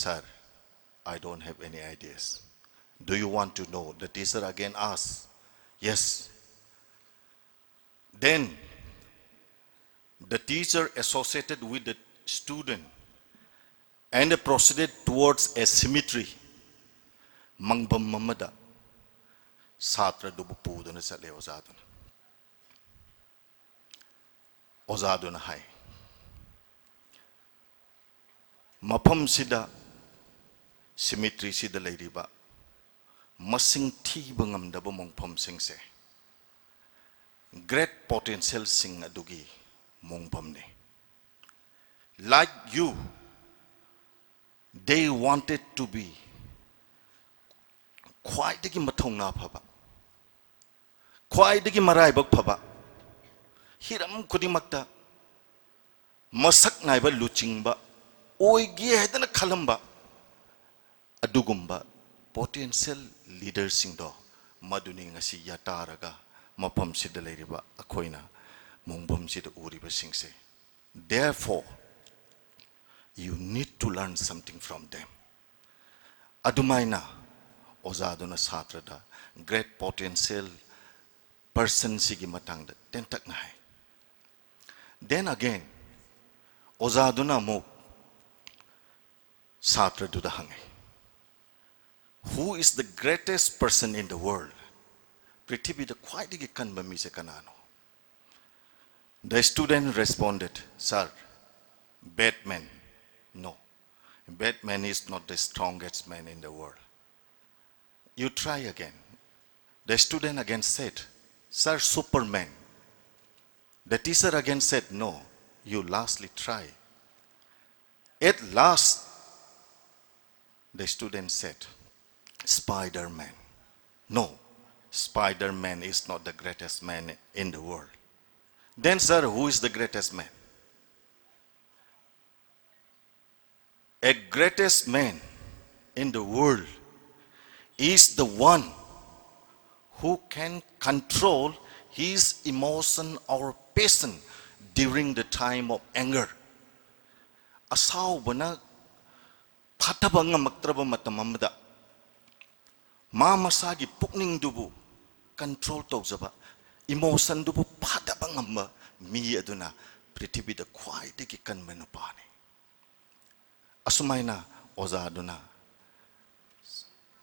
Sir, I don't have any ideas. Do you want to know? The teacher again asked. Yes. Then the teacher associated with the student and proceeded towards a cemetery. Mangbam mamada satra dubu puduna sale ozaduna. Ozaduna hai. Mapam sida cemetery sida leiriba. Masing thi bangam daba mongpam singse. Great potential sing adugi mongpam ne. Like you, they wanted to be khwaidagi mathong na phaba, khwaidagi maraibak phaba, hiram kudimakta masak naiba luchingba, oigi hedana khalamba, adugumba potential leaders singdo maduni ngasi yataraga mapam sida leiriba akoina mongbam sida uriba singse. Therefore, you need to learn something from them. Adumaina ozaduna satrada great potential person sigi matangda tentak nai. Then again, ozaduna mo satra duda hangai. Who is the greatest person in the world? Prithibi da khwaidagi kanba mi se kanano. The student responded, Sir, Batman. No, Batman is not the strongest man in the world. You try again. The student again said, Sir, Superman. The teacher again said, no, you lastly try. At last, the student said, Spider-Man. No, Spider-Man is not the greatest man in the world. Then, sir, who is the greatest man? A greatest man in the world is the one who can control his emotion or passion during the time of anger. Asaw bana phataba ngamaktraba matam amada ma masagi pukning dubu control tawjaba emotion dubu phataba ngamma mi aduna prithibida khwaidagi kanba nupani. Asumaina oza aduna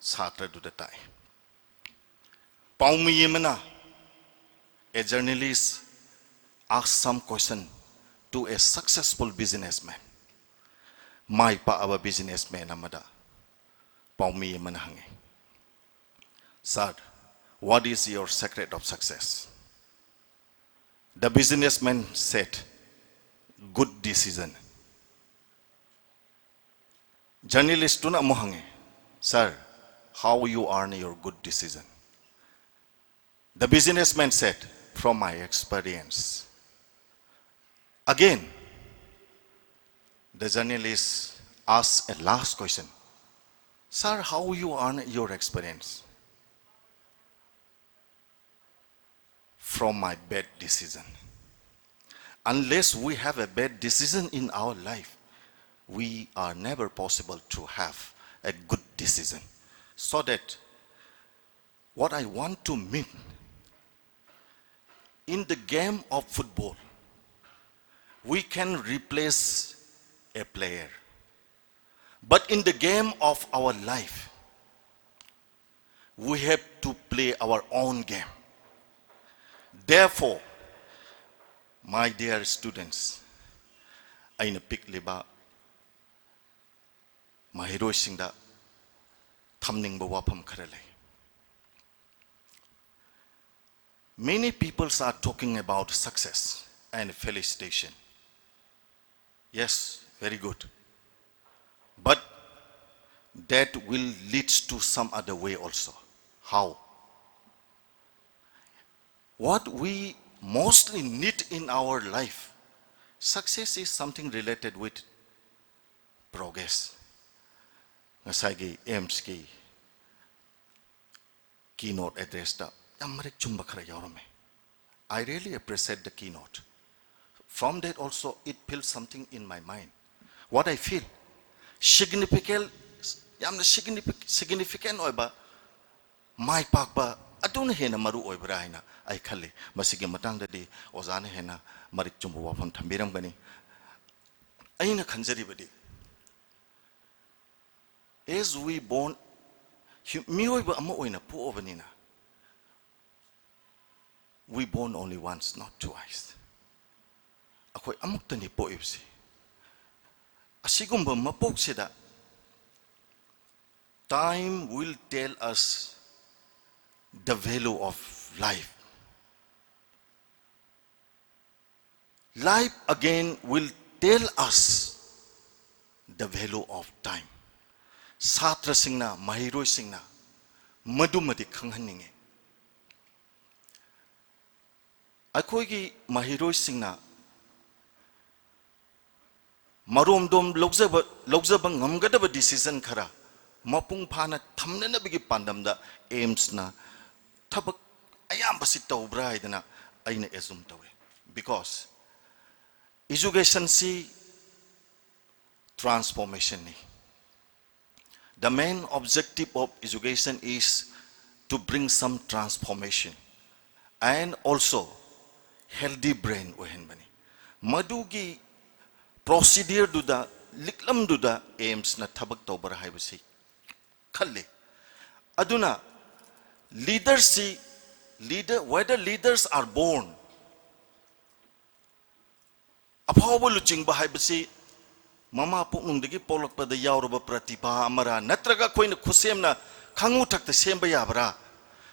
satra duda tai. Paumi yemana, a journalist asked some question to a successful businessman. Mai pa aba businessman amada. Paumi yemana hangi. Sir, what is your secret of success? The businessman said, good decision. Journalist tuna mohange, sir, how you earn your good decision? The businessman said, from my experience. Again, the journalist asked a last question. Sir, how you earn your experience? From my bad decision. Unless we have a bad decision in our life, we are never possible to have a good decision. So that what I want to mean, in the game of football, we can replace a player. But in the game of our life, we have to play our own game. Therefore, my dear students, aina pick liba Maheiroi singda thamning ba wapam kharale. Many people are talking about success and felicitation. Yes, very good. But that will lead to some other way also. How? What we mostly need in our life, success is something related with progress. Ngasagi aims ki keynote address ta yamarik chumba khara yaurame. I really appreciate the keynote. From that also it built something in my mind. What I feel, significant yamna significant oiba mai pakba aduna hena maru oibra haina ai khale masigi matangda di ozana hena marik chumbu wafam thambiram gani aina khanjari badi as we born miyoiba amma oina pu obanina we born only once not twice akoi amuktani po ibsi asigumba mapok sida time will tell us the value of life. Life again will tell us the value of time. Satra singna, Maheiroi singna, madumadi khanghaninge. Akoigi Maheiroi singna, marom dom lokzaba ngamgadaba decision khara, mapung phana thamnana bigi pandamda aims na tabak ayamba si tawbra idana aina assume tawe because education si transformation ni the main objective of education is to bring some transformation and also healthy brain ohen bani madugi procedure duda liklam duda aims na thabak tawbra haibasi khalle aduna whether leaders are born apawa luching bahai basi mama puknung dagi polak pada yauraba pratibha amara natraga koina khusemna khangu thakta semba yabra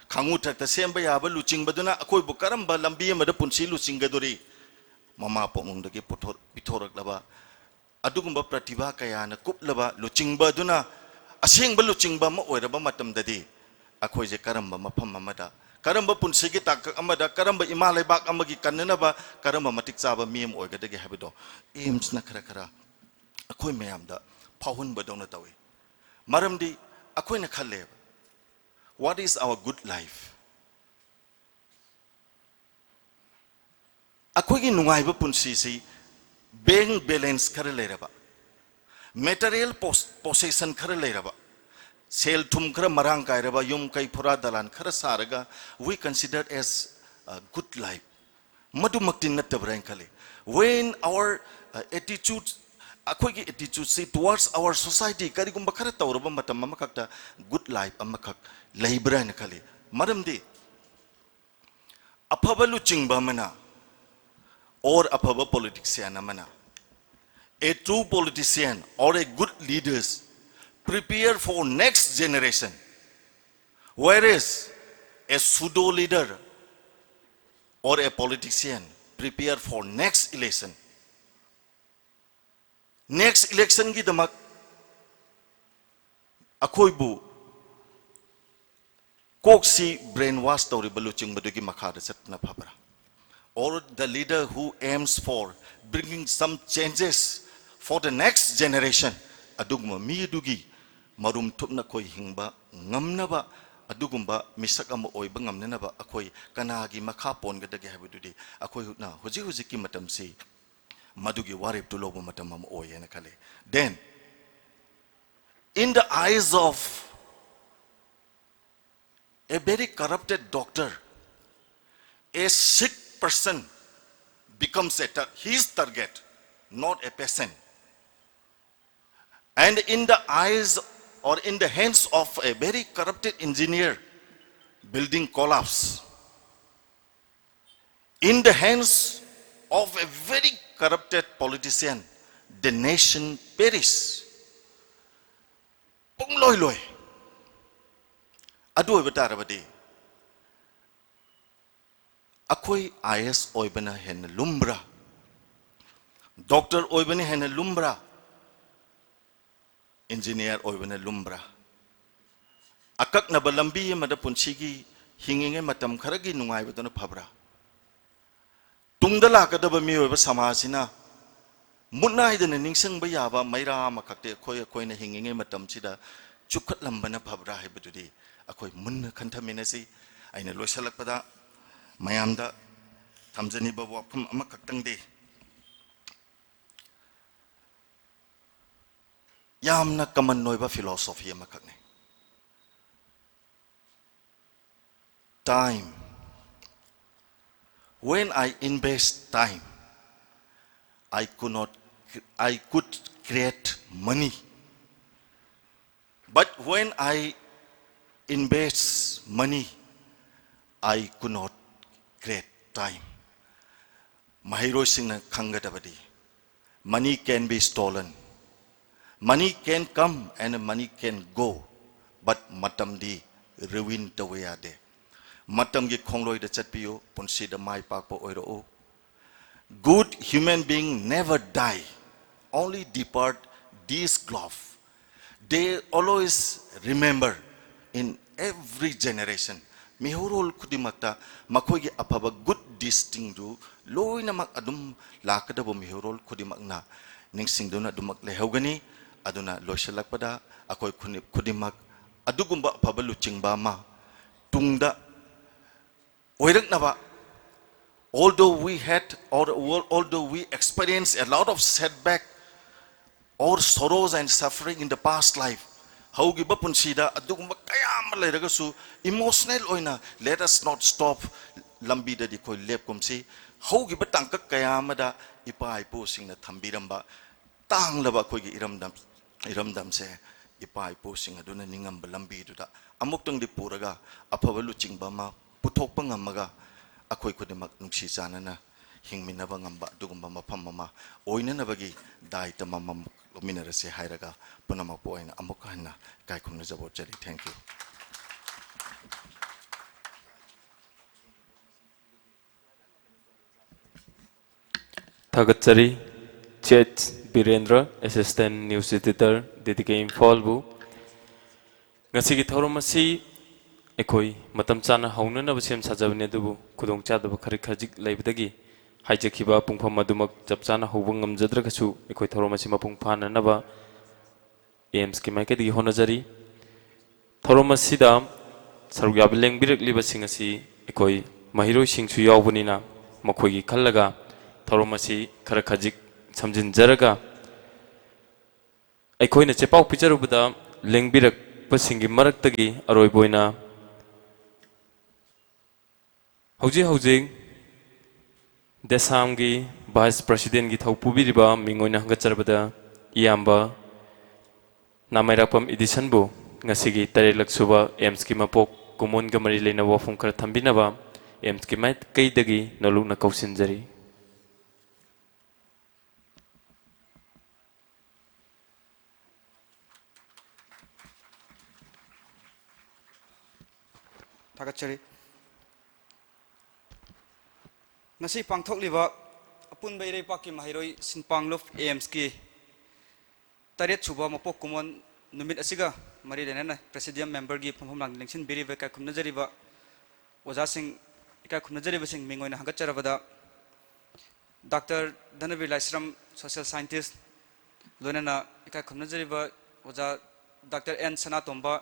khangu thakta semba yaba luching baduna akoi bu karamba lambi amada punsi luching gadori mama puknung dagi pithorak laba adugumba pratibha kayana kuplaba luching baduna asengba luching ba ma oiraba matam dadi akhoi je karamba mafam amada karamba punsigi tak amada karamba imalai bak amagi kannana ba karamba matik chaba miem oigadagi habido aims na khara khara akhoi mayam da phahun badona tawi maramdi akhoi na khalle what is our good life akhoi gi nungai ba punsi si bank balance khara leiraba material possession khara leiraba sel thum khara marang kairaba yum kai phura dalan khara saraga we consider as a good life madu maktin natabra khale when our attitude akhoi gi attitude see towards our society kari gumba khara tawraba matam amakakta good life amakak leibra na khale maramdi aphabalu chingba mana or aphaba politician mana a true politician or a good leaders prepare for next generation whereas a pseudo leader or a politician prepare for next election gi damak akhoi bu koksi brainwash tawri baluching badugi makhada chatna phabra or the leader who aims for bringing some changes for the next generation adugma mi dugi marum thupna koi hingba ngamnaba adugumba misak ama oiba ngamnaba akhoi kanagi makha ponga dage habududi akhoi na hoji ki matam si madugi warip to lobo matam am oyena khale then in the eyes of a very corrupted doctor a sick person becomes his target not a patient and in the eyes or in the hands of a very corrupted engineer building collapse in the hands of a very corrupted politician the nation perish pungloi loi adu oibatarabadi akhoi is oibana hen lumbra doctor oibani hen lumbra engineer oibana lumbra akak na balambi mada punsigi hinginge matam kharagi nungai badana phabra tungdala kadaba mi oiba samasina munai dana ningsang ba yaba maira makakte khoi na hinginge matam sida chukhat lambana phabra haibadudi akhoi munna khantaminasi aina loisalakpada mayamda thamjani ba wafam amakaktang de yamna kaman noiba philosophy amakakne. Time. When I invest time, I could create money. But when I invest money, I could not create time. Maheiroi singna khangadabadi. Money can be stolen. Money can come and money can go. But matam di ruin the way ade. Matam gi khongloi da chatpiyo ponsi da mai pakpo oiro. Good human being never die, only depart this glove. They always remember in every generation. Mihurul kudimakta makogi apaba good distingu loina mak adum lakada bo mihurul kudimakna ningsingduna dumak lehogani aduna loishalakpada akoi kudimak adugumba apaba luchingba ma tungda oiraknaba. Although we experienced a lot of setback or sorrows and suffering in the past life, haugiba punsida adugumba kayam leiragasu emotional oina, let us not stop lambida di koi lep kumsi haugiba tangka kayamada ipa ipo singna thambiramba tang laba koi gi iramdam se ipa ipo sing aduna ningamba lambi duda amuktang di puraga apavalu chingba ma puthokpa ngamaga akoi kudimak nungsi janana hingminaba ngamba dugumba mafam mama oinanabagi dai tamam luminarase hairaga punamak poina amuka hanna kai khumna jabo chari. Thank you. Thagatsari Chet Birendra, Assistant News Editor, Dedike Imphal bu ngasigi thoromasi ekoi matam chana hauna na basem sajabne dubu kudong cha daba khari khajik laibdagi haijakhiba pungpham madumak chapchana hobung ngamjadra kasu ekoi thoromasi mapung phana naba aims ki maike digi honajari thoromasi da sarugyabi lengbirak liba singasi ekoi Maheiroi singsu yawbunina makhoigi khallaga thoromasi khara khajik samjinjaraga ꯑꯩꯈꯣꯏꯅ ꯆꯦꯄꯥꯎ ꯄꯤꯖꯔꯨꯕꯗ ꯂꯦꯡꯕꯤꯔꯛꯄꯁꯤꯡꯒꯤ ꯃꯔꯛꯇꯒꯤ ꯑꯔꯣꯏꯕ ꯑꯣꯏꯅ ꯍꯧꯖꯤꯛ ꯍꯧꯖꯤꯛ ꯗꯦꯁꯥꯝꯒꯤ vice ꯄ꯭ꯔꯁꯤꯗꯦꯟꯒꯤ ꯊꯧ ꯄꯨꯕꯤꯔꯤꯕ ꯃꯤꯡ ꯑꯣꯏꯅ ꯍꯪꯒꯠꯆꯔꯕꯗ ꯏꯌꯥꯝꯕ ꯅꯥꯃꯩꯔꯥꯛꯄꯝ ꯏꯗꯤꯁꯟꯕꯨ ꯉꯁꯤꯒꯤ 8ꯂꯛ ꯁꯨꯕ ꯑꯦꯝꯁꯀꯤ ꯃꯄꯣꯛ ꯀꯨꯝꯑꯣꯟꯒ ꯃꯔꯤ ꯂꯩꯅꯕ ꯋꯥꯐꯝ ꯈꯔ ꯊꯝꯕꯤꯅꯕ ꯑꯦꯝꯁꯀꯤ ꯃꯥꯏꯀꯩꯗꯒꯤ ꯅꯣꯂꯨꯛꯅ ꯀꯧꯁꯤꯟꯖꯔꯤ. Thagatsari ngasi pangthokliba Apunba Ireipakki Maheiroi Sinpanglup AIMS ki taret suba mapok kumon numit asiga mari lenana presidium member gi phomphom lang lengsin biriba ka khumnajariba oja sing ka khumnajariba sing mingoina hangacharabada Dr. Dhanavir Laisram social scientist loinana ka khumnajariba oja Dr. N Sanatomba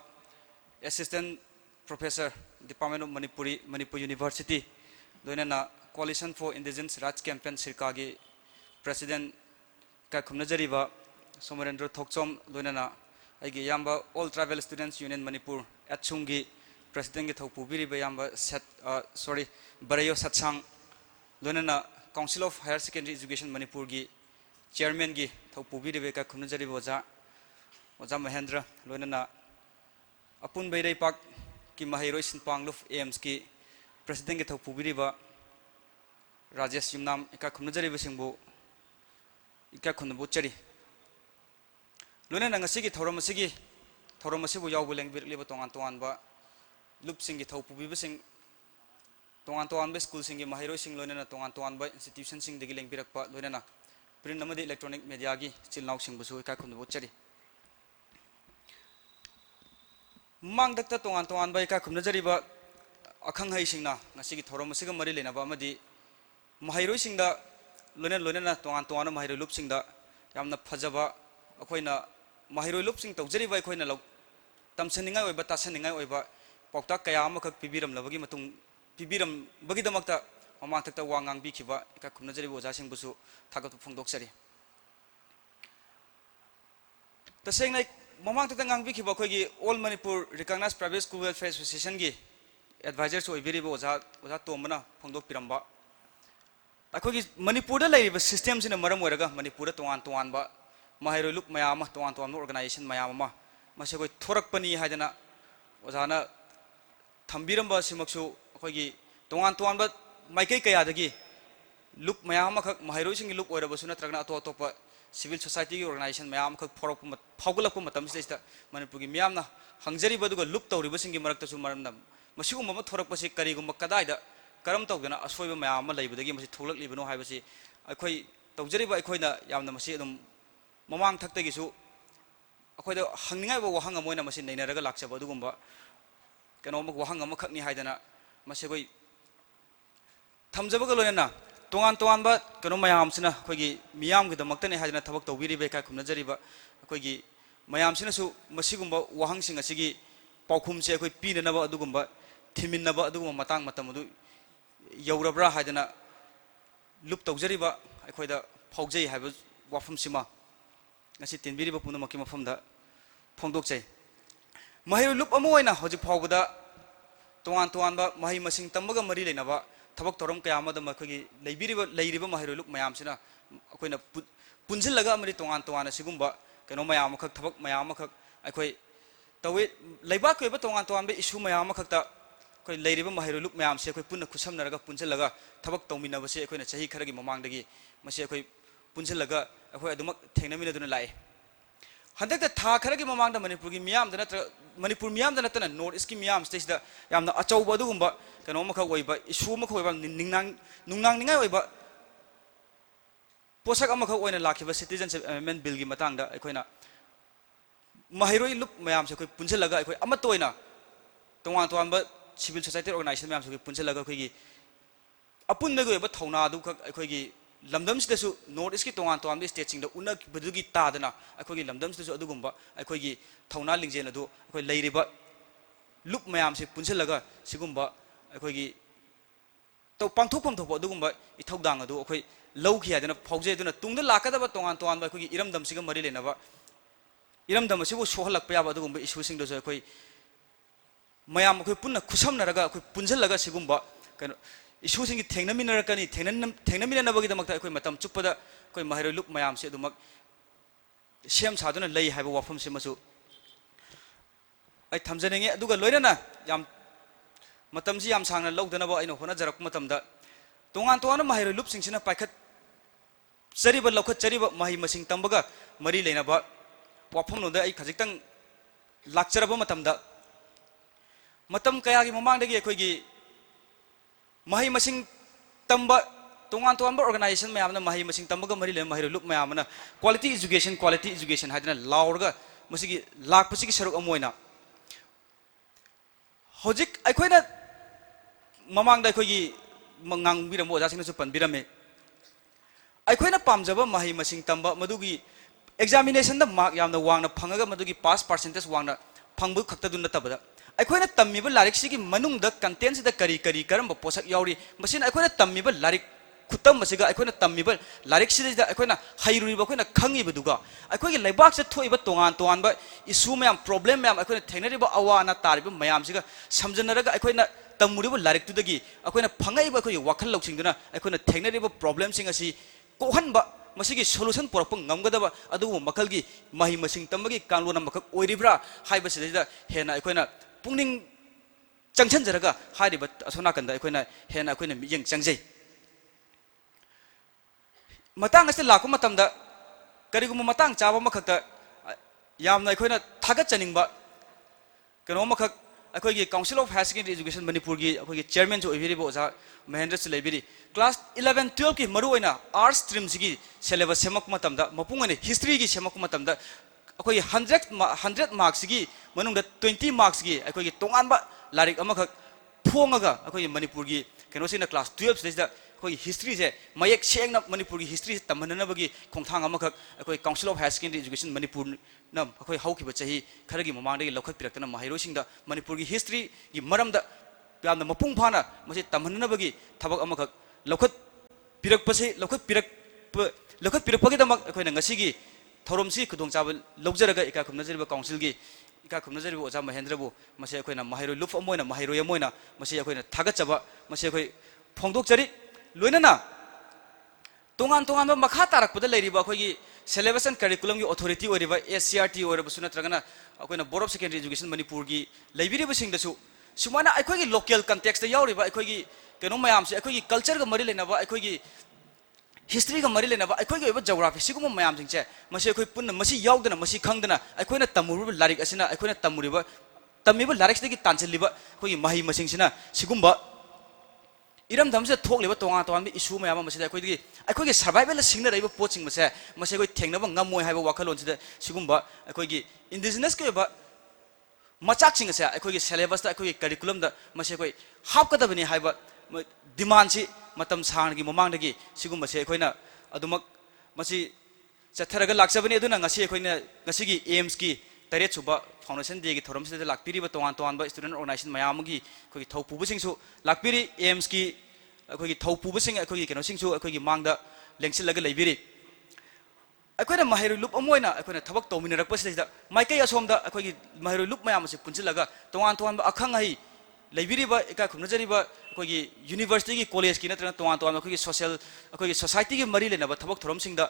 assistant professor Department of Manipur University loinana Coalition for Indigenous Rights Campaign Sirkagi President ka khumnajariba Somarendra Thokchom loinana aigi yamba All Travel Students Union Manipur atchungi President gi thopu biriba yamba Barayo Satsang loinana Council of Higher Secondary Education Manipur gi Chairman gi thopu biriba ka khumnajariba oja Mahendra loinana Apunba Ireipakki Maheiroi Sinpanglup AIMS ki President gi thopu biriba Rajesh Yumnam ika khumnajariba singbu ika khunbu chari loina ngasigi thoromasibu yawbu lengbirliba tongan ba lup singi thopu biba sing tongan ba school singi Maheiroi sing loina tongan ba institution sing degi lengbirakpa loina print namadi electronic media gi chilnaw singbu su ika khunbu chari mangdakta tongan ba ika khumnajariba akhang hai singna ngasigi thoromasiga mari lenaba amadi Maheiroi singda loina tongan Maheiroi lup singda yamna phajaba akoina Maheiroi lup sing tawjariba akoina tamsaningai oiba tasaningai oiba paukta kaya amakak pibiram labagi matung pibiram bagi damakta mamangtakta wangang bikiba ika khumnajariba oja singbusu thagatu phongdoksari तसेंगना ममांग तक ngang ki ba khoi all manipur recognized private school welfare association gi advisor so ibiri bo oza tomna phongdok piramba akhoi manipur da lai system sina maram oiraga manipur da tongan ba Maheiroi lup mayam tongan organization mayam ma mase koi thorak pani haidana ozana thambiramba simaksu akhoi tongan ba maikai kaya dagi lup mayam khak Maheiroi sing lup oira basuna tragna to topa civil society organization mayam khak phorok phaugalak matam sida manipur gi miyam na hangjari baduga lup tawri basing gi marak tasu maram nam masigu mama thorak pasi kari gum kadai da karam tawdana asoi mayam ma leibadagi masi tholak libano haibasi akhoi tawjari ba akhoi na yamna masi dum mamang thakta gi su akhoi da hangningai ba wahang amoina masi neinaraga laksa badugumba kano ma wahang am khakni haidana masi koi thamjabaga loina tongan ba kano mayam sina khoi miyam gi damakta ne haidana thabak tawbiri be ka khumna jari ba khoi mayam sina su masigumba wahang sing asigi paukhum se khoi pina na ba adugumba thimin na ba adugumba matang matam adu yaurabra haidana lup tawjari ba khoi da phaujai haiba wafum sima ngasi tinbiri ba puna makki mafam da phongdok chai Maheiroi lup amo oina hoji phawbada tongan ba mahi masing tambaga mari leina ba thabak toram kaya amada makhoi leiriba Maheiroi lup mayam sina akoina punjillaga amari tongan asigumba keno mayam khak thabak mayam khak akhoi tawe leiba ko ba tongan be issue mayam khakta koi leiriba Maheiroi lup mayam se akhoi punna khusamnaraga punjillaga thabak tawmina ba se akoina chahi kharagi mamangdagi mase akhoi punjillaga akhoi adumak thengnamina duna lai handak tha kharagi mamangda manipur gi miyam da natra manipur miyam da natana north east gi miyam stage da yamna achauba dugumba kano makha oiba issue makha oiba nungnang ningai oiba posak amakha oina lakhiba citizenship amendment bill gi matang da akoina Maheiroi lup mayam se koi punjalaga akoi amat toina tongan ba civil society organization mayam se koi punjalaga koi gi apun me go ba thona du khak akoi gi lamdam sida su north east ki tongan bi state sing da unak badugi tadana akoi gi lamdam sida su adugumba akoi gi thona lingjen adu akoi leiriba lup mayam se punjalaga sigumba akoi gi to pangthok pamthok adugumba ithaudang adu akoi lawkhi adana phauje aduna tungda lakadaba tongan ba akoi gi iramdam siga mari lena ba iramdam asibu sohalak pa yaba adugumba issue sing do so akoi mayam akoi punna khusamnaraga akoi punjalaga sigumba kano issue sing thengnaminarakani thengnaminabagi damakta akoi matam chuppada akoi Maheiroi lup mayam se adumak sem saduna lei haiba wafam se masu ai thamjanenge aduga loirana yam matam ji yam sangna lawdana ba aino hona jarak matam da tongan Maheiroi lup sing sina paikhat chariba lokhat chariba mahi masing tambaga mari leina ba wafam no da ai khajiktang lakcharaba matam da matam kaya gi mamang dagi akoi gi mahi masing tamba tongan ba organization mayam na mahi masing tambaga mari leina Maheiroi lup mayam na quality education hadina laurga masigi lakpasigi saruk amoina hojik aikoina mamang da akoi gi mangang biramo oja sing su pan birame aikoina pamjaba mahi masing tamba madugi examination da mark yamna wangna phangaga madugi pass percentage wangna phangbu khakta dun natabada aikoina tammiba larik sigi manungda content sida kari karamba posak yauri masin aikoina tammiba larik khutam masiga aikoina tammiba larik sida aikoina hairuriba aikoina khangiba duga aikoigi leibak se thoiba tongan ba issue mayam problem mayam aikoina thengnariba awana tariba mayam siga samjanaraga aikoina tamuriba larik tudagi aikoina phangaiba aikogi wakhal loksingduna aikoina thengnariba problem sing asi kohanba masigi solution porapang ngamgadaba adu makalgi mahi masing tambagi kanlona makak oiribra haiba sida hena aikoina pungning changchan jaraga hariba asona kanda aikoina hena aikoina miyeng changjai matang ase lakku matamda kariguma matang chaba makhakta yamna aikoina thagat chaningba kano makhak aikoigi council of higher secondary education manipur gi aikoigi chairman jo oibiribo oja Mahendra Silaibiri class 11 12 ki maru oina arts stream sigi syllabus semak matamda mapungane history gi semak matamda akoigi 100 marks gi manungda 20 marks gi akoigi tonganba larik amakak phongaga akoigi manipur gi keno sina class 12 sida akoigi history se mayek sengna manipur gi history tamhanana bagi khongthang amakak akoi council of higher secondary education manipur nam akoi haukiba chahi kharagi mamangdagi lokhat piraktana Maheiroi singda manipur gi history gi maramda yamna mapung phana masi tamhanana bagi thabak amakak lokhat pirakpase lokhat pirakpagi damak akoina ngasi gi ꯊꯧꯔꯝꯁꯤ ꯈꯨꯗꯣꯡꯆꯥꯕ ꯂꯧꯖꯔꯒ ꯏꯀꯥꯏ ꯈꯨꯝꯅꯖꯔꯤꯕ ꯀꯥꯎꯟꯁꯤꯜꯒꯤ ꯏꯀꯥꯏ ꯈꯨꯝꯅꯖꯔꯤꯕ ꯑꯣꯖꯥ ꯃꯍꯦꯟꯗ꯭ꯔꯕꯨ ꯃꯁꯤ ꯑꯩꯈꯣꯏꯅ ꯃꯍꯩꯔꯣꯏ ꯂꯨꯞ ꯑꯃ ꯑꯣꯏꯅ ꯃꯍꯩꯔꯣꯏ ꯑꯃ ꯑꯣꯏꯅ ꯃꯁꯤ ꯑꯩꯈꯣꯏꯅ ꯊꯥꯒꯠꯆꯕ ꯃꯁꯤ ꯑꯩꯈꯣꯏ ꯐꯣꯡꯗꯣꯛꯆꯔꯤ ꯂꯣꯏꯅꯅ ꯇꯣꯉꯥꯟ ꯇꯣꯉꯥꯟꯕ ꯃꯈꯥ ꯇꯥꯔꯛꯄꯗ ꯂꯩꯔꯤꯕ ꯑꯩꯈꯣꯏꯒꯤ ꯁꯦꯂꯦꯕꯁ ꯑꯦꯟ ꯀꯔꯤꯀꯨꯂꯝꯒꯤ ꯑꯣꯊꯣꯔꯤꯇꯤ ꯑꯣꯏꯔꯤꯕ SCRT ꯑꯣꯏꯔꯕꯁꯨ ꯅꯠꯇ꯭ꯔꯒꯅ ꯑꯩꯈꯣꯏꯅ ꯕꯣꯔꯗ ꯑꯣꯐ ꯁꯦꯀꯦꯟꯗꯔꯤ ꯏꯖꯨꯀꯦꯁꯟ ꯃꯅꯤꯄꯨꯔꯒꯤ ꯂꯩꯕꯤꯔꯤꯕꯁꯤꯡꯗꯁꯨ ꯁꯨꯃꯥꯏꯅ ꯑꯩꯈꯣꯏꯒꯤ ꯂꯣꯀꯦꯜ ꯀꯟꯇꯦꯛꯁꯇ ꯌꯥꯎꯔꯤꯕ ꯑꯩꯈꯣꯏꯒꯤ ꯀꯩꯅꯣ ꯃꯌꯥꯝꯁꯦ ꯑꯩꯈꯣꯏꯒꯤ ꯀꯜꯆꯔꯒ ꯃꯔꯤ ꯂꯩꯅꯕ ꯑꯩꯈꯣꯏꯒꯤ हिस्ट्री का मरी लेना अखोई के जोग्राफी सिगुम मयाम सिंचे मसी अखोई पुन्न मसी यावदना मसी खंगदना अखोइना तमुरुब लारिक असिना अखोइना तमुरिबा तमिबा लारिक सिदगी तांचलिबा अखोई मही मसिंगसिना सिगुम्बा इरम धमसे थोकलिबा तोंगा तोंगा इशू मयाम मसिदा अखोइदगी अखोइगे सर्वाइवल सिंगना रहिबा पोचिंग मसे मसे अखोई थेंगनबा ngमोय हाइबा वाखलोन सिदा सिगुम्बा अखोइगी इंडिजिनस के बा मचाकसिंग से अखोइगी सिलेबस दा अखोइगी करिकुलम दा मसे अखोइ हापकदबनी हाइबा डिमांड सी मतम सांगी ममांगदगी सिगुम्बसे अखोइना अदुमक मसी चथरगा लाक्सबनी अदुना ngasi अखोइना ngasi एम्स की तरेत सुबा फाउंडेशन डे की थोरम से लाक्पिरिबा तोंगान तोंगानबा स्टूडेंट ऑर्गेनाइजेशन मयामगी अखोइगी थौपुबसिंगसु लाक्पिरि एम्स की अखोइगी थौपुबसिंग अखोइगी केनोसिंगसु अखोइगी मांगदा लेंसिलगा लेबिरि अखोइना माहेरु लुप अमोइना अखोइना थबक तौमिनरकपसिदा माइकै असोमदा अखोइगी माहेरु लुप मयामसे पुंसिलगा तोंगान तोंगानबा अखंगहै लेबिरिबा इका खुमनजरिबा अखोइगी यूनिवर्सिटी की कॉलेज की नत्रना तोंगान तोंगान अखोइगी सोशल अखोइगी सोसाइटी की मरी लेनबा थबक थोरमसिंगदा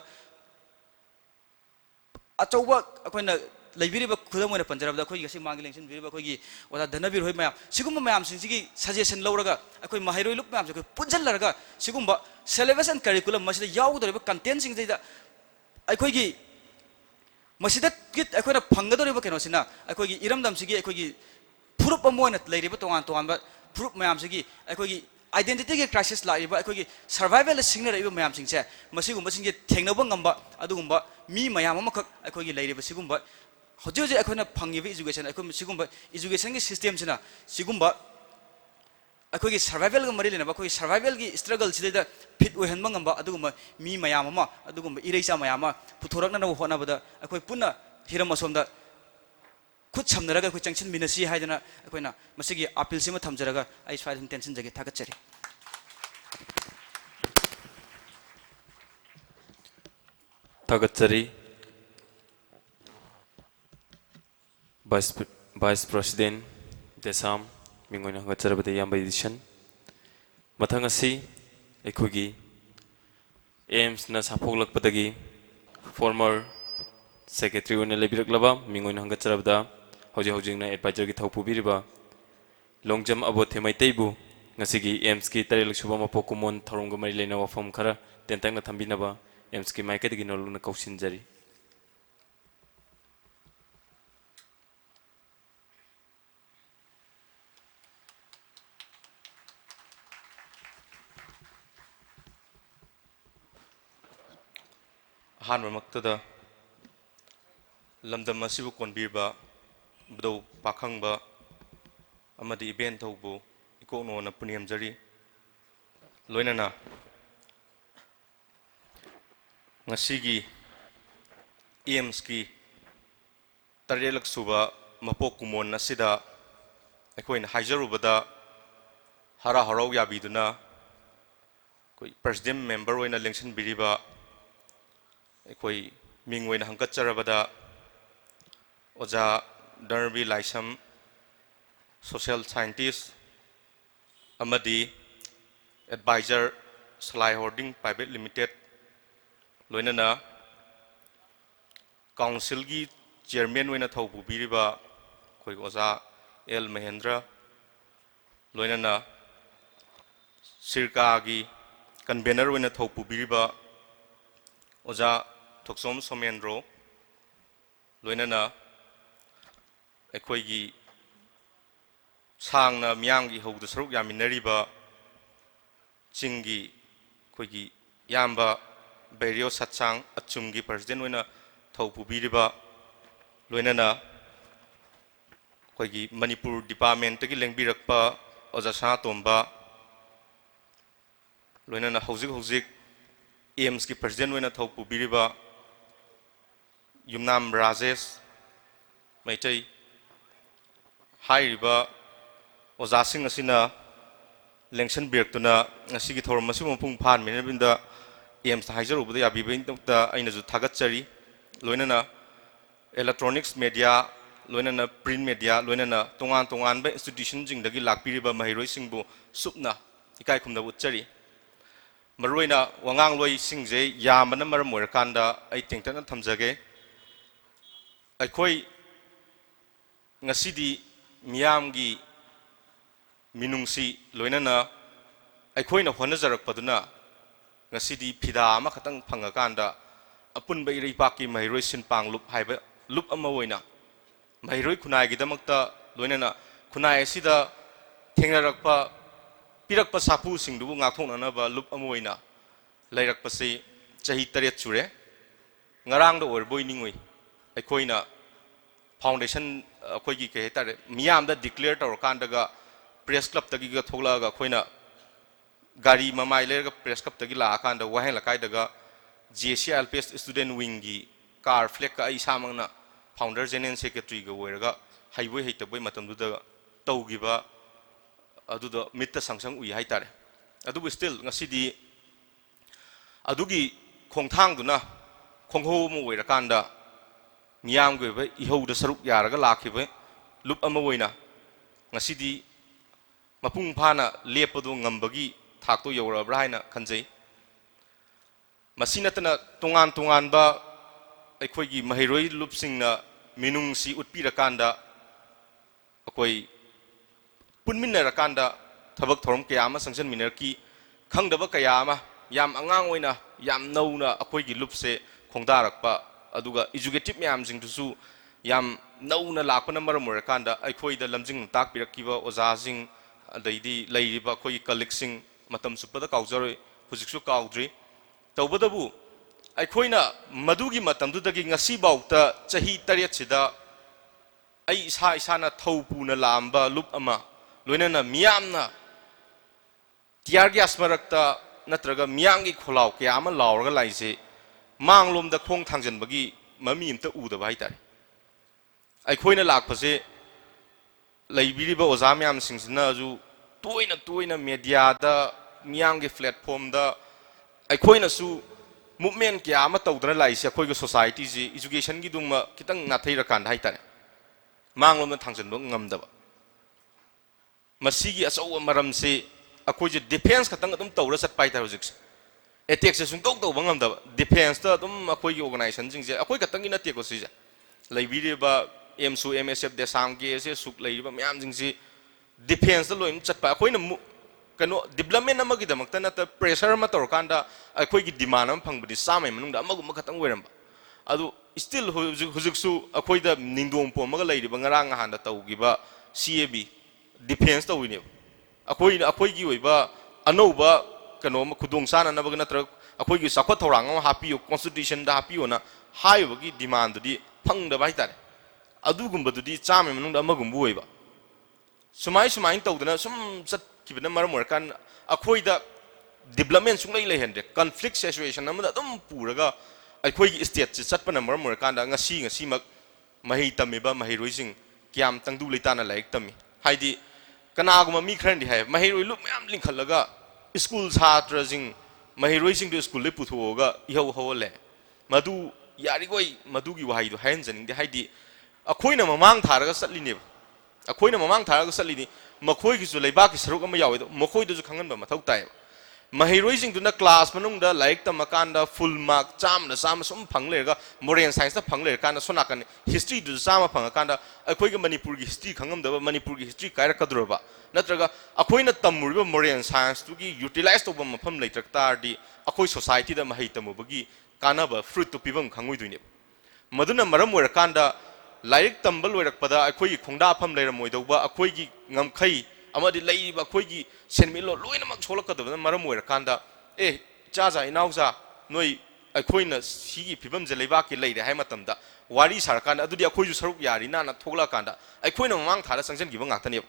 अचौबा अखोइना लेबिरिबा खुदम ओइना पंजरबदा अखोइगी गसि मांगी लेंसिन बिरिबा अखोइगी ओदा धनबीर होय मयाम सिगुम्बा मयाम सिंसिगी सजेशन लौरगा अखोइ माहेरोइ लुप मयाम अखोइ पुंजलरगा सिगुम्बा सिलेबस एंड करिकुलम मसिदा याउदरिबा कंटेंट सिंगजैदा अखोइगी मसिदा कित अखोइना फंगदोरिबा केनोसिना अखोइगी इरमदमसिगी अखोइगी फुरुप अमोइना लेरिबा तोंगान तोंगानबा फुरुप मयामसिगी अखोइगी आइडेंटिटी के क्राइसिस लाइबा अखोइगी सर्वाइवल सिंगनरइबा मयाम सिंगसे मसिगुम्बा सिंगे थेंगनबा ngamba अदुगुम्बा मी मयाम अमखक अखोइगी लेरिबा सिगुम्बा हजि हजि अखोइना फंगिबा एजुकेशन अखोइ सिगुम्बा एजुकेशन की सिस्टम सिना सिगुम्बा अखोइगी सर्वाइवल ग मरि लेनबा अखोइगी सर्वाइवल की स्ट्रगल सिदा फिट ओइहनबा ngamba अदुगुम्बा मी मयाम अमा अदुगुम्बा इरेचा मयाम पुथोरकना होनाबदा अखोइ पुन्ना हिरम असोमदा खुद समनरगा अखोइ चंगसिन मिनसी हाइदना अखोइना मसिगी अपील सिमा थमजरगा आई स्वाइदन टेंशन जगे थागतचरी थागतचरी वाइस प्रेसिडेंट देसाम मिंगोइना हंगचरबदे याम एडिशन मथंग असि अखोइगी एम्स ना साफोगलकपदगी फॉर्मर सेक्रेटरी ओइना लेबिरकलबा मिंगोइना हंगचरबदा हौजी हौजिंगना एडवाइजर की थौपुबिरिबा लोंगजम अबोथे मैतैबु ngasi एम्स की तरेलक सुबा मपो कुमोन थौरंग मरि लेना वफम खरा तेंतंगना थंबिनबा एम्स की माइकेदगी नोलुना कौसिनजरी अहानबमक्तदा लमदम असिबु कोनबिरबा बदौ पाखंबा अमदि इवेंट थौबु इकोनोना पुनियमजरी लोइनना ngasiगी एम्स की तरेलक सुबा मपोक कुमोन असिदा अखोइना हाइजरुबदा हरा हराउ याबिदुना कोई प्रेसिडेंट मेंबर ओइना लेंसन बिरिबा अखोइ मिंग ओइना हंगचरबदा ओजा दरबी लाइसम सोशल साइंटिस्ट अमदी एडवाइजर सलाई होर्डिंग प्राइवेट लिमिटेड लोइनना काउंसिल की चेयरमैन ओइना थौपुबिरिबा अखोइ ओजा एल महेंद्र लोइनना सिरका की कन्वेनर ओइना थौपुबिरिबा ओजा थोक्सोम सोमेंद्रो लोइनना अखोइगी सांगना मियांगी हौद सरुक यामिनरिबा चिंगी अखोइगी याम्बा बेरियो सत्सांग अचुमगी प्रेसिडेंट ओइना थौपुबिरिबा लोइनना अखोइगी मणिपुर डिपार्टमेंट की लेंबिरकपा ओजा सा तोंबा लोइनना हौजिक हौजिक एम्स की प्रेसिडेंट ओइना थौपुबिरिबा युमनाम राजेश मैचै हाइरिबा ओजासिंग असिना लेंसन बिरक्तुना ngasiगी थौरम मसिबो मपुंग फान मिनबिंदा AIIMS हाइजरुबदा याबिबैनतुक्ता अइनाजु थागतचरी loinana electronics media loinana print media loinana tongan ba institution jing dagi lakpiriba Maheiroi singbu supna ikai khumda utchari maruina wangang loi singje yamana maram oirakanda ai tingtana thamjage aikoi ngasidi miyamgi minungsi loinana aikhoina honajarakpaduna ngasidi phida ama khatang phangakanda Apunba Ireipakki Maheiroi Sinpanglup haiba lup ama oina Maheiroi khunai gidamakta loinana khunai asida thengnarakpa pirakpa sapu singdubu ngakthonanaba lup ama oina lairakpasi chahi 8 chure ngarangda orboi ningoi aikhoina foundation akoigi ke hetare miyamda declare tawrakandaga press club tagi ga thoglaga khoina gari mamai lerga press club tagi la akanda waheng lakai daga GCLPS student wing gi car flag ka isa mangna founder general secretary ga oiraga haiboi heitaboi matamduda tawgiba aduda mitta sangsang ui haitare adubu still ngasidi adugi khongthangduna khongho mo oirakanda miyam ge ba ihouda saruk yaraga lakhibe lup ama oina ngasidi mapung phana lepadu ngambagi thakto yorabra haina khanjai masinatana tongan ba aikhoigi Maheiroi lupsingna minungsi utpirakanda akoi punminnarakanda thabak thorom kaya ama sangsan minarki khangdaba kaya ama yam angang oina yam nauna akhoigi lupse khongdarakpa aduga educative myam jingdusu yam nauna lakpana maram oirakanda aikhoida lamjing takpirakiba oza jing adaidi leiriba khoi colleague sing matam supada kaujaroi hujiksu kaudri tawbadabu aikhoina madugi matamdudagi ngasi bauta chahi 8 sida ai isana thopuna lamba lup ama loinana miyamna tiar gas marakta natraga miyamgi kholau kya ama lauraga laise manglomda khong thangjanbagi mami imta udaba haitare aikhoina lakpase laibiriba oza myam singsina ju toina media da miyamgi platform da aikhoina su movement kya ama tawdana laise akhoiga society ji education gi dungma kitang nathaira kan haitare manglomda thangjanba ngamdaba masigi asaw maramse akhoije defense khatang adum tawra sat pai tar hojik attack se sung tawb ngamdaba defense ta adum akhoigi organization jing je akhoi khatang gi natte ko sija laibiriba MSU MSF desam ge se suk lairiba myam jing ji defense da loim chat pa akhoina kano development amagi damakta nata pressure ma torkanda akhoigi demand am phangbudi samai manungda amagum khatang oiramba adu still hujuksu akhoida ningdom po maga lairiba ngarang handa tawgiba CAB defense tawine akhoigi oiba anouba kano khudong sana na bagna tra akhoigi sakwa thorang ma hapiyo constitution da hapiyo na haibagi demand dudi phangda bai tare adugumba dudi chame manungda amagum oiba sumai tawdana sum chat kibna maram orkan akhoida development sungai lehendre conflict situation amada adum puraga akhoigi state se chatpana maram orkan da ngasi mak mahi tamiba Maheiroi sing kyam tangdu leitana laik tami haidi kanaguma mi khrandi hai Maheiroi lu myam linkhallaga school chhatra jing Maheiroi sing de school le puthoga ihau hawle madu yarigoi madugi wahai do hain janing de haidi akhoina mamang tharaga satline akhoina mamang tharaga satlini makhoigi su leibaki saruk ama yawe do makhoidu ju khangan ba mathau tai Maheiroi sing duna class manung da like tamakanda full mark cham sum phanglega moral science ta phangler kana sona kan history du sama phangakanda akhoiga Manipur gi history khangam da Manipur gi history kaira kadroba natraga akhoina tamuriba moral science tu gi utilize to bam pham leitrak tardi akhoi society da mahai tamubagi kana ba fruit to pibam khangoi duine maduna maram oirakanda laik tambal oirakpada akhoi khongda pham leiramoi dauba akhoi gi ngamkhai amadi leiba akhoi gi senmilo loina mak cholakadabana maram oirakanda chaja inauza noi akhoina sigi phibam je leiba ki leire hai matamda wari sarkan adudi akhoiju saruk yari na thogla kanda akhoina mamang thara sangjan giba ngaktani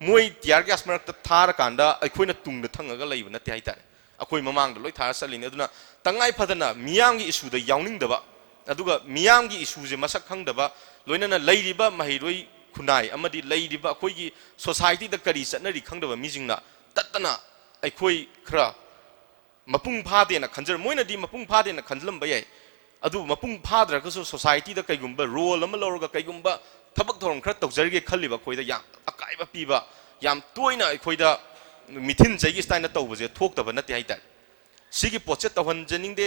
moi tiar gas marak ta thar kanda akhoina tungda thangaga leiba na tai tare akhoi mamang da loi thara salini aduna tangai phadana miyamgi issue da yawning daba aduga miyamgi issue je masak khangdaba loina na leiriba Maheiroi khunai amadi leiriba akhoigi society da kari chatnari khangdaba mijingna tatana akhoi khra mapung phade na khanjar moina di mapung phade na khanjlam bayai adu mapung phadra kasu society da kaigumba role ama lorga kaigumba thabak thorom khara tawjarge khalliba khoida yam akaiba piba yam toina khoida mithin jaigi style na tawbje thokta ba nati haita sigi poche tawhan janingde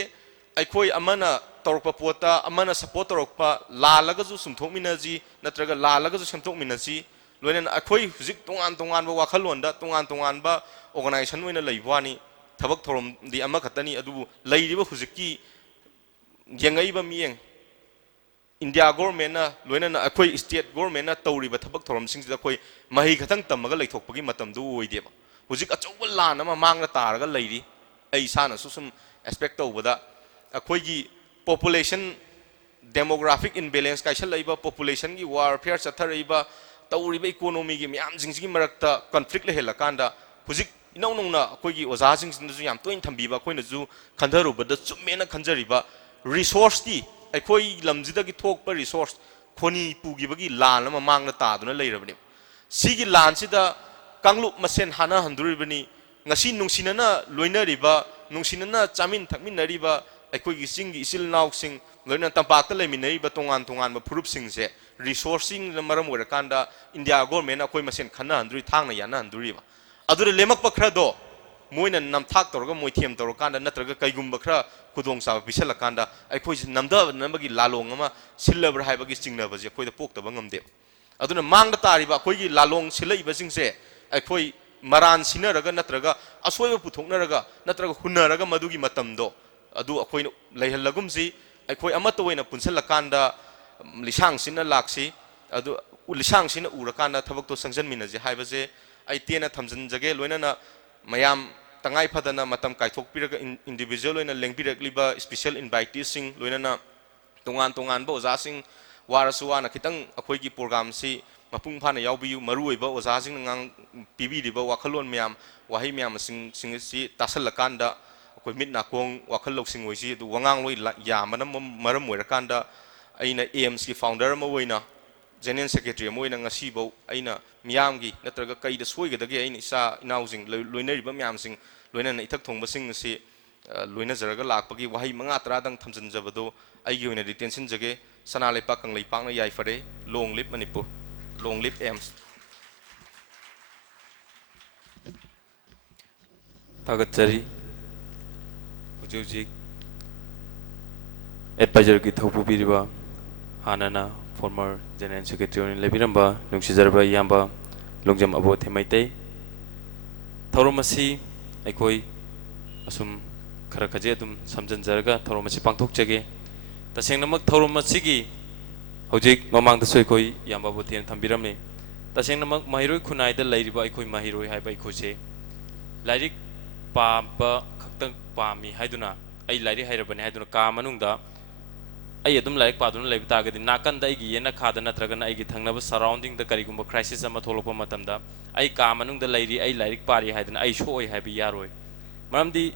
aikhoi amana torokpa pota amana support torokpa lalaga ju sumthokminaji natraga lalaga ju semthokminaji loinen aikhoi huzik tongan ba wakhalonda tongan ba organization oina leibwani thabak thorom di ama khatani adu leiriba huziki yengai ba mieng India government na loina na aikhoi state government na tawriba thabak thorom sing da khoi mahi khathang tamaga leithokpagi matam du oideba huzik achawba lan ama mangna taraga leiri ai sana su sum expect tawbada akhoi population demographic imbalance kaisal laiba population gi warfare chathariba tawriba economy gi myam jingji marakta conflict le helakanda huzik inau nongna akhoi gi oza jing ju yam toin thambiba akhoi na ju khandharubada chumena khanjariba resource ti akhoi lamjida gi thokpa resource khoni pugibagi lan ama mangna taduna leirabani sigi lan sida Kanglei masen hana handuribani ngasi nungsinana loinariba nungsinana chamin thakminariba akhoi gi singi isil naw sing loina tampakta leminariba tongan ba phurup singse resourcing na maram orakanda India government akhoi masen khana handuri thangna yana handuriba adure lemak pakhra do moina namthak torga moithiam torokanda natraga kaigumba khra kudong sa bisalakanda akhoi namda nambagi lalong ama silabra haibagi chingnaba je akhoi da poktaba ngamde aduna mangda tariba akhoi gi lalong silaiba singse akhoi maran sinaraga natraga asoiba puthoknaraga natraga hunaraga madugi matamdo adu akhoi leihallagumsi akhoi amato oina punsalakanda lishang sina laksi adu lishang sina urakanda thabakto sangjanminaje haibaje ai tena thamjanjage loinana mayam tangai phadana matam kaithokpiraga individual loina lengpirakliba special invitees sing loinana tongan ba oza sing warasuwana kitang akhoi gi program si mapung phana yaubiyu maruiba oza sing ngang pibiriba wakhalon myam wahi myam sing si tasalakanda akhoi mitna kong wakhalok sing oisi du wangang loi yamana maram oirakanda aina AMS ki founder ma oina general secretary mo ina ngasi bo aina miyam gi natraga kaida soigadagi aina isa inausing loinariba myam sing loina na ithak thongba sing si loina jaraga lakpagi wahi manga tradang thamjanjabado aigi oina detention jage Ireipakki Kanglei pakna yai fare long live Manipur long live AMS Tagatjari hujik advisor ki thopu biriba hanana former general secretary lebiramba nungsijarba yamba longjam abo themaitei thoromasi aikoi asum khara khaje dum samjanjarga thoromasi pangthokjage tasengnamak thoromasi gi hojik mamang da soikoi yamba bo thian thambiramni tasengnamak Maheiroi khunai da leiriba aikoi Maheiroi haiba aikose lairik pamba khaktang pami haiduna ai lairi hairabani haiduna ka manungda ai adum laik paduna leib tagadi nakan da igi yena khada natragana ai gi thangnaba surrounding da karigumba crisis ama tholokpa matamda ai ka manung da lairi ai lairik pari haiduna ai shoi haibi yaroi maramdi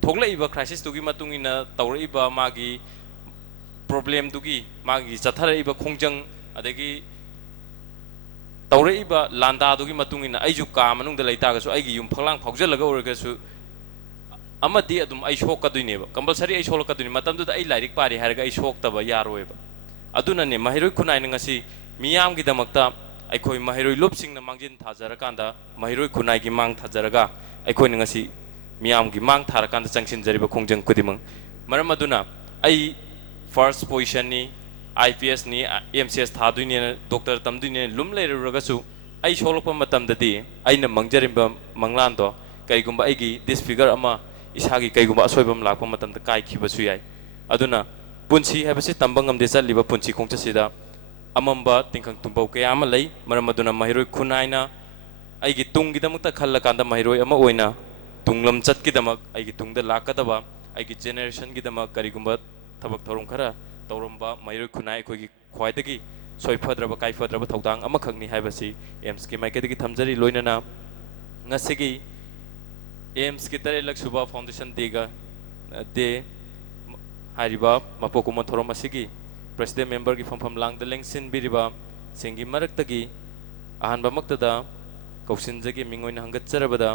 thoglaiba crisis tugi matungina tawraiba magi problem tugi magi chatharaiba khongjang adagi tawraiba landa tugi matungina ai ju ka manung da leitaga su ai gi yum phanglang phaujalaga orga su amadi adum ai shok kaduineba compulsory ai shok kaduni matamdu ai lairik pari harga ai shok taba yaroeba aduna ne Maheiroi khunai ngasi miyam gi damakta aikhoi Maheiroi lopsing na mangjin thajara kanda Maheiroi khunai gi mang thajaraga aikhoi ngasi miyam gi mang thara kanda changsin jariba khongjang kudimang maram aduna ai first position ni IPS ni MCS thaduine doctor tamduine lum leiruraga su ai sholokpa matamdadi aina mangjarimba manglando kaigumba aigi disfigure ama isagi kaigumba asoibam lakpa matamda kai khibasu yai aduna punchi habasi tambang amde chaliba punchi khongcha sida amamba tingkhang tumbau kaya ama lei maram aduna Maheiroi khunaina aigi tungi damakta khalla kanda Maheiroi ama oina tunglam chatki damak aigi tungda lakadaba aigi generation gi damak karigumba thabak thorom khara tawromba Maheiroi khunai khogi khwaidagi soifadraba kaifadraba thaudang ama khangni haibasi AIMS ki maikadagi thamjari loinana ngasigi AIMS ki tare laksuba foundation dega de hariba mapokuma thorom asigi president member ki famfam langda lengsin biriba sengi maraktagi ahanba maktada kausinjagi mingoina hangatjarabada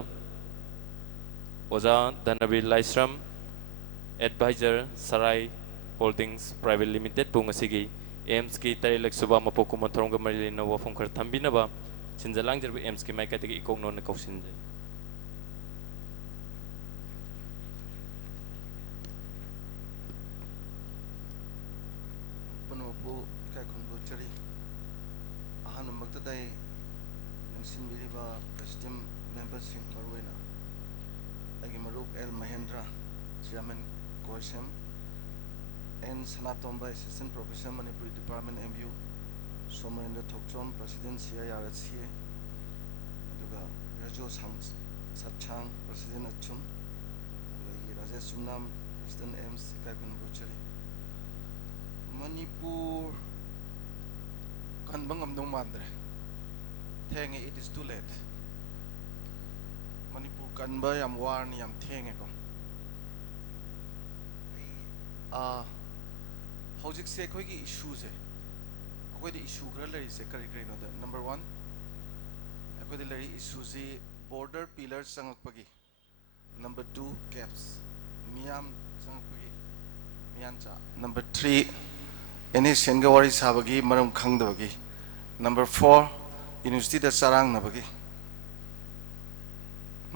oja Danabir Laisram advisor Sarai Holdings Private Limited pung asigi AIMS ki tari lak suba mapok kuman thorong ka mari na wafong kar thambi na ba sinjalang jerbi AIMS ki mai ka tigi ikong non na kausin jay. Panopo kay konbuchari ahan magtaday ng sinbiriba president members in Maruena ay Maruk El Mahendra Chairman Koisem and Sanatomba Assistant Professor Manipur Department MU Somarendra Thokchom President CIRHCA aduga Rajo Satchang President Achum aduga Rajesh Sumnam President AIMS kay konbuchari Manipur kan bangam dong mandre thenge it is too late Manipur kan ba yam war ni yam thenge ko hojik se koi ki issues hai akoi di issue kar lari se kari kari no da number 1 akoi di lari issue se border pillars sangak pagi number 2 caps miyam sangak pagi miyan cha number 3 any senga wari sabagi maram khangdabagi number 4 university da sarang nabagi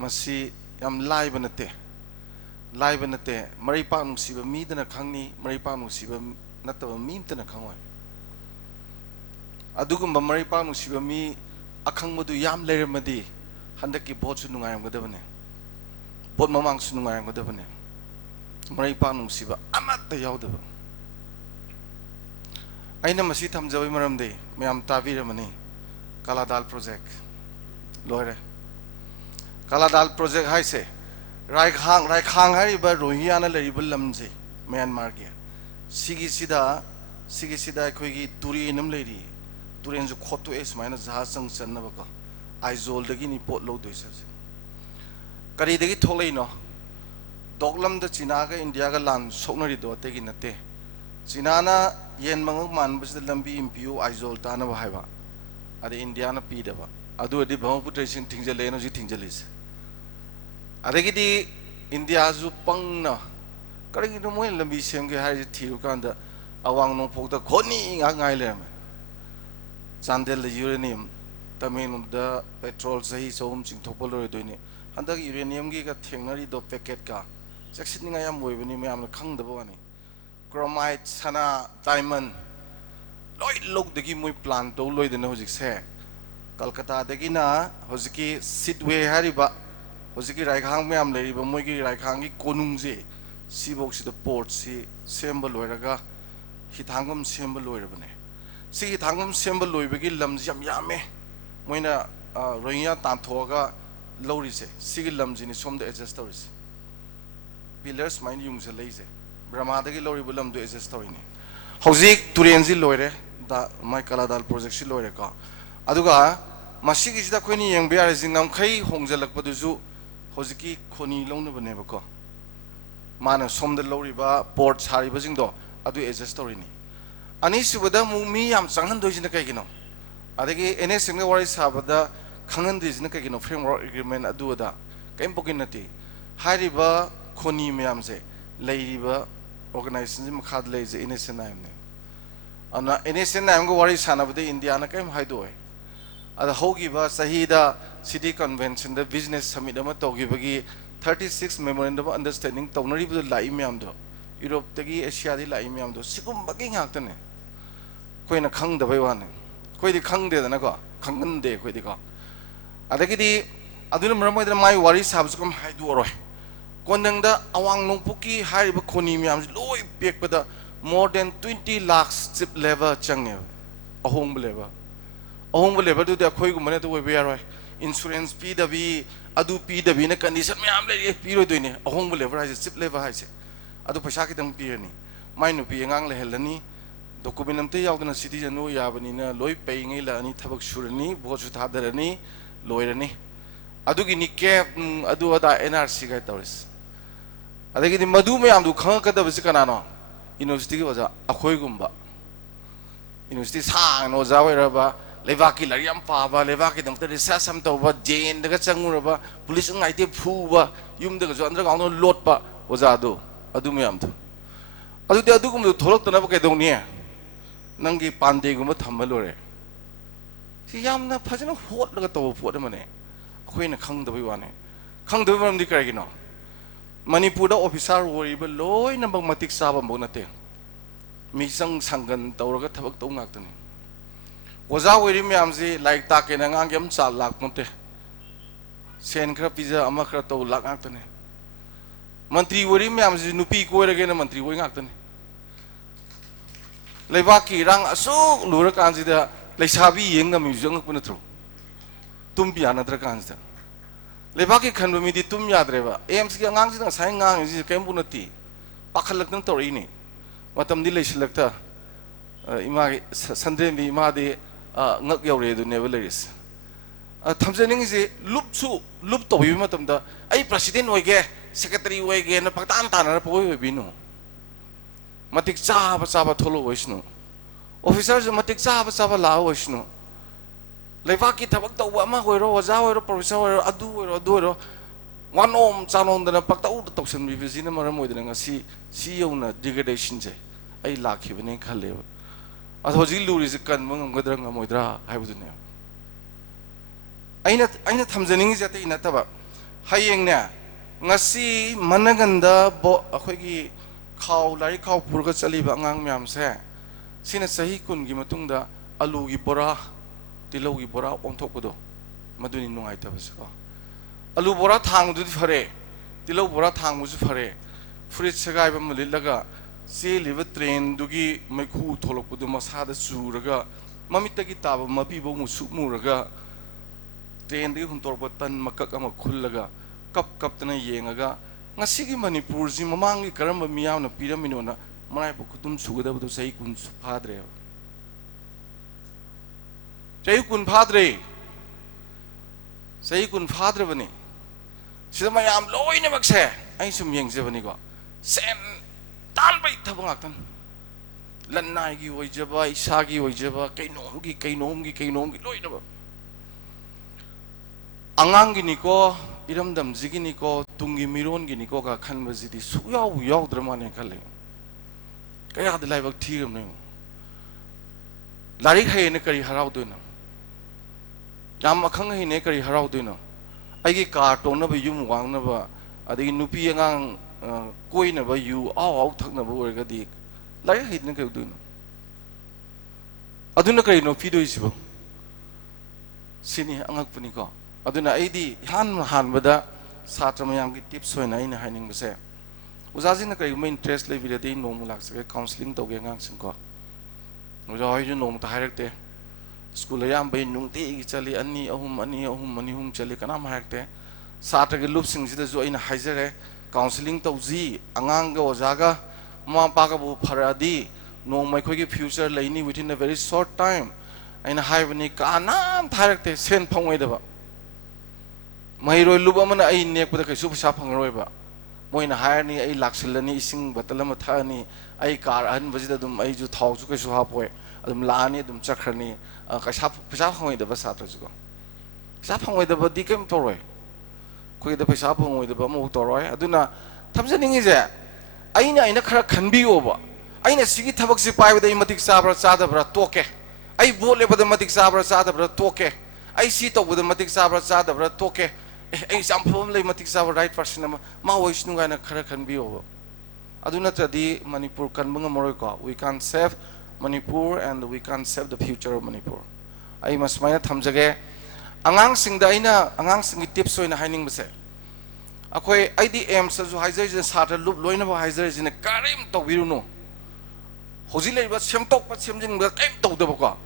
masi yam live nate mari pa nung siba mi dana khangni mari pa nung siba nataba mi tana khangwai adugumba mari pa nung siba mi akhang madu yam leramadi handaki bot su nungayam gadabane bot mamang su nungayam gadabane mari pa nung siba amatta yaudaba aina masi thamjabai maramde mayam tabiramani kaladal project loire kaladal project haise Raikhang hari ba Rohingya na lariba lamje Myanmar ge sigi sida khoi gi turi nam lari turen ju khoto es maina jahaz sang channa ba ka aizol dagi ni pot lo doisa kari dagi tholai no doglam da China ga India ga lan soknari do te gi nate China na yen mangak man bas lambi impiu aizol ta na ba haiba ade India na pi da ba adu adi bhamapur sin thingjale no ji thingjalis adagidi India zu pangna karigi no moi lambi semge hai thiru kanda awang no phokta khoni nga ngai le chandel uranium tamin da petrol sahi som sing thopol roi doini handak uranium gi ka thengnari do packet ka jaksit ninga yam moibani me amna khangdaba wani chromite sana diamond loi lok dagi moi plan to loi dena hojik se Kolkata dagi na hojiki sidway hariba hojiki Raikhang me am leriba moi gi Raikhang gi konung je sibok si the port si sembal loiraga hithangam sembal loirabane si hithangam sembal loibagi lamji yam yame moina Rohingya tam thoga lori se sigi lamji ni somda adjust toris pillars main yung se leise Brahma dagi lori bulam do adjust torini hojik turenji loire da mai kaladal project si loire ka aduga masigi sida khoini yengbe ar jingam khai hongjalak paduju hojiki khoni longna bane bako mana somda loriba port sariba jingdo adu adjust torini ani subada mi yam changhan doijina kaigino adagi ns nga wari sabada khangan dijina kaigino framework agreement adu da kaim pokinati hariba khoni miyam se leiriba organization makhad leije ns naim ne ana ns naim go wari sanabada india na kaim haidoi ada hogiba sahida city convention the business summit ama togibagi 36 memorandum of understanding tawnari bu lai myam do Europe tagi Asia di lai myam do sigum bagi ngaktane koina khangda bai wane koidi khangde dana ko khangande koidi ko adagi di aduna maramai da mai wari sabs kom haidu oroi kondangda awang nongpuki hariba khoni myam loi pekpada more than 20 lakhs chip level change ahong level do da khoi gumane to we are insurance pw adu pw na condition me am le piro doine ahong level ha chip level ha se adu paisa ki dang pirani mai nu pi ngang le helani document amte yaudana citizen no yabani na loi pei ngai la ani thabak surani boju thadarani loirani adu gi ni cap adu ada nrc ga tawris adagi di madu me am du khang ka da bisi kana no university gi waja akhoi gumba university sang no zawai ba Levaki lari am paba levaki dang tadi sasam tau ba jain daga changur ba police ngai te phu ba yum daga jo andra gaung lot ba oja adu me am tu ꯑꯗꯨꯗꯤ ꯑꯗꯨꯒꯨꯝꯕꯗꯨ ꯊꯣꯛꯂꯛꯇꯅꯕ ꯀꯩꯗꯧꯅꯤ ꯅꯪꯒꯤ ꯄꯥꯟꯗꯦꯒꯨꯝꯕ ꯊꯝꯕ ꯂꯣꯏꯔꯦ ꯁꯤ ꯌꯥꯝꯅ ꯐꯖꯅ ꯍꯣꯠꯂꯒ ꯇꯧꯕ ꯄꯣꯠ ꯑꯃꯅꯦ ꯑꯩꯈꯣꯏꯅ ꯈꯪꯗꯕꯩ ꯋꯥꯅꯦ ꯈꯪꯗꯕ ꯃꯔꯝꯗꯤ ꯀꯔꯤꯒꯤꯅꯣ ꯃꯅꯤꯄꯨꯔꯗ ꯑꯣꯐꯤꯁꯥꯔ ꯑꯣꯏꯔꯤꯕ ꯂꯣꯏꯅꯃꯛ ꯃꯇꯤꯛ ꯆꯥꯕ ꯑꯃꯐꯥꯎ ꯅꯠꯇꯦ ꯃꯤꯆꯪ ꯁꯪꯒꯟ ꯇꯧꯔꯒ ꯊꯕꯛ ꯇꯧ ꯉꯥꯛꯇꯅꯤ ꯑꯣꯖꯥ ꯑꯣꯏꯔꯤ ꯃꯌꯥꯝꯁꯤ ꯂꯥꯏꯔꯤꯛ ꯇꯥꯛꯀꯦꯅ ꯑꯉꯥꯡꯒꯤ ꯑꯃ ꯆꯥ ꯂꯥꯛꯄ ꯅꯠꯇꯦ ꯁꯦꯟ ꯈꯔ ꯄꯤꯖ ꯑꯃ ꯈꯔ ꯇꯧ ꯂꯥꯛ ꯉꯥꯛꯇꯅꯤ ꯃꯟꯇ꯭ꯔꯤ ꯑꯣꯏꯔꯤ ꯃꯌꯥꯝꯁꯤ ꯅꯨꯄꯤ ꯀꯣꯏꯔꯒꯦꯅ ꯃꯟꯇ꯭ꯔꯤ ꯑꯣꯏ ꯉꯥꯛꯇꯅꯤ ꯂꯩꯕꯥꯛꯀꯤ ꯏꯔꯥꯡ ꯑꯁꯨꯛ ꯂꯨꯔꯀꯥꯟꯁꯤꯗ ꯂꯩꯁꯥꯕꯤ ꯌꯦꯡ ꯉꯝꯃꯤꯁꯨ ꯑꯉꯛꯄ ꯅꯠꯇ꯭ꯔꯣ ꯇꯨꯝꯕ ꯌꯥꯅꯗ꯭ꯔꯀꯥꯟꯁꯤꯗ ꯂꯩꯕꯥꯛꯀꯤ ꯈꯟꯕ ꯃꯤꯗꯤ ꯇꯨꯝ ꯌꯥꯗ꯭ꯔꯦꯕ ꯑꯦꯝꯁꯀꯤ ꯑꯉꯥꯡꯁꯤꯅ ꯉꯁꯥꯏ ꯉꯥꯡꯉꯤꯁꯤ ꯀꯔꯤꯝꯕꯨ ꯅꯠꯇꯦ ꯄꯥꯈꯠꯂꯛꯇꯅ ꯇꯧꯔꯛꯏꯅꯤ ꯃꯇꯝꯗꯤ ꯂꯩꯁꯤꯜꯂꯛꯇ 이마기 선대미 이마디 ngak yawre du never leris thamjening is lupsu lup to bi matam da ai president oige secretary oige na paktan tanar poi binu matik cha ba tholo oisnu officers matik cha ba la oisnu leibaki thabak to ama hoiro oja hoiro professor hoiro adu hoiro one om chanon da pakta u to sen bi bizina maram oidena ngasi si yona degradation je ai lakhibane khale अथोजी लूरीज कन मंगद्रा ngमोइद्रा हाइबुदुने आइना थमजनिंग जते इनतबा हायेंगने ngasi managanda bo akhoi खाव लारि खाव पुरगा चलिबा अंगांग म्यामसे सिना सही कुन गी मतुंगदा आलू गी बोरा तिलौ गी बोरा ओंथोकदो मदुनि नुंगाइतबसको आलू बोरा थांगदुदि फरे तिलौ बोरा थांगुसु फरे फ्रिज सगाइबा मुलिलगा सेलिबा ट्रेन दुगी मैखु थोलकपुदु मसादा चुरगा ममितगी ताबा मपिबो मुसु मुरगा ट्रेन दि हुंतोरबा तन मकक अमा खुलगा cup कपतना येंगागा ngasi Manipur ji mamangi karamba miyamna piramino na manai bu kutum sugadabu sai kun phadre sai kun phadre bani sida mayam loina bakse ai sum yengje bani go sen tal bai thabang tan lannai gi oijaba isagi oijaba kainom gi loina ba angang gi niko iramdam jigi niko tungi miron gi niko ka khan bajidi suyaw yaw dramane khale kaya de laibak thiram ne lari khaye ne kari harau doina jam akhang he ne kari harau doina aigi car tong na ba yum wang na ba adi nupi angang koi na ba yu aw thak na ba orga di lari he ne kay doina aduna kari no fi doi sibo sini angak puni ko aduna aidi han bada satra mayam gi tips hoina ina haining base uzaji na kai ma interest le video de nom lak se counseling to ge ngang sing ko uja hoi ju nom ta harekte school yam bai nung te gi chali ani ahum chali kana ma harekte satra ge lup sing sida jo ina haijare counseling to ji angang ga oja ga ma pa ga bu pharadi nom mai khoi gi future laini within a very short time aina haibani kanam tharekte sen phongoi da ba Maheiroi luba mana ai nek pada kai su pisa phangroi ba moina hairni ai laksilani ising batalama thani ai kar an bajida dum ai ju thau su kai su hapoi adum laani dum chakhrani ka sa pisa phangoi da ba satra ju ko pisa phangoi da ba dikem toroi khoi da pisa phangoi da ba mo toroi aduna thamjaningi je aina khara khanbi oba aina sigi thabak si pai da matik sabra chadabra toke ai bole bada matik sabra chadabra toke ai si to bada matik sabra chadabra toke example lay matik sa right person ma voice nu gana khara khan bi over aduna tradi Manipur kan banga moroi ko we can save Manipur and we can save the future of Manipur ai mas maina thamjage angang sing da ina angang sing tips hoina haining base akoi idm sa ju haizer je satra lup loina ba haizer je ne karim to biru no hoji lei ba semtok pa semjing ba kaim to da ba ko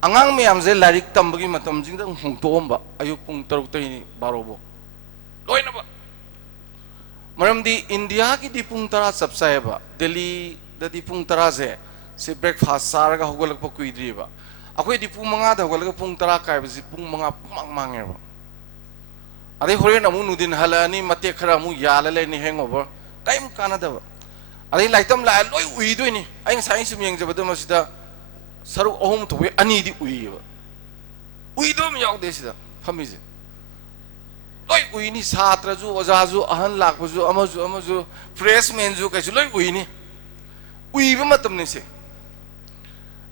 angang miyam je larik tambagi matam jing dang hongtom ba ayuk pung taruk tai barobo loina ba maram di India ki di pung tara sapsai ba Delhi da di pung tara je se breakfast sar ga hogolak pa kuidri ba akoi di pung manga da hogolak pung tara kai ba si pung manga mang ba ade hore na mu nudin halani mate khara mu yala le ni hangover kaim kana da ba ade laitam la loi ui doi ni ai sai sum yeng je ba ma sida saru ohum to we ani di ui dom yaw de sida phamize loi ui ni satra ju oja ju ahan lak ju amaju fresh men ju kai ju loi ui ni uiba matam ni se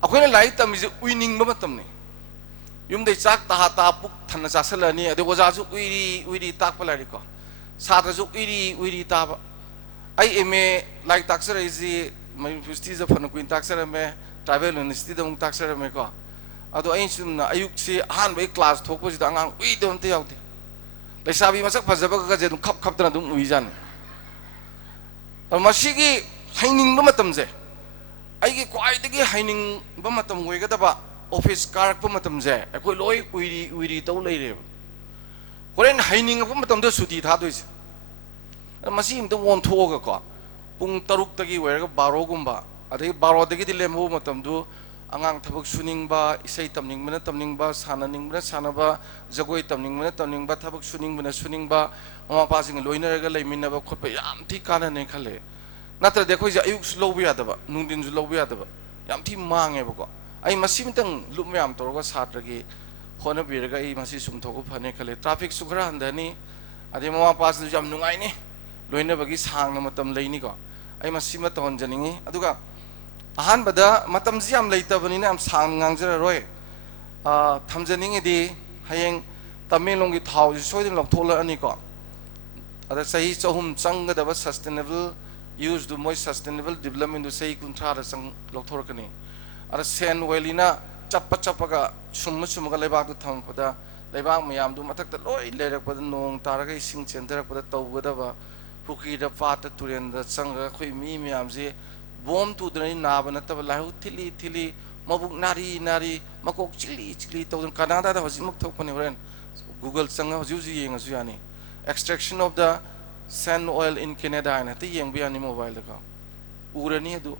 akhoi na lai tam ji uining ba matam ni yum dei chak ta puk thana cha salani ade oja ju uiri tak palari ko satra ju uiri ta ba ai eme lai tak sara ji mai fusti za phana kuin tak sara me travel university da mung tak sara me ko ado ai sum na ayuk si han bai class thok po ji da ngang ui dom te yaute lai sabi masak phajaba ka je dum khap tana dum ui jan masi gi haining ba matam je ai gi kwai de gi haining ba matam ngoi ga da ba office karak pa matam je akoi loi uiri tau lei re horen haining pa matam da suti tha doi masi im to won tho ga ko pung taruk tagi wer ga baro gumba adai baro dagi di lembo matam du angang thabak suning ba isai tamning ba sananing ba sanaba jagoi tamning ba thabak suning ba mama pa sing loiner ga leimin ba khot pa yam thi kana ne khale natra dekho ja ayuk slow ya da ba nungdin ju low ya da ba yam thi mange ba ko ai masi mitang lup myam tor ga satra gi hona bir ga ai masi sum thoku phane khale traffic sukhra handani ade mama pa su jam nungai ni loina bagi sang na matam leini ko ai masi ma ton janingi aduga ahan bada matam jiam leita bani na am sang ngang jara roi thamjaningi di hayeng tamelong gi thau ji soidin lok thola ani ko ada sahi chahum changa da ba sustainable use do moi sustainable development do sahi kunthra da sang lok thor kani ara sen welina chappa ga summa ga lebak du thang pada lebak mayam du matak ta loi lerak pada nong taraga ising center pada tawda ba pukri da pat turen da sanga khoi mi mayam je bom tu dani na ba na ta lahu thili mabuk nari makok chili tawdun kanada da hoji mak thok pani horen google sanga hoji yeng asu yani extraction of the sand oil in Canada and ti yeng bi ani mobile da ka urani adu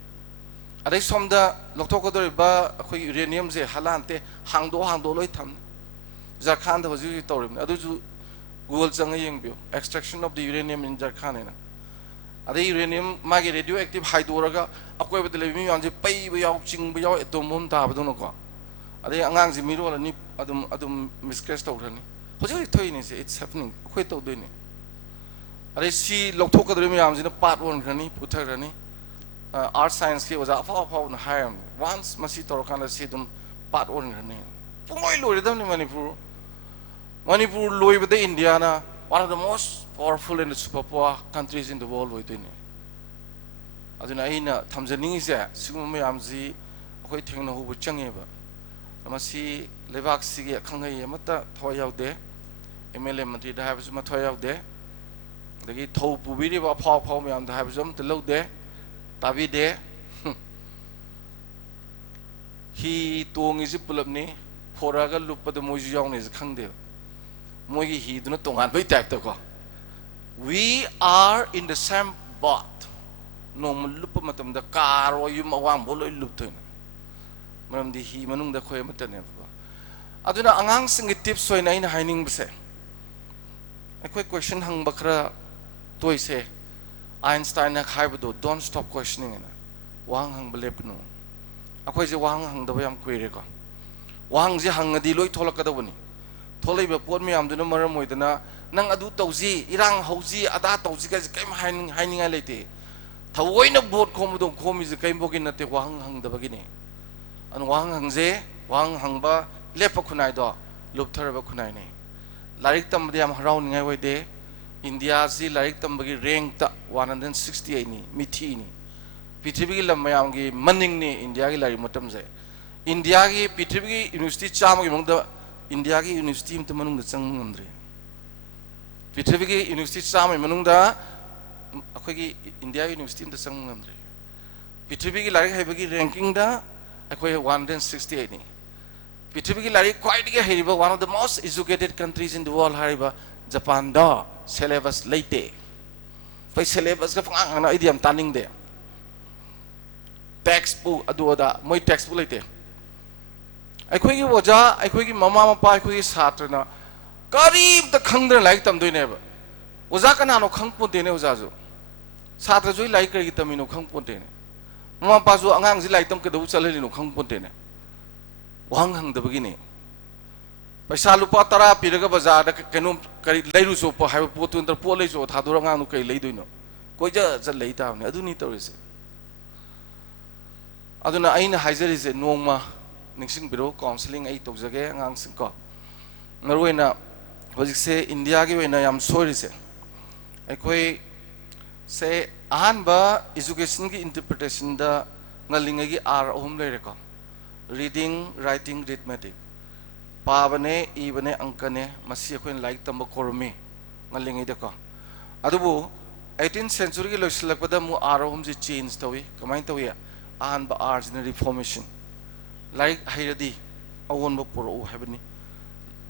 adai somda lokthok ko dori ba khoi uranium je halante hangdo loi tham Jharkhand da hoji torim adu ju google changa yeng bi extraction of the uranium in Jharkhand na adai uranium magi radioactive hydroga akoi ba le mi yam je pai ba yaw ching ba yaw atom bom ta ba do no ko adai angang ji mi ro la ni adum miscast to rani hoji thoi ni se it's happening khoi to do ni adai si lokthok ko dori mi yam ji na part 1 rani puthar rani art science ki was a fa na hayam once masi torokana si dum part 1 rani pungoi loi dam ni manipur loi ba India na one of the most powerful and superpower countries in the world with ni aduna aina thamjaning se sigum mayam ji akoi thengna hu bu change ba masi lebak si gi khangai amata thoi yaude MLA mantri da habu ma thoi yaude dagi thau pu bi ba phaw mayam da habu jam te laude tabi de hi tong is pulap ni foraga lupa de moji yaw ni khang de mogi hi duna tongan bai type to ko we are in the same boat no lupa matam da karo yum awang boloi lup to maram di hi manung da khoi mata ne ko aduna angang sing tips soina in haining bse akoi question hang bakra toy se Einstein na khaibudo don't stop questioning na wang hang belep no akoi je wang hang da yam kwere ko wang je hang di loi tholak ka da bani tholai ba pon mi am du na maram moi dana nang adu tauji irang hauji ada tauji ka kaim haining ai lete thawoi na bot khom do khomi je kaim bokin na te wang hang da bagini an wang hang je wang hang ba lepa khunai do lupthar ba khunai ne larik tam de am harau ningai wai de India ji larik tambagi rank ta 168 ni mithi ni pithribi gi lam mayam gi maning ni India gi lari matam je India gi pithribi gi university cham gi mongda India gi university im manung da chang ngamdre pithribi gi university cham im manung da akhoi gi India university im da chang ngamdre pithribi gi larik haibagi ranking da akhoi 168 ni pithribi gi larik kwai gi heriba one of the most educated countries in the world hariba Japan da syllabus late pai syllabus ka phang na idiam taning de textbook adu da moi textbook late akhoi gi oja akhoi gi mama mapa akhoi gi satra na karib da khangdra like tam doi ne ba oja kana no khang pon de ne oja ju satra joi like kar gi tamino khang pon de ne mama pa ju angang ji like tam ka do chalali no khang pon de ne wang hang da bagi ne paisa lupa tara piraga bazar da kenu kari leiru so po hai po tu ndar po lei so thadura nga nu kai lei doino koi ja lei ta ne adu ni tawise aduna aina haizari se nongma ningsing biro counseling ai tokjage angang singko maruina hojik se India gi wena yam sori se aikoi se ahanba education gi interpretation da ngalinga gi ar ohum leire ko reading writing arithmetic pabane ibane angkane masi akoin like tamba kormi ngalinga de ko adubu 18th century gi loisilakpada mu ar ohum ji change tawi kamai tawi ahanba ars in reformation like hairadi awon ba poro habani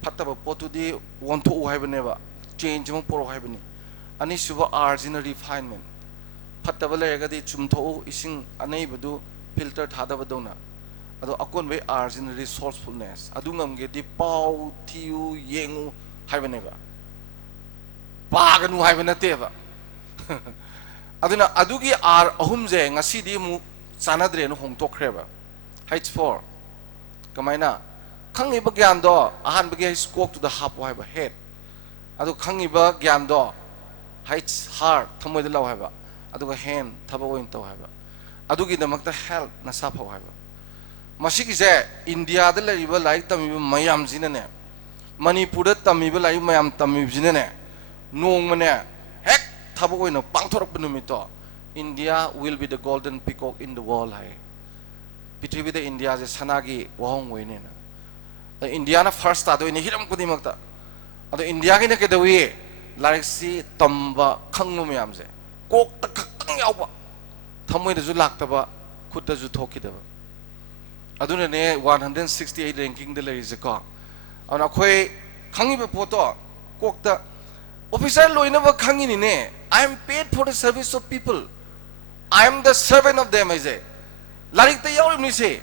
fataba potudi won to habane ba change mo poro habani ani suba ars in refinement fataba legadi chumtho ising anei badu filter thada badona ado akon be ars in resourcefulness adu ngamge di pau thiu yengu habane ba paganu habana teba aduna adugi ar ahumje ngasi di mu sanadre no hong tokreba h4 kamaina khangi ba gyan do ahan bage spoke to the half haiba head adu khangi ba gyan do h heart thamoi de law haiba adu ga hand thaba oin to haiba adu gi damakta help na sa phau haiba masiki je India da lariba like tami mayam jinane Manipur da tami ba like mayam tami jinane nong mane hek thaba oin pangthorap numito India will be the golden peacock in the world hai Pitribi the India je sanagi wahong wene na India na first ta do ni hiram kudi makta ado India gi na ke dawi like si tamba khangmu myam je kok ta khang yaw ba thamoi da ju lak ta ba khut da ju thoki da ba aduna ne 168 ranking de le je ko ana khoi khangi be photo kok ta officer loina ba khangi ni ne I am paid for the service of people I am the servant of them, I say. Larik ta yaw ni se.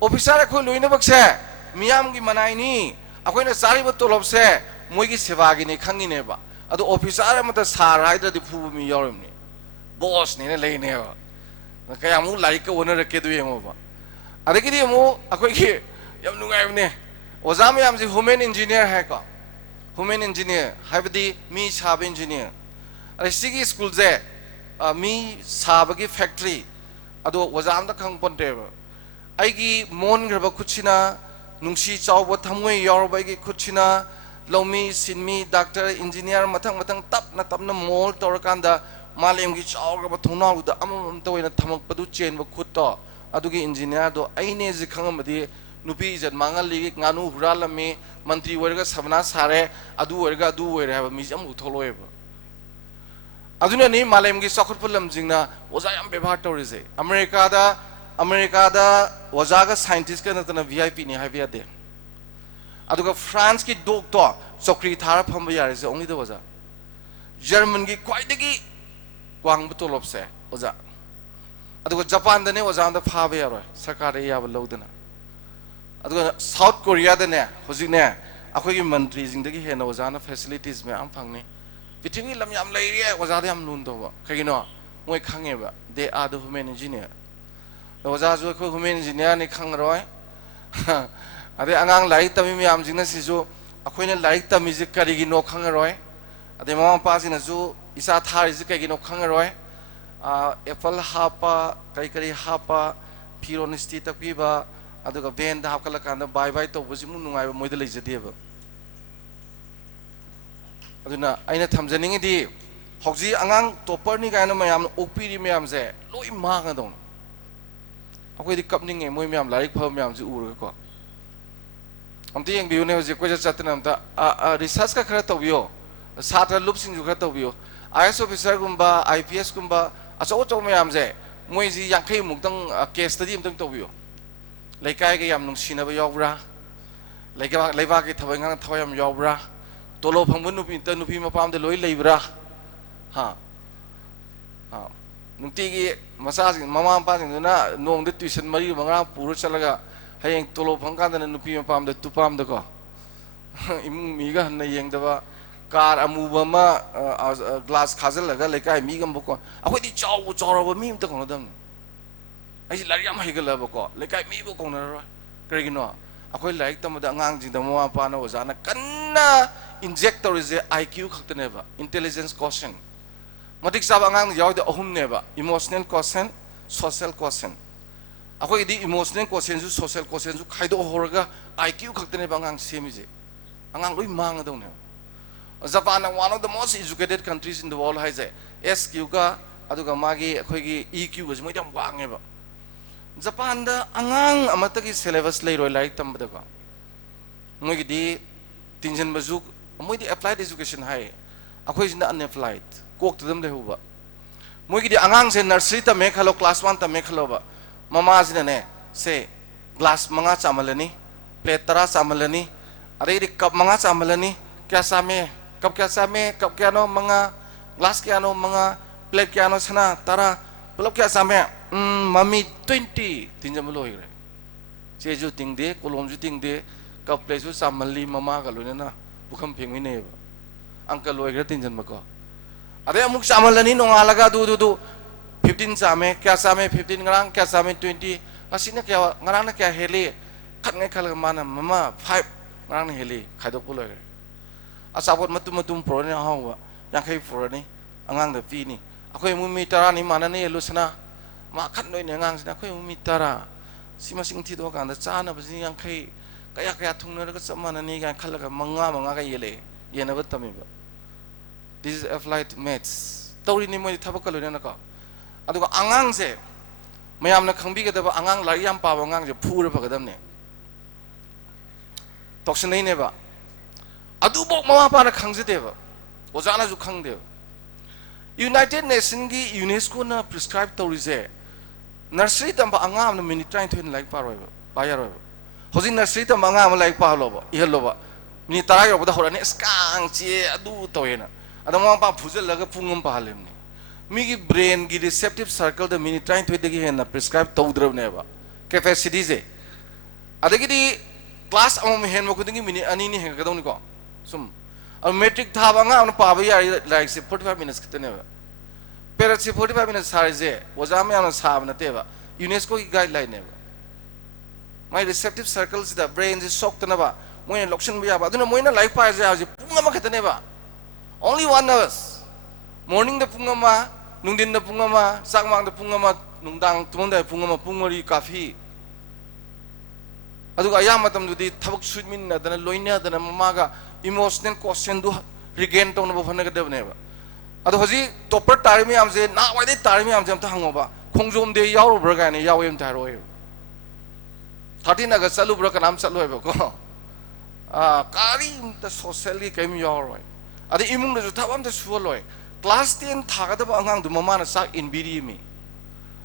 Officer ko loina bakse miyam gi manai ni. Ako na sari ba tolop se moi gi seva gi ni khangi ne ba. Ado officer ma ta sar hai da di phu mi yaw ni. Boss ni ne le ne ba. Kaya mu larik ka wona rake du yemo ba. Ade gi di mu ako gi yam nungai ne. Oza mi yam ji human engineer hai ko. Human engineer hai di mi sab engineer. Ade sigi school je mi sabagi factory ado wazam da khang ponte ba aigi mon graba kuchina nungsi chawba thamoi yorba gi kuchina lomi sinmi doctor engineer mathang tapna mol torkanda malem gi chawga thona uda amam toina thamak padu chen ba khutto adugi engineer do aine ji khangamadi nupi jan mangal ligi nganu huralami mantri werga sabna sare adu werga ha mi jam utholoi ba aduna ni malem gi sakhut pulam jingna oza yam bebhar torise America da oza ga scientist ka natana VIP ni habia de aduga France ki doctor chokri thara phamba yare se only the oza German gi kwaidagi kwang butolop se oza aduga Japan da ne oza da phabe yaro sarkar ya ba lodana aduga South Korea da ne hojik ne akhoi gi mantri jingdagi hena oza na facilities me am phangni Pitingi lam yam lay was Adam Nundo, Kagino, Moy Kangeva, they are the human engineer. There was also a human engineer, Nick Kanglei. Are they angang light the Mimiam Zinasizo, a queen light the music Karigino Kangaroi? At the moment passing a zoo, is at Harris Kagino Kangaroi, Imphal Hapa, Kaikari Hapa, Pironistita Piba, Aduga Ben, the Hakalakanda, by to Wazimun, I will model is a devil. Aduna aina thamjaningi di hokji angang topper ni kaina mayam opiri mayam je loi ma ga dong akoi di kapning e moi mayam larik pha mayam ji ur ko amti yeng biu ne hoji ko chatna amta research ka khara tobio satra lup sing ju khara tobio IS officer gumba IPS gumba aso to mayam je moi ji yankhai mukdang case study amtang tobio laikai ga yam nung sina ba yobra laiba ki thabai ngang thawayam yobra Tolo Pangman Nupi Mapam the Loi Libra. Ha. Nutigi massage Mamma passing no the tuition Marie Manga Purusalaga, Haying Tolo Pangan and Nupi Mapam the Tupam the go. Miga and the Yang Dava car a movama glass castle like I Migam Boko. I would each all over me to one of them. I said Lariam Higalaboko, like I me Bokona, Gregino. Ako like them with the Angang, the Moapana was an Kana injector is the IQ Kaktaneva, intelligence quotient. Matik Sabangang Yaw the Ohum never, emotional quotient, social quotient. ꯑꯩꯈꯣꯏꯒꯤꯗꯤ emotional ꯀꯣꯁꯦꯟꯁꯨ social ꯀꯣꯁꯦꯟꯁꯨ ꯈꯥꯏꯗꯣꯛꯍꯧꯔꯒ IQ ꯈꯛꯇꯅꯦꯕ ꯑꯉꯥꯡ ꯁꯦꯝꯃꯤꯁꯦ ꯑꯉꯥꯡ ꯂꯣꯏ ꯃꯥꯡꯒꯗꯧꯅꯦꯕ ꯖꯄꯥꯟꯅ one of the most educated countries in the world 하이제 SQ가 아두가 마기 거기 EQ가 좀 이런 왕해봐 자판다 앙앙 아마따기 셀레버스 레이로 라이크 탐바다가 뭐기디 틴전 바죽 뭐이디 applied education 하이 아코이진다 unapplied 꼭 드듬 레후바 뭐기디 앙앙세 nursery 타 메칼로 class 1 타 메칼로바 마마지네 세 glass mga chamalani plate tara chamalani areidi cup mga chamalani kya same cup kya same cup kya no mga glass kya no mga plate kya no sana tara pelok kya same mami 20 tinjamlo hire jeju tingde kolomju tingde cup plate su samali mama ga loina bukham phengmi ne uncle loigra tinjan mako are amuk chamalani nongalaga du 15 same kya same 15 ngarang kya same 20 asina kya ngarang na kya heli khat ngai khal mana mama 5 ngarang na heli khaidok puloi asabot matum pro ne hawa yang khai pro ni angang da pi ni akoi mumi tara ni mana ne lusana ma khat noi ne angang sina akoi mumi tara sima sing thi do kan da chana ba yang khai kaya thungna ga chamana ni ga khal ga manga ga yele yena ba tami ba this is applied maths tawri ni moi thabak ka loina ka aduga angang se mayamna khangbi ga da angang lari yam pa angang je phura ba ga dam ne toksan nei ne ba adubok mama pa na khangje de ba ojana ju khang de United Nations gi UNESCO na prescribe tawri je nursery tam ba angam na minute trying to like pa roi ba pa ya roi hoji nursery tam angam like pa lo ba ihel lo ba ni tara yo ba da horani skang che adu toyena adama pa phujal laga pungam pa halem ni migi brain gi receptive circle the minute trying to degi hen na prescribe tawdrab ne ba capacity je adagi di class amam hen mo kudingi minute ani ni hen ga dong ni ko sum a metric tha ba nga pa ba ya like 45 minutes kitne ba pero 45 minutes sar je oja me ana sab na te ba UNESCO ki guideline ne ba my receptive circles the brain is soaked na ba moina loction ba ba aduna moina life pa je punga ma kitne ba only 1 hours morning the pungama nungdin the pungama sakmang the pungama nungdang tumanda pungama pungmari coffee aduga ayam matam dudi thabak suitmin na dana loina dana mamaga emotional question du regain tong na phana ga devne ba adu hoji topper tarimi amje na wai de tarimi amje am ta hangoba khongjom de yaw bra ga ne yaw em ta roi 30 na ga chalu bra kanam chalu ba ko kari ta socially kaim yaw roi adi imung na ju thabam ta suoloi class 10 thaga da angang du mama na sak in biri mi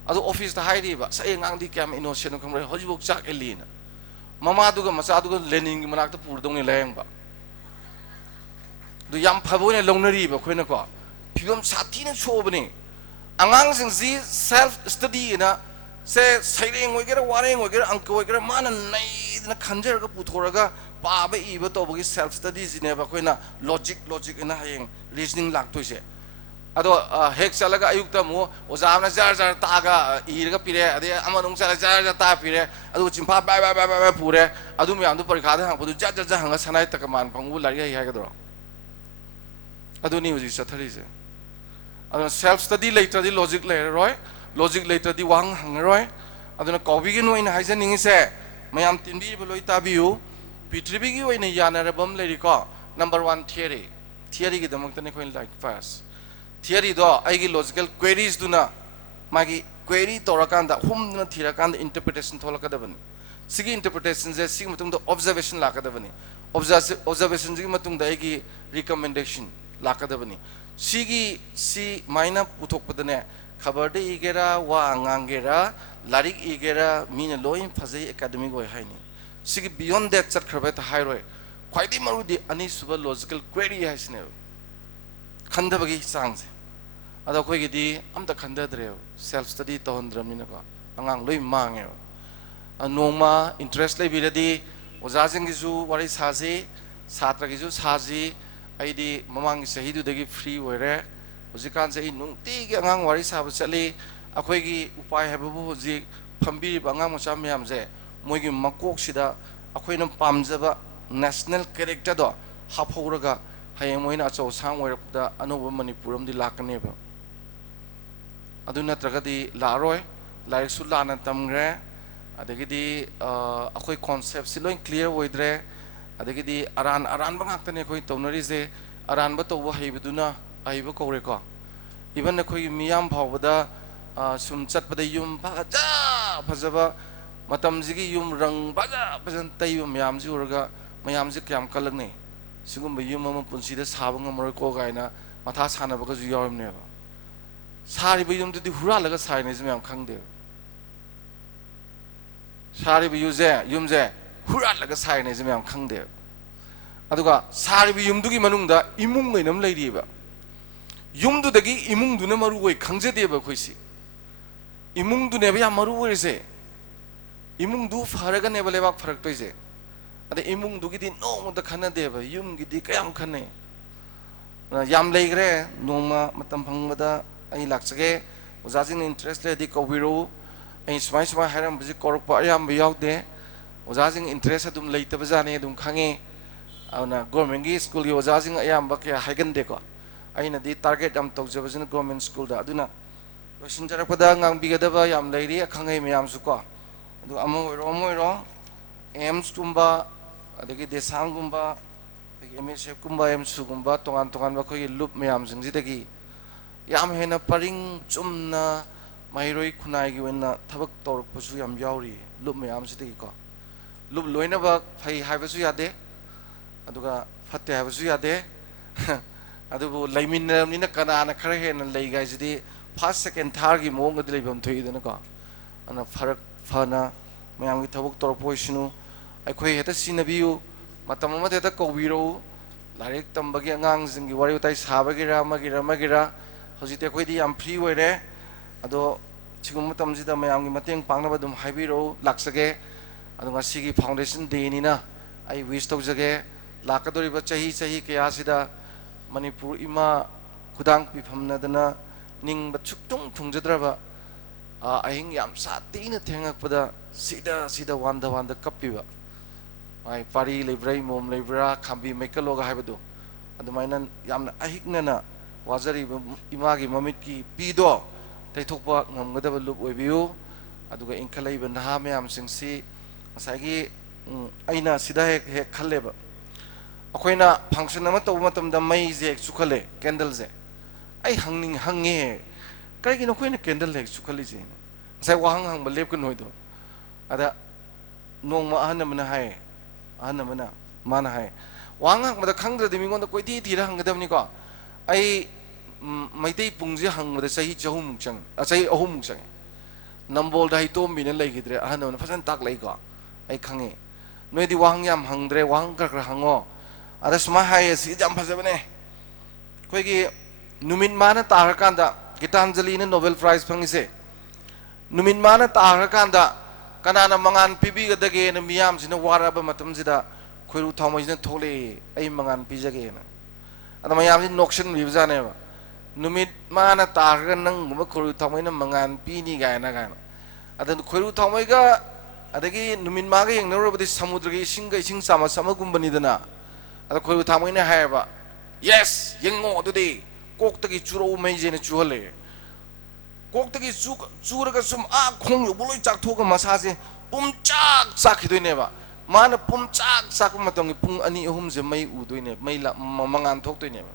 adu office ta hairi ba sai ngang di kam innocent kam roi hoji bok sak elina mama du ga masa du ga learning gi manak ta pur dong ni leng ba du yam phabo ne longnari ba khoina ko phigam sathi na chobani angang sing ji self study na se saireng oigera wareng oigera angk oigera mana nai na khanjer ga puthora pa ba I ba to ba self study ji ne ba khoina logic na hayeng reasoning lak toise ado hek chalaga ayukta mo ojamna jar ta ga irga pire ade amanung chala jar ta pire adu chimpa ba pure adu me andu parikha da hang bu jar hang sanai ta man phangu lari ha ga do adu ni uji chathari je adu self study later di logic later di wang hang roi adu na kobi gi no ina haisen ningi se mayam tinbi boloi tabiu pitribi gi oina yana rabam leri ko number 1 theory gi damak tane koin like first theory do aigi logical queries duna magi query torakanda humna thirakanda interpretation tholakadabani sigi interpretation je sigi matungda observation lakadabani observation ji matungda aigi recommendation lakadabani sigi si maina puthokpadane khabar de igera wa angangera larik igera mina loin phajai academic oi haini sigi beyond that chat khabe ta hairoi khwaidi marudi ani suba logical query haisne khandabagi changse ada koi gi amta khandadre self study to hondramina ko angang loi mange noma interest le biradi oja jing gi ju wari saji satra gi ju saji aidi mamang sahi du dagi free oire hojikan se nungti gi angang wari sab chali akoi gi upai ha bu hoji phambi bangang mocha myam je moi gi makok sida akoi nam pamjaba national character do haphoraga hayeng moina acho sang oirapda anoba manipuram di lakane ba aduna tragadi laroi laik sulana tamgre adagidi akoi concept si loin clear oidre adagidi aran bangak tane khoi tonari se aran ba to wa haibuduna aiba kore ko even khoi miyam phawda sum chat pada yum phaja phajaba matam jigi yum rang phaja phajan taiba miyam ji urga mayam ji kyam kalakne sigum yum ama punsi da sabang amar ko gaina matha sana ba ga ju yawm ne ba sari ba yum di hura laga sai ne jam khangde sari ba yuze yumje hura laga sai ne jam khangde aduga sari ba yum dugi manungda imung ngai nam leiri ba yum du dagi imung du na maru goi khangje de ba khoisi imung du ne ba ya maru goi se imung du faraga ne ba le bak farak toise ada imung du gi di no da khana de ba yum gi di kayam khane yam leigre noma matam phangda ai laksage ojajing interest le di kobiro ai smai haram bi korok pa yam bi yaude ojajing interest adum leita bajane adum khange auna government gi school gi ojajing ayam ba kya haigan de ko aina di target am tok jabajin government school da aduna losin jarak pada ngang bi gada ba yam leiri khangai miyam su ko adu amoiro aims tumba adagi desang gumba MSF kumba MSU kumba tongan ba khoi loop mayam jingsidagi yam hena paring chumna Maheiroi khunai gi wena thabak tork pasu yam yauri loop mayam sidagi ko loop loina ba phai haibasu yade aduga fatte haibasu yade adubu laimin ni na kana na khare hena lei gai sidi first second third gi mong gadi leibam thoi dana ko ana farak fana mayam gi thabak tork poisinu ai khoi heta sinabiu matam ma de ta kobiro larik tambagi angang jingi wari utai sabagira magira hojite khoi di am free oire ado chigum matam jida mayam gi mateng pangna ba dum haibiro laksage ado ngasi gi foundation day ni na ai wish to jage lakadori ba chahi kya sida manipur ima khudang pi phamna dana ning ba chuktung thungjadraba ahing yam satina thengak pada sida wanda kapiba ai pari lebrai mom lebra khambi mekaloga haibado adumaina yamna ahiknana wajari imagi mamit ki pido taithokpa ngamgadaba lup oibiu aduga inkhalai ba naha mayam singsi asagi aina sida hek khalleba akoina function ama to matamda mai je sukhale candle je ai hange kai gi no koina candle hek sukhali je sai wahang ba lep kan hoido ada nongma ahanamna hai mana mana hai wang mada khangdra de mingon da koi ti ra hangdam ni ko ai maitei pungji hangmada sahi chahum chang sahi ahum chang nambol dai tom bin lai gidre ahan fasan tak lai ko ai khange noi di wang yam hangdre wang kar hango ada sma hai si jam phajabane koi gi numin mana tar kanda gitanjali ne nobel prize phangise numin mana tar kanda kanana mangan pibi gadage na miyam sina waraba matam sida khoiru thomai sina thole ai mangan pijage na ada mayam sin nokshin bibjane ba numit mana tar ga nang guma khoiru thomai na mangan pi ni ga na ada khoiru thomai ga adagi numin ma ga yeng naro badi samudra ga ising sama gumbani dana ada khoiru thomai na hai ba yes yengo dudi kok tagi churo mai je na chuhale kok tagi churaga sum a khong yu boloi chak thoga masase pumchak sakhidoine ba mana pumchak sak matong pung ani ahum je mai udoine mai la mangan thoktoine ba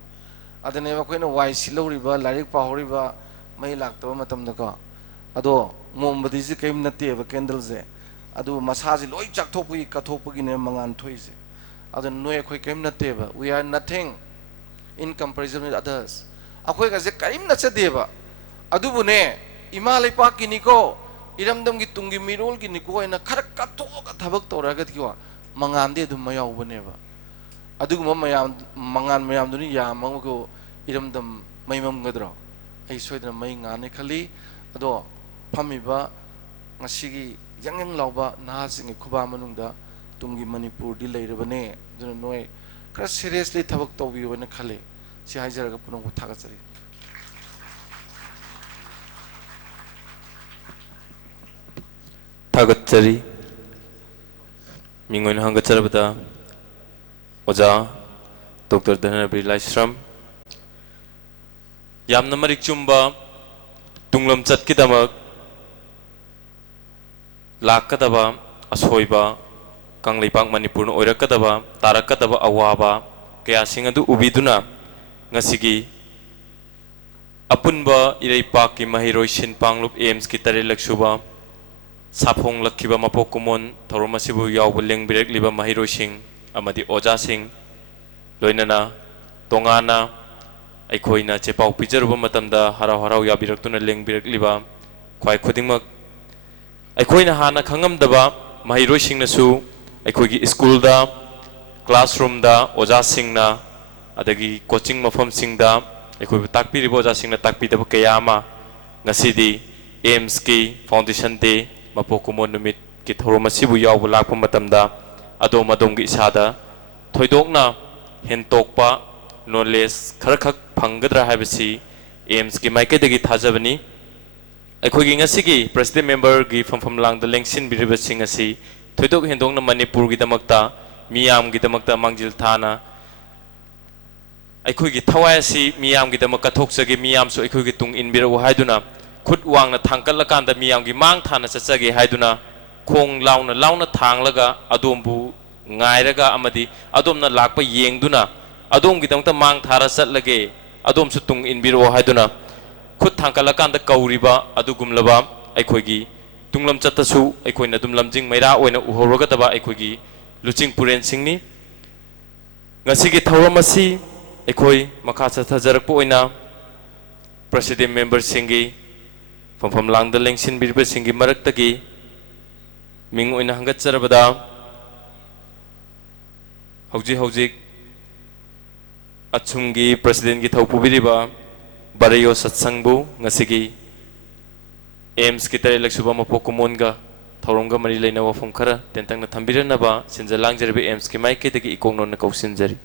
adane ba koina wai silori ba larik pa hori ba mai lak to matam da ko ado mombadi ji kaim natte ba candle je ado masase loi chak thokpui ka thokpui ne mangan thoise ado noi khoi kaim natte ba we are nothing in comparison with others akhoi ga je kaim na che deba adubune Ireipakki niko iramdam gi tungi mirol gi niko ina kharak ka to ka thabak toraga diwa mangande dum mayaw baneba aduguma mayam mangan mayam duni yamang ko iramdam maimam gadro ai soidna mai ngane khali ado phamiba ngasigi yang lauba na singi khuba manungda tungi manipur di leirabane duna noi kra seriously thabak tobiyo na khale si haijaraga punong thagatsari 타것자리 민고인 한것자리보다 오자 Dr. Dhanabri Laishram Yamna marik chumba tunglam chat kidamak lakadaba asoiba Kanglei Manipur no oirakadaba tarakadaba awaba kaya singadu ubiduna ngasigi Apunba Ireipakki Maheiroi Sinpanglup Aims ki tare laksuba Sapong lakkiba mapokumon Thoromasibu yawba lengbirek liba Maheiroi sing amadi oja sing loinana tongana aikoina chepau pijaruba matamda harau harau yabiraktuna lengbirek liba khwai khudingmak aikoina hana khangamdaba Maheiroi singnasu aikoigi school da classroom da oja singna adagi coaching mafam singda aikoibu takpiriba oja singna takpidaba kayama ngasidi aims ki foundation day mapokumon numit ki thoromasibu yawba lakpa matamda adom adom gi isada thoidokna hentokpa knowledge kharakhak phanggadra habisi aims ki maikedagi thajabani aikoigi ngasigi president member gi famfam langda lengsin biriba sing asi thoidok hendongna Manipur gi damakta miyam gi damakta mangjil thana aikoigi thawai asi miyam gi damak kathokjage miyam so aikoigi tung inbira haiduna khut wangna thangkallakanda miyam gi mang thana chachage haiduna khong launa thanglaga adombu ngairaga amadi adomna lakpa yengduna adom gi damakta mang thara chatlage adom su tung inbiro haiduna khut thangkallakanda kauriba adugumlaba aikoigi tunglam chatasu aikoina dum lamjing maira oina uhoroga daba aikoigi luching puren singni ngasigi thawamasi aikoi makha chathajarakpa oina president member singi famfam langda lengsin birba singi maraktagi ming oina hangatcharabada hauji achumgi president gi thawpubiriba barayo satsangbu ngasigi aims ki tare laksuba mapokumonga thorongga mari leina wafum khara tentangna thambiranaba sinjalang jerbe aims ki maike degi ikongnon na kausinjari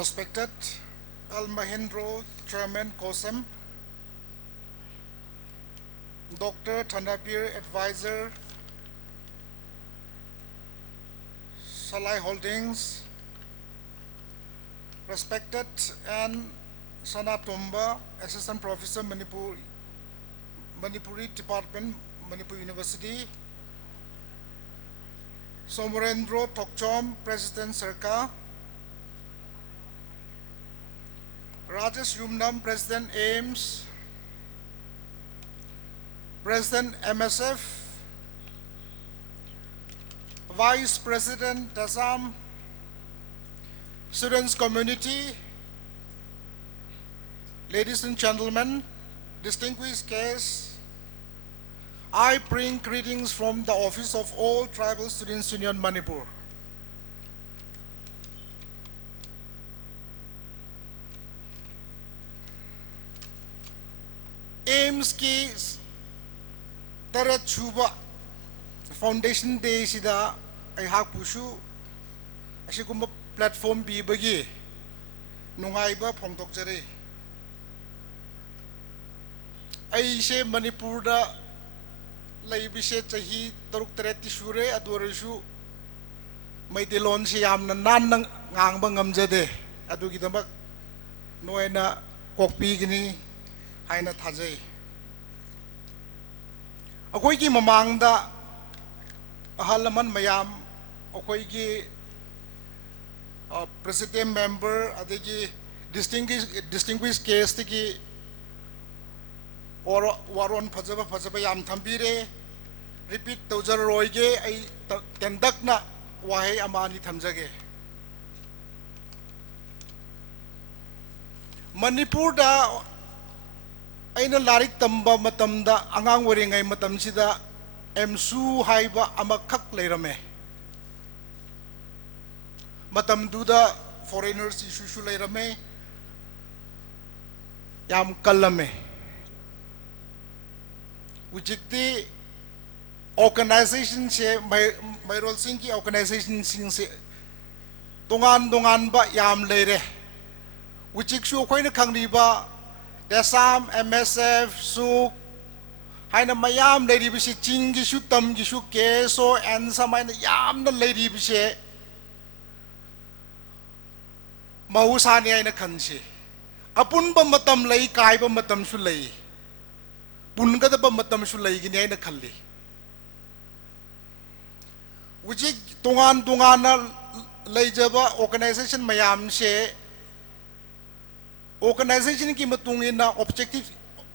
Respected Al Mahendro Chairman COSEM, Dr. Thandapir Advisor, Salai Holdings, respected and Sanatumba, Assistant Professor Manipuri Department, Manipur University, Somorendro Tokchom, President Sarkar, Rajesh Yumnam, President AIMS, President MSF, Vice President Dasam, students community, ladies and gentlemen, distinguished guests, I bring greetings from the Office of All Tribal Students Union Manipur. AIMS ki Tarat Chuba Foundation Day sida ay hakpusu asiguma platform bibagi nungaiba phongtokjare ay se Manipur da laibise chahi taruk tareti sure adurasu maidilon si yamna nan ngang ba ngamjade adugidamak noena kokpi gini haina thajai akoi ki mamangda ahalaman mayam akoi ki president member adegi distinguished guest ki or waron phajaba yam thambire repeat tawjar roige ai tendakna wahai amani thamjage Manipur da aina larik tamba matamda angang waringai matamsida emsu haiba amakhak leirame matamduda foreigners issue leirame yam kallame ujikti organization se mairol sing ki organization sing se tongan tongan ba yam leire ujik shu khoi na khangri ba desam MSF su haina mayam leiri bisi chingi shu tam gi shu ke so en samai na yam na leiri bisi mahusani aina khansi Apunba matam lei kai ba matam su lei punga da ba matam su lei gi ne aina khalli ujik tongan tongan na leijaba organization mayam se organization ki matungina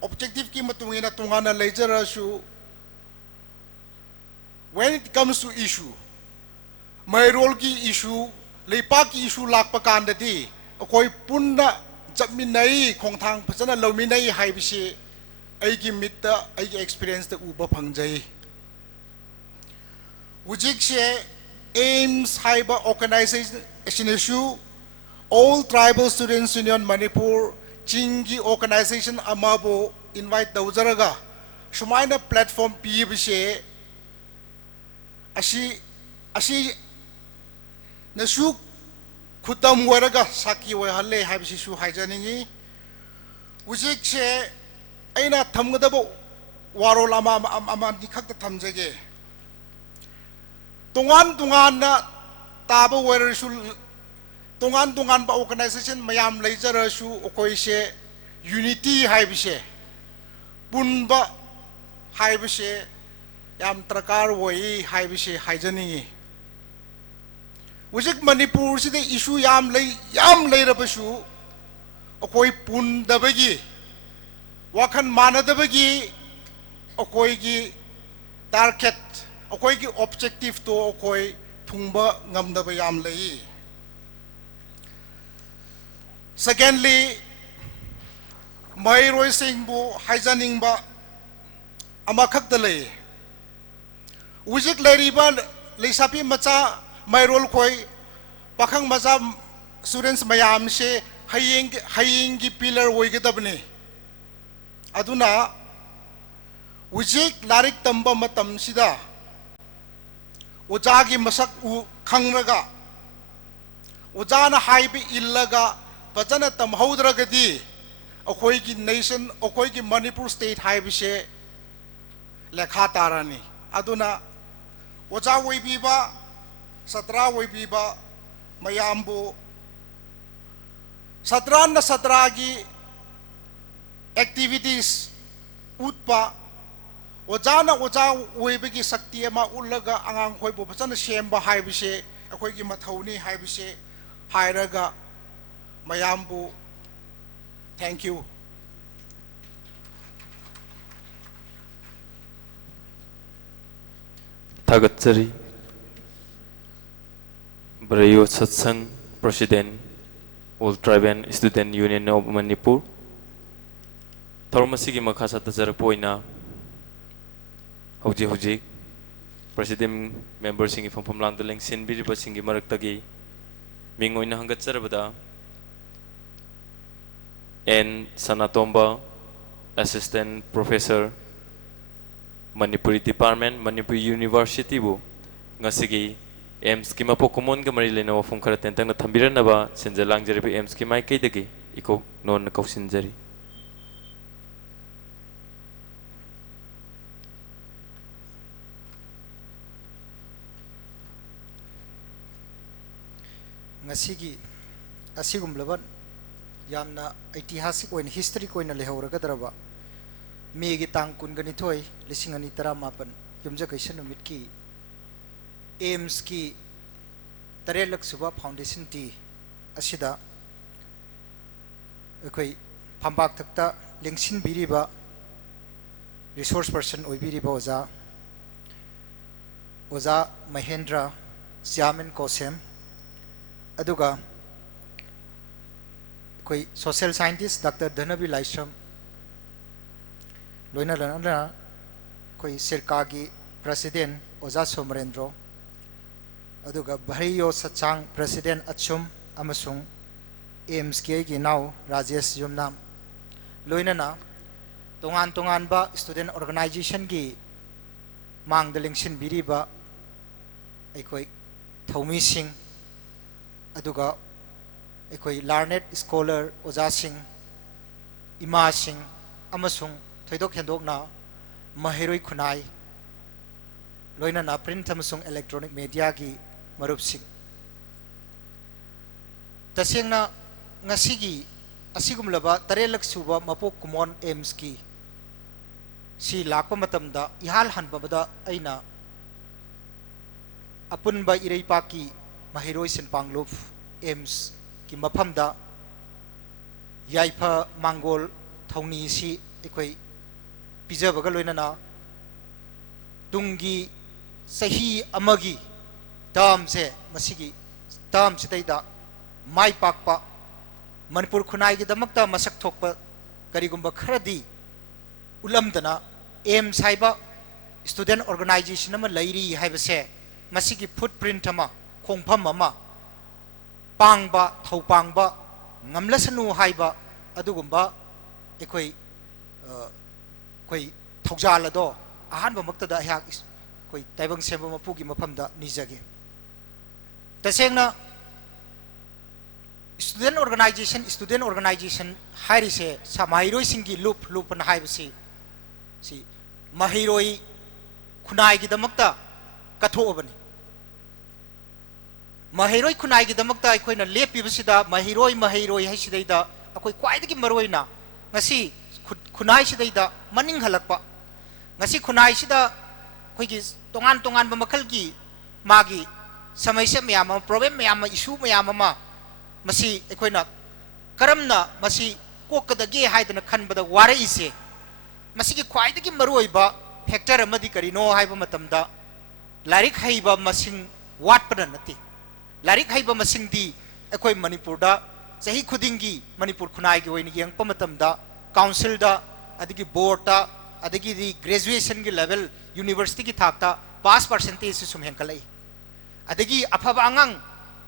objective ki matungina tungana leijara shu when it comes to issue my role ki issue leipa ki issue lakpa kandati akoi punna chapminai khongthang phajana lominai haibisi aigi mitta aigi experience ta uba phangjai ujik se aims haiba organization issue all tribal students union Manipur chingi organization amabo invite daujaraga shumaina platform pibise asi nasu khutam waraga saki wa halle habisi su haijaningi ujik se aina thamgadabo warol ama ni khakta thamjage tongan tongan na taba warasu tongan tongan ba organization mayam leijarasu okoise unity haibise punba haibise yam trakar woi haibise haijaningi ujik Manipur sida issue yam lei rabasu okoi pun dabagi wakan mana dabagi okoi gi target okoi gi objective to okoi thungba ngamdaba yam lei secondly Maheiroi singbu haijaning ba amakhak dalei ujik leriba leisapi macha Maheiroi khoi pakhang macha students mayam se haying gi pillar oigedabni aduna ujik larik tamba matam sida ujagi masak u khangraga ujana haibi illaga fajana tamhaudragadi akhoi gi nation akhoi gi Manipur state haibise lekha tarani aduna oja woibiba satra woibiba mayambu satran na satragi activities utpa ojana oja woibigi sakti ama ullaga angang khoi bo fajana semba haibise akhoi gi mathauni haibise hairaga mayambu thank you Tagatsari Brayo Satsang President All Tribal Student Union of Manipur Thormasigi Makasa Tazarapoina Hoji President member singi from Landaling Sin Biriba Singi Maraktagi Mingoina Hangatsarabada and Sanatomba Assistant Professor Manipuri Department Manipur University bu ngasigi AIMS ki mapokumon ga marilena wa fung khara tentang na thambirana ba senjalang jari bi AIMS ki mai kai dagi iko non kausin jari ngasigi asigum laban yamna ऐतिहासिक ओइन history coin लेहौरगा दरबा Maggi तांग कुनगनि थोय लिसिंगनि तरा मापन युमजा कैसन नुमित की AIIMS की तरेलक सुबा foundation T असिदा अखोय फंबाक तक्ता लिंगसिन बिरिबा रिसोर्स पर्सन ओइबिरिबा ओजा महेंद्र श्यामन कोसेम अदुगा कोई सोशल साइंटिस्ट डॉक्टर धनबी लाइश्रम लोइना लना कोई सिरका की प्रेसिडेंट ओजा सोमरेंद्रो अदुगा भरियो सचांग प्रेसिडेंट अचुम अमसुंग एम्स की नाव राजेश युमनाम लोइना तोंगान तोंगान बा स्टूडेंट ऑर्गेनाइजेशन की मांग दलिंगसिन बिरिबा अखोई थौमी Singh aduga ekoi learned scholar oja sing ima sing amasung thoidok hendokna Maheiroi khunai loina na print amasung electronic media gi marup sing tasengna ngasigi asigumlaba tarelak suba mapok kumon aims ki si lakpa matamda ihal hanbabada aina Apunba Ireipakki Maheiroi Sinpanglup aims ki maphamda yaipa mangol thongni si ekoi pijabaga loinana tungi sahi amagi term se masigi term sitaida mai pakpa Manipur khunai gi damakta masak thokpa karigumba kharadi ulamdana aim saiba student organization ama lairi haibase masigi footprint ama khongpham ama pangba thopangba ngamlasanu haiba adugumba ekoi koi thaujalado ahanba maktada hyak koi taibang semba mapugi maphamda nijage tasengna student organization hairi se Maheiroi singi loop an haibasi si Maheiroi khunai gi damakta kathoabani Maheiroi khunai gi damakta aikoina lepibasida Maheiroi haisidai akoi kwaidagi maroina ngasi khunai sidaida maning halakpa ngasi khunai sida khoigi tongan ba makal gi magi samaisa miyam problem miyam issue miyam ma masi aikoina karamna masi kokadage haidana khanbada wara ise masi gi kwaidagi maroiba factor amadi karino haiba matamda larik haiba masing watpada nati larik haiba masing di akoi Manipur da sahi khudingi Manipur khunai gi hoini yang pamatamda council da adigi board da adigi di graduation gi level university gi thakta pass percentage sum henkalai adigi afaba angang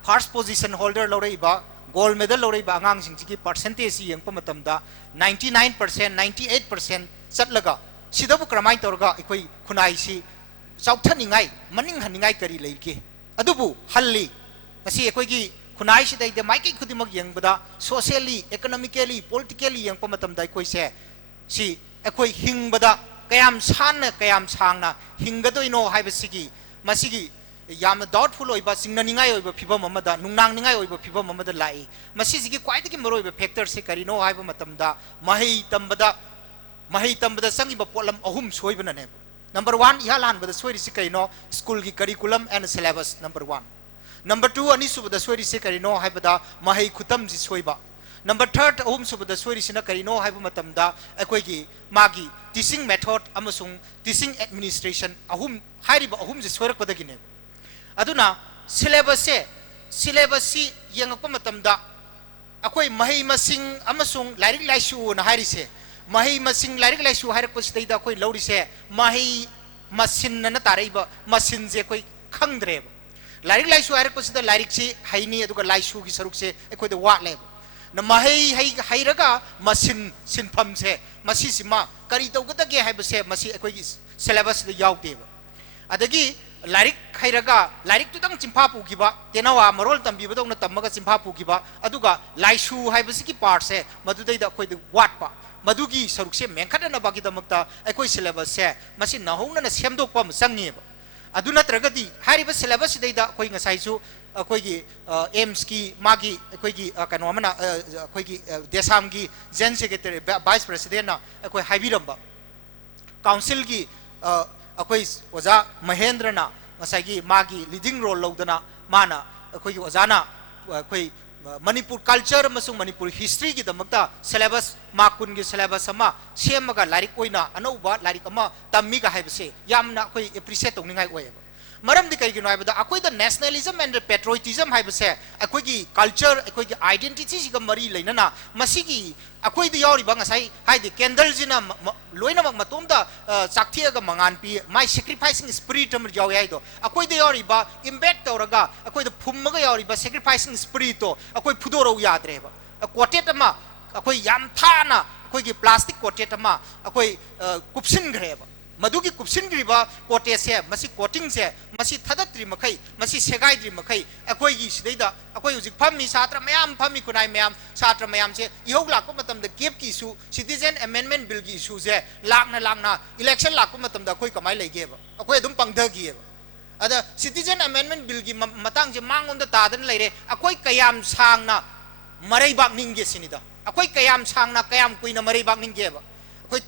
first position holder lorei ba gold medal lorei ba angang sing gi percentage yang pamatamda 99% 98% satlaga sidabu kramai torga ikoi khunai si chauthani maning haningai kari leike adubu halli asi ikoi gi khunai si dai de maiki khudimak yengbada socially economically politically yang pamatamda ikoi se si ikoi hingbada kayam sangna hingadoino haibasigi masigi yam doubtful oiba singnaningai oiba phibam amada nungnangningai oiba phibam amada lai masigi kwaidagi maroi factor se karino haiba matamda mahei tambada sangiba polam ahum soibana ne number 1 ihalan bada soiri si kaino school gi curriculum and syllabus number 1 number 2 ani subada soiri si karino haibada mahei khutam ji soiba number 3 ahum subada soiri sina karino haiba matamda akoi gi magi teaching method amasung teaching administration ahum hairiba ahum ji soirak padagi ne aduna syllabus si yengakpa matamda akoi mahei masing amasung lairik laisu na hairi se Mahei masing larik laisu harak pasidai koi lauri se mahei masin na taraiba masin je koi khangdre larik laisu harak pasida larik si haini aduga laisu gi saruk se koi de wat le na mahei hairaga masin sinpham se masi sima kari tawgada ge haiba se masi koi gi syllabus de yaute adagi larik hairaga larik tudang chimpa pugiba tenawa marol tambi badong na tamaga chimpa pugiba aduga laisu haiba si ki part se madudai da koi de wat pa madugi sarukse mengkhadana bagi damakta aikoi syllabus se masi nahongna na semdokpa msangi adu natragadi hariba syllabus daida koi ngasai su koi gi aims ki magi koi gi kano amana koi gi desam gi gen secretary vice president na koi haibiramba council gi koi oja Mahendra na ngasai gi magi leading role lodana mana koi gi oja na koi Manipur culture amasung Manipur history gi damakta syllabus makun gi syllabus ama semaga larik oina anouba larik ama tammi ga haibase yamna koi appreciate tongningai oyeba maram di kai gi noibada akoi da nationalism and patriotism haibase akoi gi culture akoi gi identity gi mari leinana masigi akoi di yori bang sai haidi candle jina loina mak matomda chakthia ga mangan pi my sacrificing spirit am jaw yaido akoi di yori ba embed toraga akoi da phumma ga yori ba sacrificing spirit to akoi phudoro yadre ba quartet ma akoi yam thana akoi gi plastic quartet ma akoi kupsin gre ba मधुकी कुपसिनग्रीबा कोटे से मसी coating से मसी थदत्रि मखै मसी सेगाइद्रि मखै अखोइगी सिदैदा अखोइ हुजिक फम्मी छात्र मयाम फम्मी कुनाइ मयाम छात्र मयाम से इहौ लाको मतम the cap की issue citizen amendment bill की issue से लाकना इलेक्शन लाको मतम द अखोइ कमाइ लेगेबा अखोइ अदुम पंगधगिएबा अदा सिटीजन अमेंडमेंट बिल की मतंग से मांगोंद तादन लेरे अखोइ कयाम सांगना मरैबाक निंगे सिनिदा अखोइ कयाम सांगना कयाम कुइना मरैबाक निंगेबा अखोइ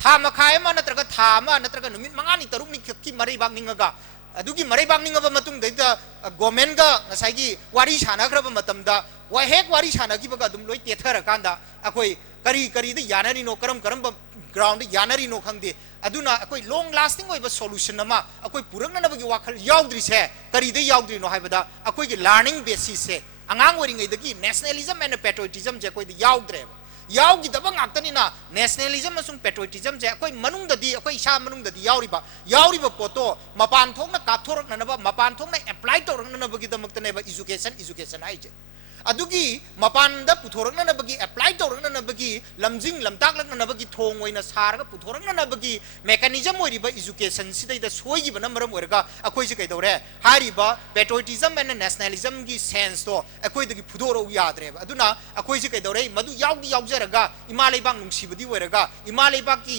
था मखाय मा नत्रगा था मा नत्रगा नुमित मंगानी तरुकनी की मरैबाक निंगगा अदुगी मरैबाक निंगबा मतुंग दैदा गवर्नमेंट गा नसाइगी वारी सानाग्रबा मतमदा वा हेक वारी सानागिबगा अदुम लोइ तेथर कांदा अखोइ करी द यानरी नो करम ग्राउंड यानरी नो खंगदे अदुना अखोइ लॉन्ग लास्टिंग ओइबा सॉल्यूशन अमा अखोइ पुरंगनबगी वाखल याउद्रि से करी द याउद्रि नो हाइबदा अखोइगी लर्निंग बेसिस से अंगांग ओरिंगैदगी नेशनलिज्म एंड पेट्रियोटिज्म जे कोइ याउद्रे याउगी दबा ngaktanina nationalism masung patriotism je akoi manungdadi akoi isa manungdadi yauriba poto mapan thongna kapthorakna naba mapan thongna apply torakna nabagi damakta neba education ai je adugi mapan da puthorakna nabagi apply torakna nabagi lamjing lamtak lakna nabagi thong oina sarga puthorakna nabagi mechanism oiriba education sidai da soigi bana maram oiraga akoi je kaidore hariba patriotism and nationalism gi sense to akoi dagi pudoro yadre aduna akoi je kaidore madu yaudi yaujaraga imalebang nungsibadi oiraga imalebaki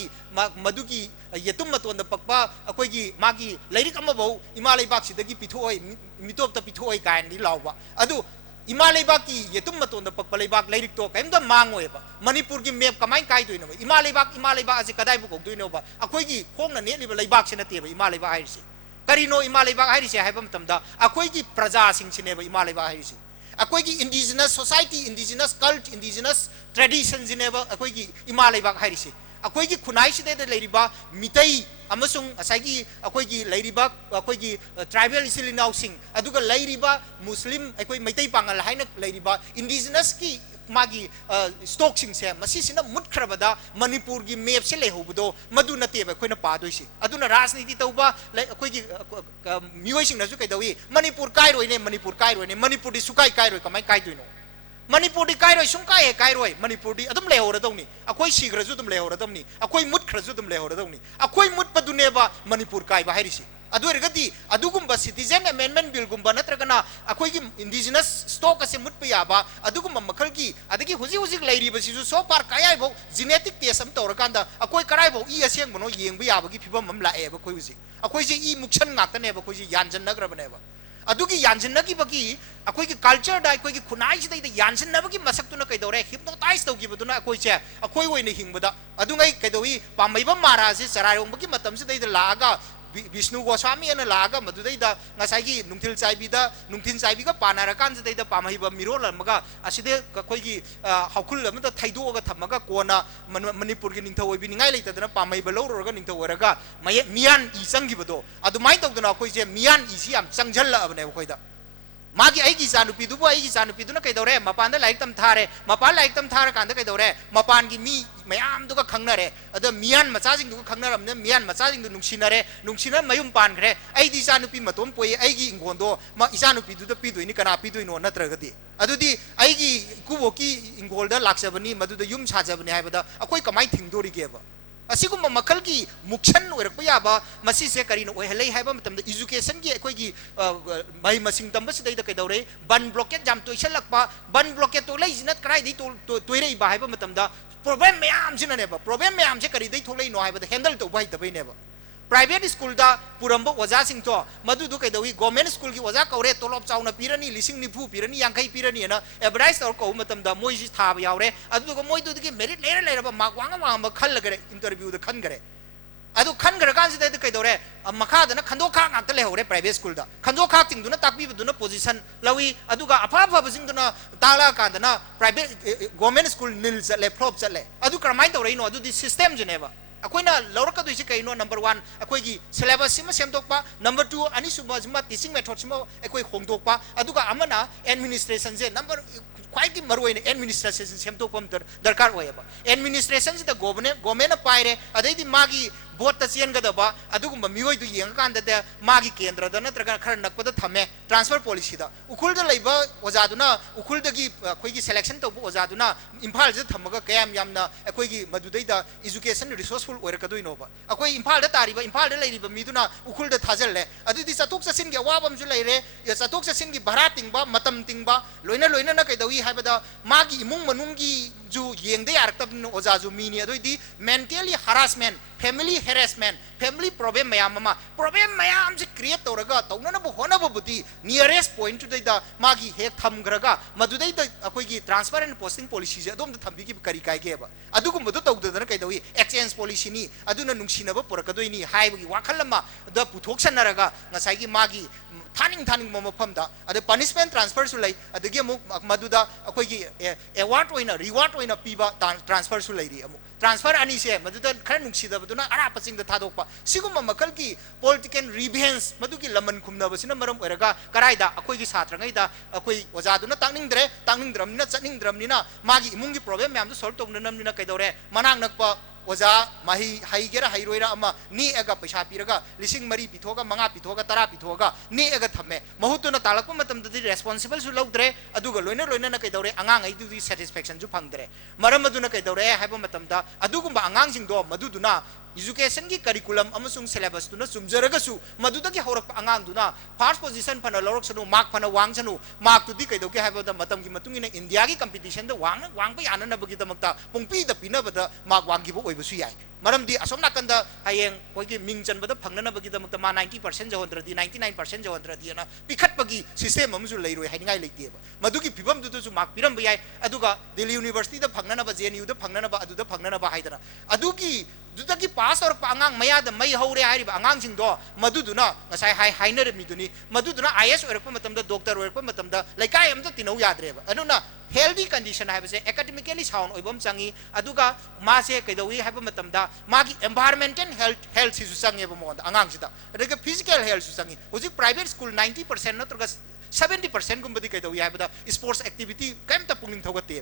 madugi yetum maton da pakpa akoi gi magi leirik amabau imalebak sidagi pithoi mitopta pithoi kain di lawba adu इमालेबाकी ये तुम मतों the पकपलेबाक lyric तो कहीं तो मांगोएबा मणिपुर की map कमाई काय दोइनो इमालेबाक असे कदाई बुक दोइनोबा अखोई की खोंगना नेलिबा लाइबाक से नतेबा इमालेबा हाइरिसे करिनो इमालेबाक हाइरिसे हाइबा मतमदा अखोई की प्रजा सिंह सिनेबा इमालेबा हाइरिसे अखोई की indigenous society indigenous cult indigenous tradition जिनेबा अखोई की इमालेबाक हाइरिसे अखोई की खुनाई सिदे लेरिबा मितई अमसुंग असागी अखोई की लेरिबा अखोई की ट्राइबल इसिलिनाउ सिंग अदुगा लेरिबा मुस्लिम अखोई मैतई पांगल हाइना लेरिबा इंडिजिनस की मागी स्टॉक सिंग से मसीसिना मुटखरबदा मणिपुर की मैप से लेहोबदो मदु नतेबा अखोइना पादोइसि अदुना राजनीति तौबा अखोई की मियोइ सिंगनासु कैदोई मणिपुर काइरोइने मणिपुर दि सुकाई काइरोइ कमाई काइदोइनो मणिपुर कायरोय सुंकाय कायरोय मणिपुर अदम लेहोरदौनी अखोई सिग्रजु दम लेहोरदौनी अखोई मुटखरजु दम लेहोरदौनी अखोई मुटपदुनेबा मणिपुर कायबा हाइरिसि अदुरगदी अदुगुंबा सिटीजन अमेंडमेंट बिल गुंबा नत्रगना अखोई की इंडिजिनस स्टॉक असे मुटप याबा अदुगुंबा मखल की अदगी हुजी लेरिबसिसु सो पार कायाइबो जेनेटिक टेस्ट अम तौरकांदा अखोई कराइबो ई असेंबनो येंबा याबगी फिबम अम लाएबा खोई हुजी अखोई जे ई मुक्सन ngaktaनेबा खोई जे यानजन नगरबनेबा अदुगी यानजिनगी बगी अखोई की कल्चर दा अखोई की खुनाई सिदै दा यानजिनबगी मसक्तुना कैदौरे हिप्नोटाइज तौगिबदुना अखोई से अखोई ओइने हिंगबदा अदुंगै कैदौई पामैबा महाराज से सरायोंबगी मतम सिदै दा लागा विष्णु गोस्वामी अन लागा मदुदैदा ngसाइगी नुंथिन चाइबिगा पानारकान सिदैदा पामैबा मिरोल अमगा असिदे अखोई हाउकुल अमदा थाइदोगा थमगा कोना मणिपुर की निंथौ ओइबि निंगाइ लेतदना पामैबा लौरगा निंथौ ओरगा मियान ई चंगिबदो अदुमाइ तौदना अखोई जे मियान ई सि याम चंगजल्ला अबने अखोइदा मागी आइगी जानुपीदुबो आइगी जानुपीदुना कैदौरे मपान दा लाइक तम थारे मपान लाइक तम थार कांदा कैदौरे मपान की मी मयाम दुगा खंगनरे अद मियान मचाजिंग दुगा खंगनरमने मियान मचाजिंग दु नुंसिनर मयुम पानखरे आइदी जानुपी मतोम पोई आइगी इंगोंदो म इजानुपीदुदा पीदोइनी कना पीदोइनो नत्रगदी अदुदी आइगी कुबोकी इंगोलदा लाक्सबनी मदुदा युम साजबनी हाइबदा अखोई कमाई थिंगदोरिगेबा असिगुम मखल की मुक्सन ओरक याबा मसी से करीन ओहलै हाइबा मतम एजुकेशन की अखोई की मही मसिंग तंब सिदैदा कैदौरे बन ब्लॉकेट जाम तोइसलकपा बन ब्लॉकेट तो लैजिनत कराइ दै तोइरै बा हाइबा मतमदा प्रॉब्लम मैम जिननेबा प्रॉब्लम मैम से करी दै थोलै नो हाइबा हैंडल तो बाइ दबैनेबा प्राइवेट स्कूल दा पुरंब ओजा सिंह तो मदुदु कैदौई गवर्नमेंट स्कूल की ओजा कौरे तोलोब चाउना पिरनी लिसिंग निफु पिरनी यांखै पिरनी ना एडवर्टाइज तौर कौ मतम दा मोइ जि थाब यावरे अदुगो मोइ दुदि मेरिट लेरबा मार्क वांग खल्लगरे इंटरव्यू दा खनगरे अदु खनगर कांसिदा कैदौरे मखादना खंदोखा ngakta लेहौरे प्राइवेट स्कूल दा खंदोखा तिंगदुना ताकबिबदुना पोजीशन लवी अदुगा अफा फबसिंगदुना ताला कांदना प्राइवेट गवर्नमेंट स्कूल निल चले फ्लॉप चले अदु करमाइ तौरैनो अदुदि सिस्टम जनेबा अखोइना लौरकदुइसे कैनो नंबर 1 अखोइगी सिलेबस सिमा सेमदोकपा नंबर 2 अनिसुबा जिमा टीचिंग मेथड सिमा अखोइ खोंदोकपा अदुगा अमना एडमिनिस्ट्रेशन जे नंबर क्वाइकी मरुइने एडमिनिस्ट्रेशन सेमदोकपम दरकार होयबा एडमिनिस्ट्रेशन से गवर्नमेंट पाइरे अदैदि मागी vote ta chen ga da ba adugumba mioi du yeng kan da magi kendra da natraga khar nak pada thame transfer policy da ukul da leiba oja duna ukul da gi khoi gi selection to oja duna imphal je thamaga kayam yamna khoi gi madudai da education resourceful oira ka doino ba akhoi imphal da tari ba imphal da leiri ba miduna ukul da thajal le adu di chatuk chasin ge wabam ju leire ya chatuk chasin gi bhara tingba matam tingba loina loina na kai dawi haibada magi imung manungi ju yengde yaraktab no oja ju mini adu di mentally harassment family harassment family problem mayam je create toraga tauna bu hona bu di nearest point to da magi hek tham graga madudai da akoi gi transparent posting policy je adom da thambi gi kari kai ge ba adugum bu to da na kai dawi exchange policy ni aduna nungsina ba poraka doi ni hai gi wakhalama da puthok sanaraga ngasai gi magi thaning mafam da ade punishment transfer su lai adagi mu maduda akoi gi award oina reward oina piba transfer su lai ri amu transfer ani se maduda khar nungsi da baduna ara paching da thadokpa sigum makal gi political revenge madugi laman khumna basina maram oiraga karai da akoi gi satra ngai da akoi oja duna tangning dram na chaning dram ni na magi imungi problem yam da solve tong nam ni na kaidore manang nakpa oja mahi haigera hairoira ama ni ega paisa piraga lising mari pithoga manga pithoga tara pithoga ni ega thame mahutuna talakpa matam dadi responsible su laudre aduga loina na kaidore angang ai du satisfaction ju phangdre maram aduna kaidore haiba matam da adugumba angang sing do maduduna education ki curriculum amasung syllabus tuna sumjaraga su maduda ki horak angang duna first position phana lorok sanu mark phana wang sanu mark tu di kaido ke haiba da matam ki matung ina india ki competition da wang pa yana na bagi da makta pungpi da pina bada mark wang ki bo oibu su yai maram di asom nakanda hayeng koi ki ming chan bada phangna na bagi da makta ma 90% jahondra di 99% jahondra di na pikhat bagi system amju leiroi haingai leite ba madu ki phibam du su mark piram ba yai aduga delhi university da phangna na ba jnu da phangna na ba adu da phangna na ba haidana adugi dudaki pass or pangang maya da mai haure hari ba angang sing do maduduna ngasai hainer miduni maduduna is oirpa matam da doctor oirpa matam da laikai am da tinau yadre ba anuna healthy condition hai base academically sound oibam changi aduga ma se kaidawi hai ba matam da magi environmental health sisu changi ba mon angang sida adaga physical health su changi hoji private school 90% natraga 70% gumbadi kaidawi hai ba da sports activity kaim ta pungning thogate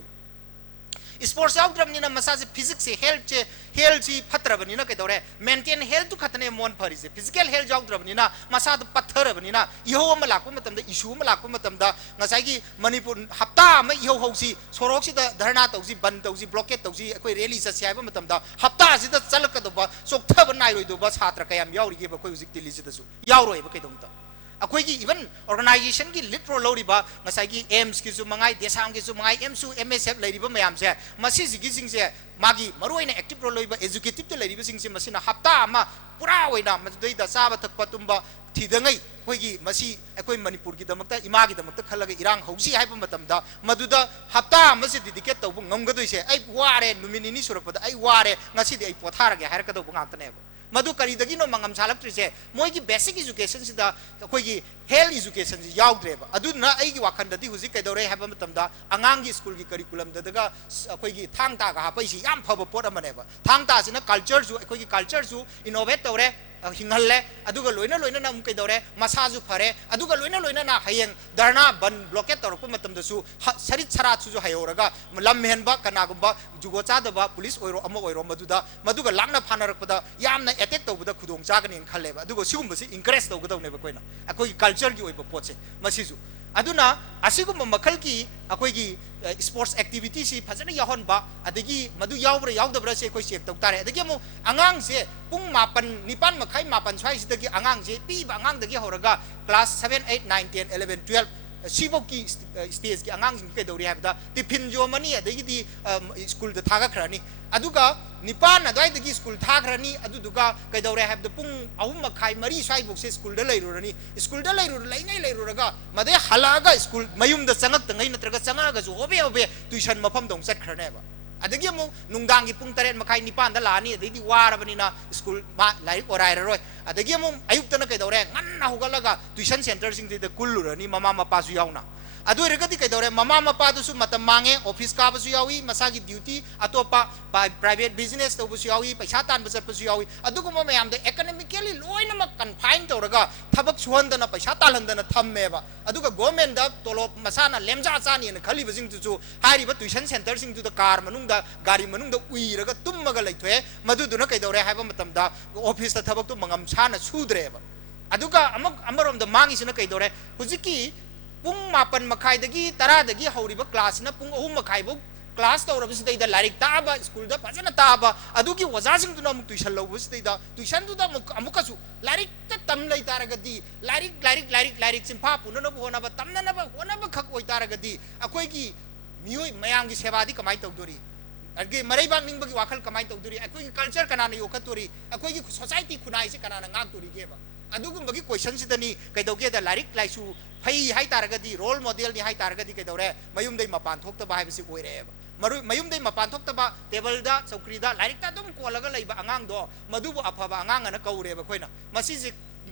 sports out dram ni na masa se physics se health si phatra bani na kai dore maintain health tu khatne mon phari se physical health out dram ni na masa da pathar bani na iho ma lakpa matam da issue ma lakpa matam da ngasai gi manipur hapta ma iho hausi sorok si da dharna tausi ban tausi blockade tausi akoi rally sa sai ba matam da hapta si da chalak da ba sokta ba nai roi do ba chhatra kayam yauri ge ba koi uzik tili si da su yauroi ba kai dong ta akoi gi even organization gi lead role lori ba ngasai gi aims ki su mangai desang ki su mangai emsu msf leiri ba mayam se masi gi sing se magi maruina active role loi ba educative te leiri ba sing se masina hapta ama pura oina madai da saba thakpa tumba thidangai koi gi masi akoi manipur gi damakta ima gi damakta khalaga irang hausi haiba matam da maduda hapta ama se dedicate tawbu ngamgadoi se ai ware numinini surakpada ai ware ngasi di ai pothar ge hair ka do ngakta ne madu kari dagi no mangam salak trise moi gi basic education sida koi gi health education ji yaudre ba adu na ai gi wakhan dadi huji kai dore haba matam da angang gi school gi curriculum da daga koi gi thang ta ga ha pai si yam phaba pot amane ba thang ta sina culture ju koi gi culture ju innovate tore hingalle aduga loina na um kai dore masa ju phare aduga loina na hayeng darna ban blockade tor ko matam da su sarit sara chu ju hayoraga lam hen ba kana gumba jugo cha da ba police oiro amo oiro maduga langna phanar pada yamna attack tawbuda khudong chagani khalle ba adugo sigum basi encourage tawgadaw ne ba koina akoi culture gi oiba potse masiju aduna asigum makal ki akoi gi sports activity si phajana yahon ba adagi madu yawbra yawdabra se koi check taw tare adagi mo angang se pung mapan nipan makhai mapan swai sidagi angang se pi ba angang dagi horaga class 7 8 9 10 11 12 siboki stage ki angang sing ke dori habda tiffin jo mani adagi di school da thaga khrani aduga nipan adai dagi school thagrani aduduga kai dore habda pung ahum makhai mari swai bok se school da lairurani school da lairur laingai lairuraga made halaga school mayum da changak tangai natraga changaga ju obe tuition mafam dong chat khrane ba adagi mo nungdang gi pung 8 makhai nipan da lani adagi warabani na school ma lai orai roi adagi mo ayuk tana kai dore nganna hugalaga tuition center sing de kullurani mama mapa su yauna अदु रगति कइदोरे mama Mopa दुसु मतम मांगे office का बसु यावी मसागी duty अतोपा private business तबसु यावी पैसा तान बसपसु यावी अदुगुम मयाम दे economically लोइनम confine तौरगा थबक सुहंदना पैसा तालंदना थम्मेबा अदुगा गवर्नमेंट दा तोलो मसाना लेमजा चानी न खली बजिंग तुजु हारिबा ट्यूशन सेंटर सिंग तुदा कार मनुंगदा गाड़ी मनुंगदा उइरगा तुम्मगा लैथोए मदुदुना कइदोरे हाइबा मतमदा ऑफिस दा थबक तु मंगम छाना सुद्रेबा अदुगा अमरोम द मांगिसना कइदोरे हुजिकी पुंग मापन मखाइदगी तरादगी हौरिबा क्लास न पुंग अहुम मखाइबो क्लास तौरबसिदा लाइरिक ताबा स्कूल दा फजना ताबा अदुगी वजासिंग दुना मुक ट्यूशन लौबसिदा ट्यूशन दुदा अमुकसु लाइरिक त तम लै तारगदी लाइरिक सिंफा पुनन होनबा तमननबा होनबा खक ओइ तारगदी अखोइगी मियोय मयांगी सेवादी कमाइ तौदोरी अगे मरैबाग निंबगी वाखल कमाइ तौदोरी अखोइगी कल्चर कनाना योखतोरी अखोइगी सोसाइटी खुनाइसे कनाना गाक्तोरी गेबा अदुगुंबगी क्वेश्चन सिदनी कइदौगे दा lyric लाइसु Fai high तारगदी role model नि हाई तारगदी कइदौरे मयुमदै मपान थोक्तबा हाइबसि ओइरेबा मयुमदै मपान थोक्तबा टेबल दा चौकरी दा लाइरिक ता दुम कोलगा लैबा अंगांग दो मदुबु अफबा अंगांग न कौरेबा खोइना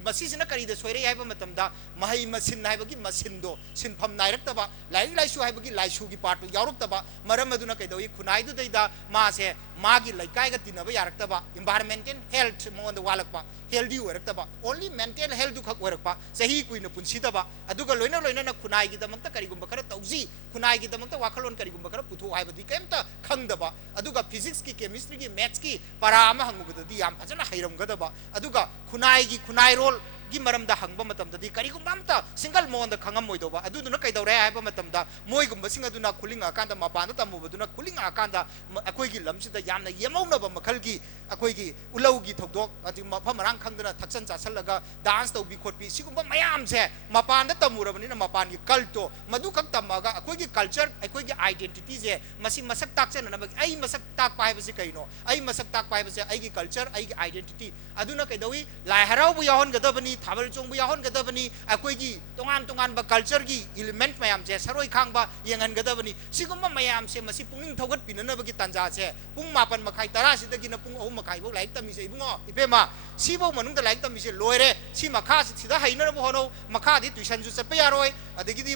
मसीजना करीदा सोइरे हाइबा मतमदा महै मसिन हाइबगी मसिनदो सिनफम नाइरक्तबा लाइरिक लाइसु हाइबगी लाइसुगी पार्ट यारुक्तबा मरम मदुना कइदौई खुनाइदु दैदा मासे मागी लैकाइगा तिनबा यारक्तबा एनवायरमेंटल हेल्थ मोंद वालकपा हेल्दी ओरक्तबा ओनली मेंटल हेल्थ दुखक ओरकपा सही कुइना पुनसिदबा अदुगा लोइना लोइना खुनाइगी दमक्ता करिगुंबा खरा तौजी खुनाइगी दमक्ता वाखलोन करिगुंबा खरा पुथो हाइबदी केमता खंगदबा अदुगा फिजिक्स की केमिस्ट्री की मैथ्स की परा अमा हंगुगददी याम फजना हैरमगदबा अदुगा खुनाइगी खुनाइ रोल गी मरमदा हंगबा मतमददी करिगुंबा अमता सिंगल मोंद खंगम मोइदोबा अदुदुना कइदौरे हाइबा मतमदा मोइगुंबा सिंग अदुना खुलिंगा कांदा मपानदा तमुबदुना खुलिंगा कांदा अखोइगी लमसिदा यामना येमौनबा मखलगी अखोइगी उलौगी थोकदोक अति मफम रांग खंगदना थक्सन चासलगा डांस तौबी खोटबी सिगुंबा मयाम से मपानदा तमुरबनिना मपानगी कल्टो मदु खक तमगा अखोइगी कल्चर अखोइगी आइडेंटिटी जे मसी मसक ताकचनना आई मसक ताक पाइबसे कइनो आई मसक ताक पाइबसे आईगी कल्चर आईगी आइडेंटिटी अदुना कइदौई लाई हराउबु याहोनगदबनी थाबल चोंबु याहोनगदबनी अखोइगी तोंगान तोंगान बा कल्चर की एलिमेंट मयाम से सरोइ खांगबा येंगनगदबनी सिगुंबा मयाम से मसी पुंगिंग थौगत पिननबगी तंजा से पुंग मापन मखाइ 10 सिदगिना पुंग 3 मखाइ बो लाइक तमिसे इबुंगो इपेमा सिबो मनुंग लाइक तमिसे लोइरे सि मखा सिदा हैनरबो होनो मखा दि ट्यूशन जु चप्पा यारोय अदगिदि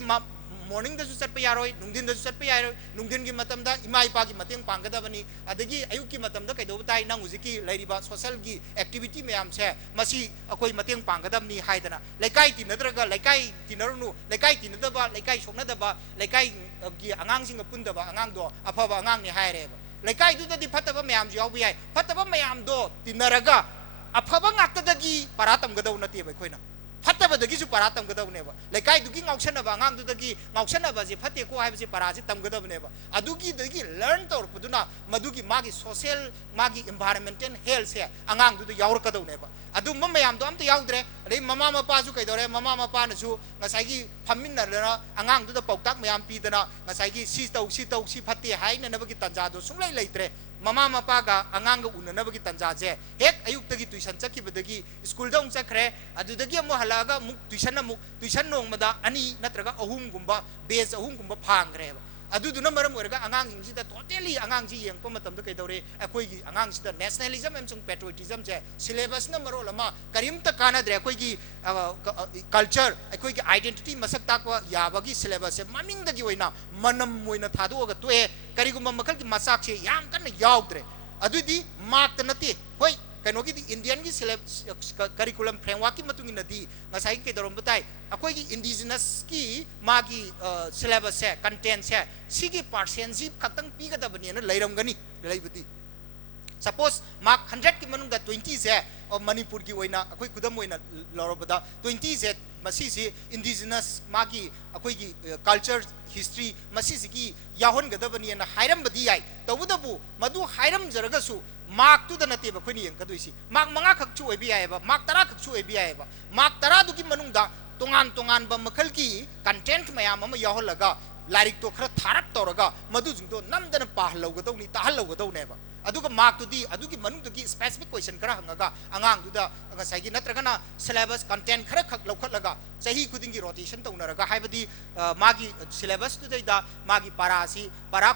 मॉर्निंग दसु चप्पा यारोय नुंगदिन दसु चप्पा यारोय नुंगदिन की मतमदा इमा इपा की मतेंग पांगदबनी अदगी अयुक की मतमदा कइदोब ताइ नंग हुजिकी लैरिबा सोशल की एक्टिविटी मयाम से मसी अकोइ मतेंग पांगदबनी हाइदना लेकाइ तिनद्रगा लेकाइ तिनरनु लेकाइ तिनदबा लेकाइ सोनदबा लेकाइ की अंगांगसिंग पुंदबा अंगांगदो अफबा अंगांग नि हाइरेबा लेकाइ दुददि फतबा मयाम यावबि याय फतबा मयाम दो तिनरगा अफबा ngaktadagi paratam gadaw natiba khoina फतबदगी जु परा तमगदबनेबा लेकाइ दुगी ngauसनबा ngang ngauसनबा जे फते को हाइबसे परा जे तमगदबनेबा अदुगी दगी लर्न तौरपदुना मदुगी मागी सोशल मागी एनवायरमेंटल हेल्थ से अंगांग दुद यावरकदबनेबा अदु ममयाम दो अमत यावद्रे अरे ममा मपा जु कइदोरे ममा मपा नसु ngसाइगी फमिनना अंगांग दुद पौताक मयाम पीदना ngसाइगी सी फते हाइना नबगी तंजा दो सुंगलै लैत्रे ममा मपा का अंगांग उन्ननबगी तंजाजे हेक अयुक्तगी ट्यूशन चकिबदगी स्कूल दौं चखरे अदुदगी अमु हलागा मुक ट्यूशन नोंगमदा अनि नत्रगा अहुम गुंबा बेस अहुम गुंबा फांगरेबा अदुदुना मरम ओरगा अंगांग सिंगसिदा टोटली अंगांग जी यंगपा मतमदा कइदौरे अखोइगी अंगांग सिदा नेशनलिज्म एमसुंग पेट्रियोटिज्म जे सिलेबस न मरोलमा करिमता कानाद्रे अखोइगी कल्चर अखोइगी आइडेंटिटी मसक ताकवा याबगी सिलेबस से ममिंगदगी ओइना मनम ओइना थादोगा तोए करिगुम मखल की मसाक से याम कन यावद्रे अदुदी मार्क नते होय कनोगी इंडियन की करिकुलम फ्रेमवर्क की मतुंगी नदी ngसाइ के दरम बताइ अखोइगी इंडिजिनस की मागी सिलेबस से कंटेंट से सिगी परसेंटशिप खतंग पीगदबनी न लैरमगनी लैबदी सपोज मार्क 100 की मनुंग दा 20 से और मणिपुर की ओइना अखोइ खुदम ओइना लौरबदा 20 से मसीसी इंडिजिनस मागी अखोइगी कल्चर हिस्ट्री मसीसी याहोन गदबनी न हाइरम बदी याय तबुदबु मदु हाइरम जरगसु मार्क टू द नते बखोनी यंकदुइसी मार्क मंगा खकचु ओइबि यायबा मार्क 10 खकचु ओइबि यायबा मार्क 10 दुगी मनुंगदा तोंगान बा मखल की कंटेंट मयाम अमा याहोलगा लारिक तो खरा थारक तौरगा मदु जिंदो नमदन पाहलौगदौनी ताहलौगदौनेबा aduga mark to di adugi manung to gi specific question kara hangaga angang duda anga saigi natragana syllabus content khara khak lokhatlaga chahi khudingi rotation taunaraga haibadi magi syllabus tu da magi para si para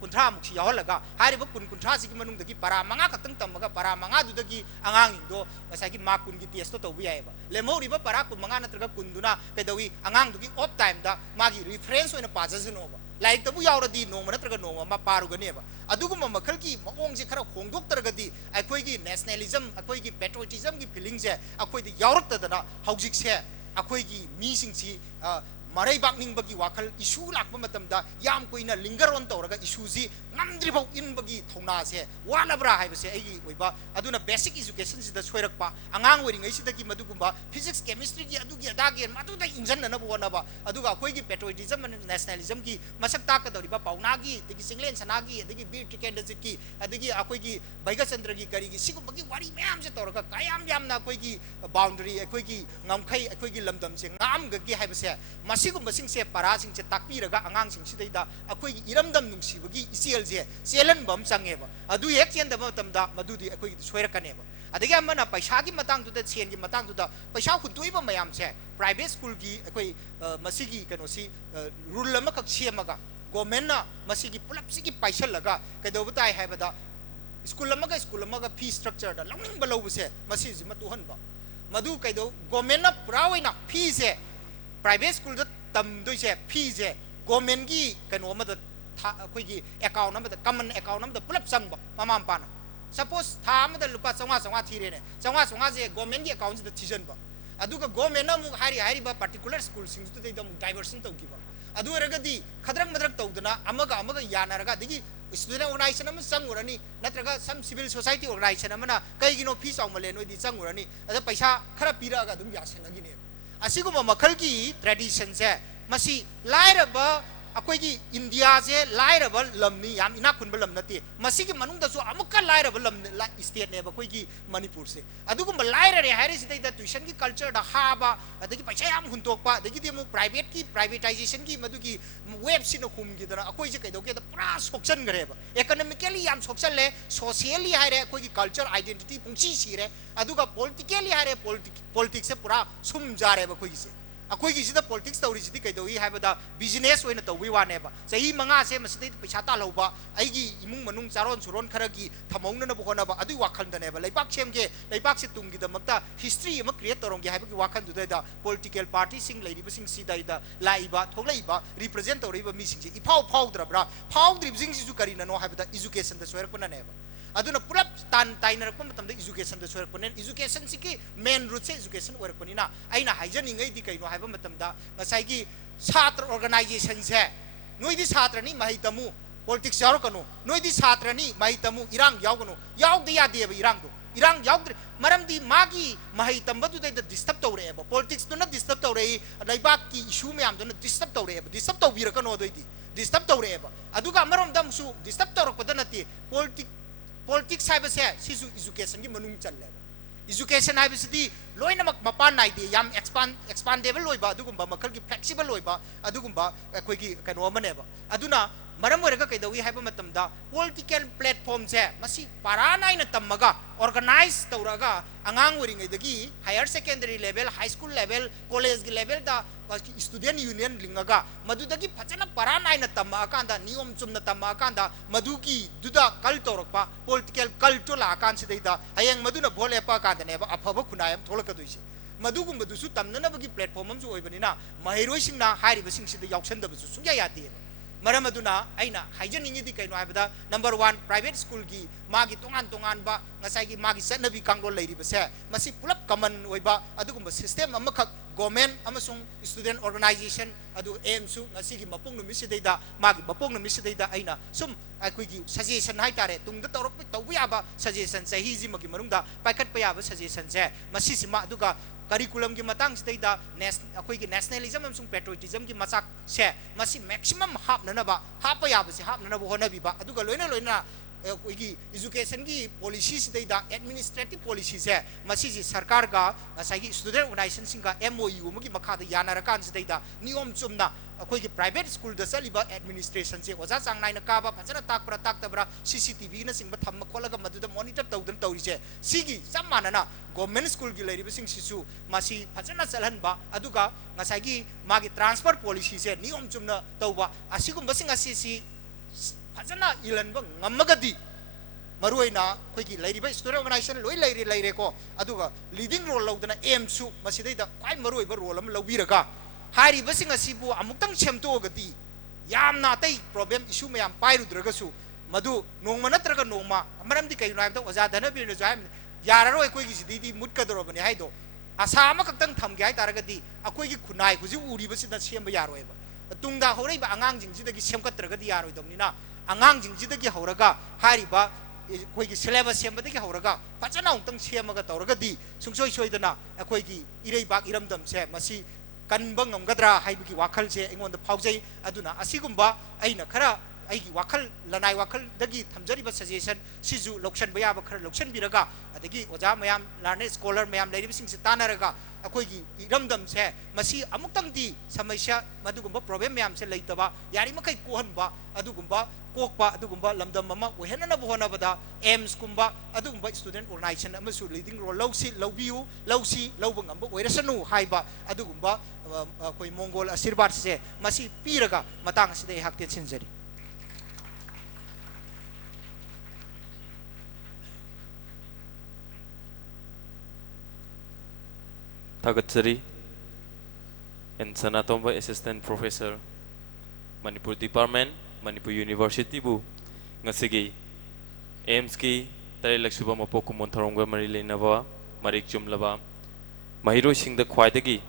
kuntra mukhi yawalaga hariba kuntra si gi manung dagi para manga katang tamaga para manga dudagi angang indo saigi mark kun gi test to wiaiba lemo riba para kun manga natraga kunduna pedawi angang dugi off time da magi reference oina pajazinoba like tabu yauradi no natraga no ma paruganeba aduguma makhalki maong je khara khongdok taragadi akoigi nationalism akoigi patriotism gi feeling je akoidi yaurtadana haujik se akoigi mi singsi marai bakning bagi wakal issue lakpa matamda yam koina linger on tawraga issue ji ngamdri bau in bagi thona se walabra haibase ai oiba aduna basic education sida soirakpa angang wering ai sidagi madugumba physics chemistry gi adugi adagi madu da injan na bona ba aduga koigi patriotism and nationalism gi masak ta ka doriba pauna gi tigi singlen sanagi adigi bir tikendajit ki adigi akoigi baiga chandra gi kari gi sigu bagi wari mayam se tawraga kayam yam na koigi boundary akoigi ngamkhai akoigi lamdam se ngam ga gi haibase sigumba singse para singse takpiraga angang singsidayda akoigi iramdam nungsibagi iselje selan bam changeba adu hek chendaba matamda madudi akoigi soirakaneba adagi amana paisa gi matang duda chen gi matang duda paisa huntuiba mayam se private school gi akoi masigi kanosi rule lama kak semaga government na masigi pulap sigi paisa laga kedobutai haibada school lama ga fee structure da longning balobuse masiji matuhanba madu kaido government na purawina fee se private school da tam doise fee je government gi kano ma da akoigi account ma da common account ma da pulap sangba mama pana suppose tha ma da lupa sanga thire ne sanga je government gi account da thijan ba aduga government na mu hari ba particular school sing tu da mu diversion tau gi ba adu ragadi khadrak madrak tawdana amaga yanaraga digi student organization am sangurani natraga some civil society organization amana kaigino fees awmale no di sangurani ada paisa khara piraga dum yasenagi ne asiguma makhalki tradition se masi lairaba akoigi india je lairaba lamni yam ina kunba lam nati masigi manungda su amukka lairaba lam state ne ba koigi manipur se aduguma laira re hairi sidai da tuition ki culture da haba adagi paisa yam huntokpa adagi demu private ki privatization ki madugi web sino khum gi dana akoi je kaido ke da pura sokchan gare ba economically yam sokchan le socially haire koigi culture identity pungchi sire aduga politically haire politics se pura sum jare ba koigi se akoigi sida politics tawri sidi kaidoi haibada business oina tawwi wane ba sahi manga se masidi paisa ta loba aigi imung manung charon suron kharagi thamongna na bokona ba adu wakhal dane ba leipak semge leipak se tungi da makta history ma create torongge haibagi wakhal du da political party sing lady ba sing sidai da laiba thoglaiba represent tawri ba mi sing se ifau drabra phau drib sing su karina no haibada education da soer kuna ne ba aduna pulap tan tainer ko matam da education da soer kuna education siki main root se education work kunina aina haijani ngai di kai no haiba matam da ngasai gi chhatra organization se noi di chhatra ni mai tamu politics yaro kanu noi di chhatra ni mai tamu irang yaw kanu yaw de ya de ba irang yaw maram di magi mai tamba du da disturb tawre ba politics to na disturb tawre laibak ki issue me am do na disturb tawre ba disturb taw bira kanu do di disturb tawre ba aduga maram dam su disturb tawre ko da nati politics hai ba se sisu education gi manung challe education hai bisidi loina mak mapan nai di yam expandable loiba adugumba makal gi flexible loiba adugumba koi gi kano mane ba aduna maram waraga kaidawi haiba matamda political platform se masi parana ina tamaga organize tawraga angang wari ngai dagi higher secondary level high school level college gi level da student union lingaga madudagi phajana parana ina tamma akanda niyom chumna tamma akanda madugi duda kal torokpa political culture la akan sidaida hayang maduna bole pa akanda ne ba afaba kunayam tholaka duise madugum badusu tamnana bagi platform am su oibanina Maheiroi singna hairi basing sida yauksan da basu sungya yati maram aduna aina haijaningi di kaino haibada number 1 private school gi magi tongan ba ngasai gi magi satnabi kanglol leiri base masi pulap common oiba adugumba system amakak government amasung student organization adu aimsu ngasi gi mapung numi sidaida magi mapung numi sidaida aina sum akoi gi suggestion hai tare tungda torok tawya ba suggestion sahi ji magi marungda paikat paya ba suggestion se masi sima aduga curriculum ki matang sidaida akoi gi nationalism amsung patriotism ki masak se masi maximum hap nana ba hapa ya ba se hap nana bo hona bi ba aduga loina कोई education की policy से दा administrative policy से मसी जी सरकार का psyche student organisation Singh का MOU मुकी मखा दा याना रकान से दा नियम चुमना कोई की प्राइवेट स्कूल दा चलीबा एडमिनिस्ट्रेशन से ओजा चांग नाइन काबा फजना ताकबरा ताकतबरा CCTV न सिंह थम खोलगा मदुदा मॉनिटर तौदन तौरिसे सिगी चम मानना गवर्नमेंट स्कूल की लेरिबा सिंह सिसु मासी फजना चलहनबा अदुगा ngसाइगी मागी ट्रांसफर पॉलिसी से नियम चुमना तौबा असिगुम बसिंग असिसी फजना इलनबा ngमगदी मरुइना कोई लेरिबा स्टूडेंट ऑर्गेनाइजेशन लोई लेरे को अदुगा लीडिंग रोल लौदना एमसु मसिदैदा क्वाइ मरुइबा रोल अम लौबिरगा हारिबसिंग असिबु अमुक्तंग सेमतोगदी यामना तै प्रॉब्लम इशू मयाम पाइरुद्रगसु मधु नोंगमा नत्रगा नोंगमा मरमदि कइनो हाइबदा ओजा धना बिरनो जाय यारारोय कोई गिसिदी मुटकदरोबने हाइदो आसा अमकतंग थमगे हाइ तारगदी अकोई की खुनाइ हुजि उरिबसिदा सेमबा यारोयबा तुंगदा हौरैबा आंगांग जिंगजिदगी सेमकत्रगदी यारोयदमनिना आंगांग जिंगजिदगी हौरगा हारिबा कोई की सिलेबस सेमबदगी हौरगा फजना उंतंग सेमगा तौरगदी सुंगसोय सोयदना अकोई की इरेबाक इरमदम से मसी कनबंग ngमगद्रा हाइबगी वाखल से एंगोंद फावजै अदुना असिगुम्बा अइना खरा अइगी वाखल लनाय वाखल दगी थमजरिबा सजेशन सिजु लोक्शन बयाबा खरा लोक्शन बिरगा अदगी ओजा मयाम लार्ने स्कॉलर मयाम लेरिबसिंग से तानरगा अकोइगी इरमदम से मसी अमुक्तंग दी समस्या मदुगुम्बा प्रॉब्लम मयाम से लैतबा यारि मखै कोहनबा अदुगुम्बा कोकपा अदुगुम्बा लमदम ममा ओहेनना बोहनबदा एम्स कुम्बा अदुगुम्बा स्टूडेंट ऑर्गेनाइजेशन अमसु लीडिंग रोल लौसी लौबियु लौसी लौबंगम्बा ओइरसनु हाइबा अदुगुम्बा कोई मंगोल आशीर्वाद से मसी पीरगा मतांग सिदे हाक्ते छिनजरी Thagatsari and Sanatomba Assistant Professor Manipur Department Manipur University bu ngasigi AIMS ki tare laksuba mapok kumon tharongga mari leinaba marik chumlaba Maheiroi sing the khwaidagi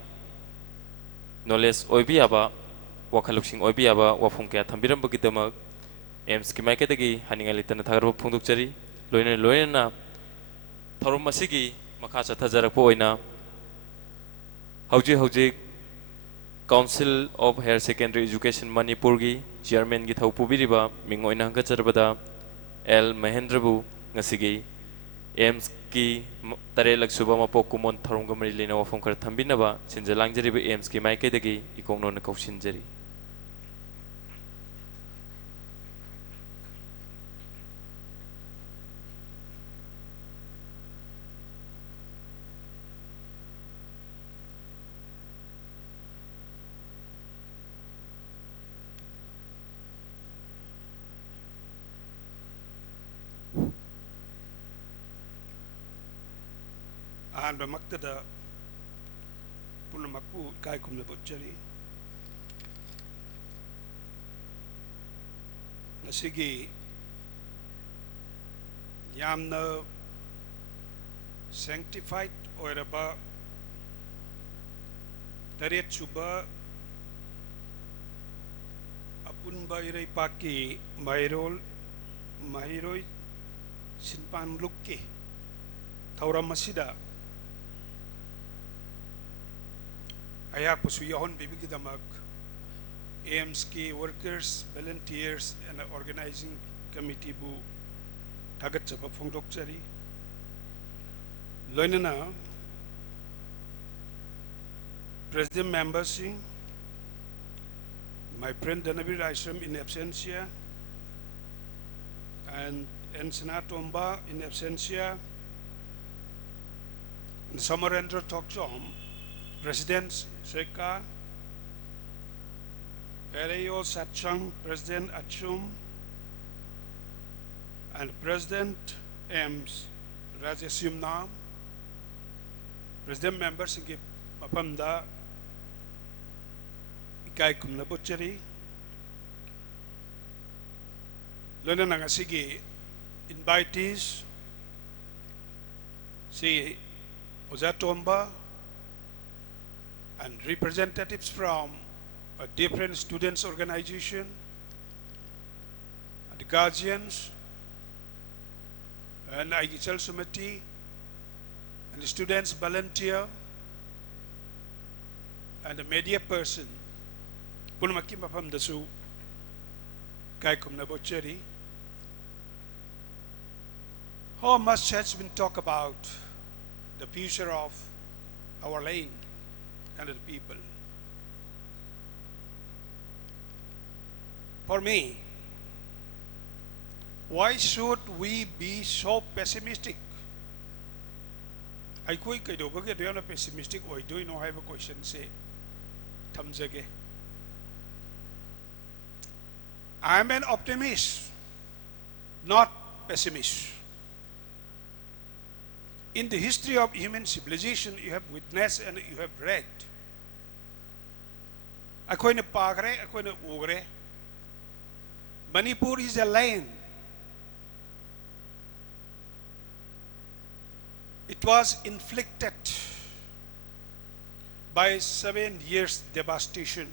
knowledge oibi aba wakhaluksing oibi aba wafung kya thambiram bagidama AIMS ki maikadagi haninga litana thagarba phungdukchari loina tharum masigi makha chathajarakpo oina Hauji Council of Higher Secondary Education Manipur gi Chairman gi thau pubiriba mingoina hangacharabada L Mahendrabu ngasigi AIMS ki tare laksuba mapok kumon tharongga mari lena wafom khar thambinaba sinjalangjariba AIMS ki maikaidagi ikongno na kausinjari Ahan maktada punamakpu kai kumna botchari nasigi yamna sanctified oiraba taret suba Apunba Ireipakki Maheiroi Sinpanglup ki thauram masida Ayak pusu yahon bibigi damak AIMS ki workers, volunteers and organizing committee bu tagat chaba phongdok chari loinana president members my friend Danabir Aishram in absentia and Senatomba in absentia and Samarendra Tokchom President Sheka Ereo Satchang President Achum and President AIMS Rajasim Nam President members give Mapamda Ikai Kumla Butchari Lona Nangasigi invitees see Ozatomba and representatives from a different students organization, the guardians, and IGCL committee, and the students volunteer, and the media person. Punamakim apam dasu kai kumna bocheri. How much has been talked about the future of our land and the people. For me, why should we be so pessimistic? ꯑꯩꯈꯣꯏ ꯀꯩꯗꯧꯕꯒꯤ ꯑꯗꯨꯌꯥꯝꯅ pessimistic ꯑꯣꯏꯗꯣꯏꯅꯣ ꯍꯥꯏꯕ questionꯁꯦ ꯊꯝꯖꯒꯦ. I'm an optimist, not pessimist. In the history of human civilization, you have witnessed and you have read. ꯑꯩꯈꯣꯏꯅ ꯄꯥꯈ꯭ꯔꯦ, ꯑꯩꯈꯣꯏꯅ ꯎꯈ꯭ꯔꯦ. Manipur is a land. It was inflicted by 7 years devastation.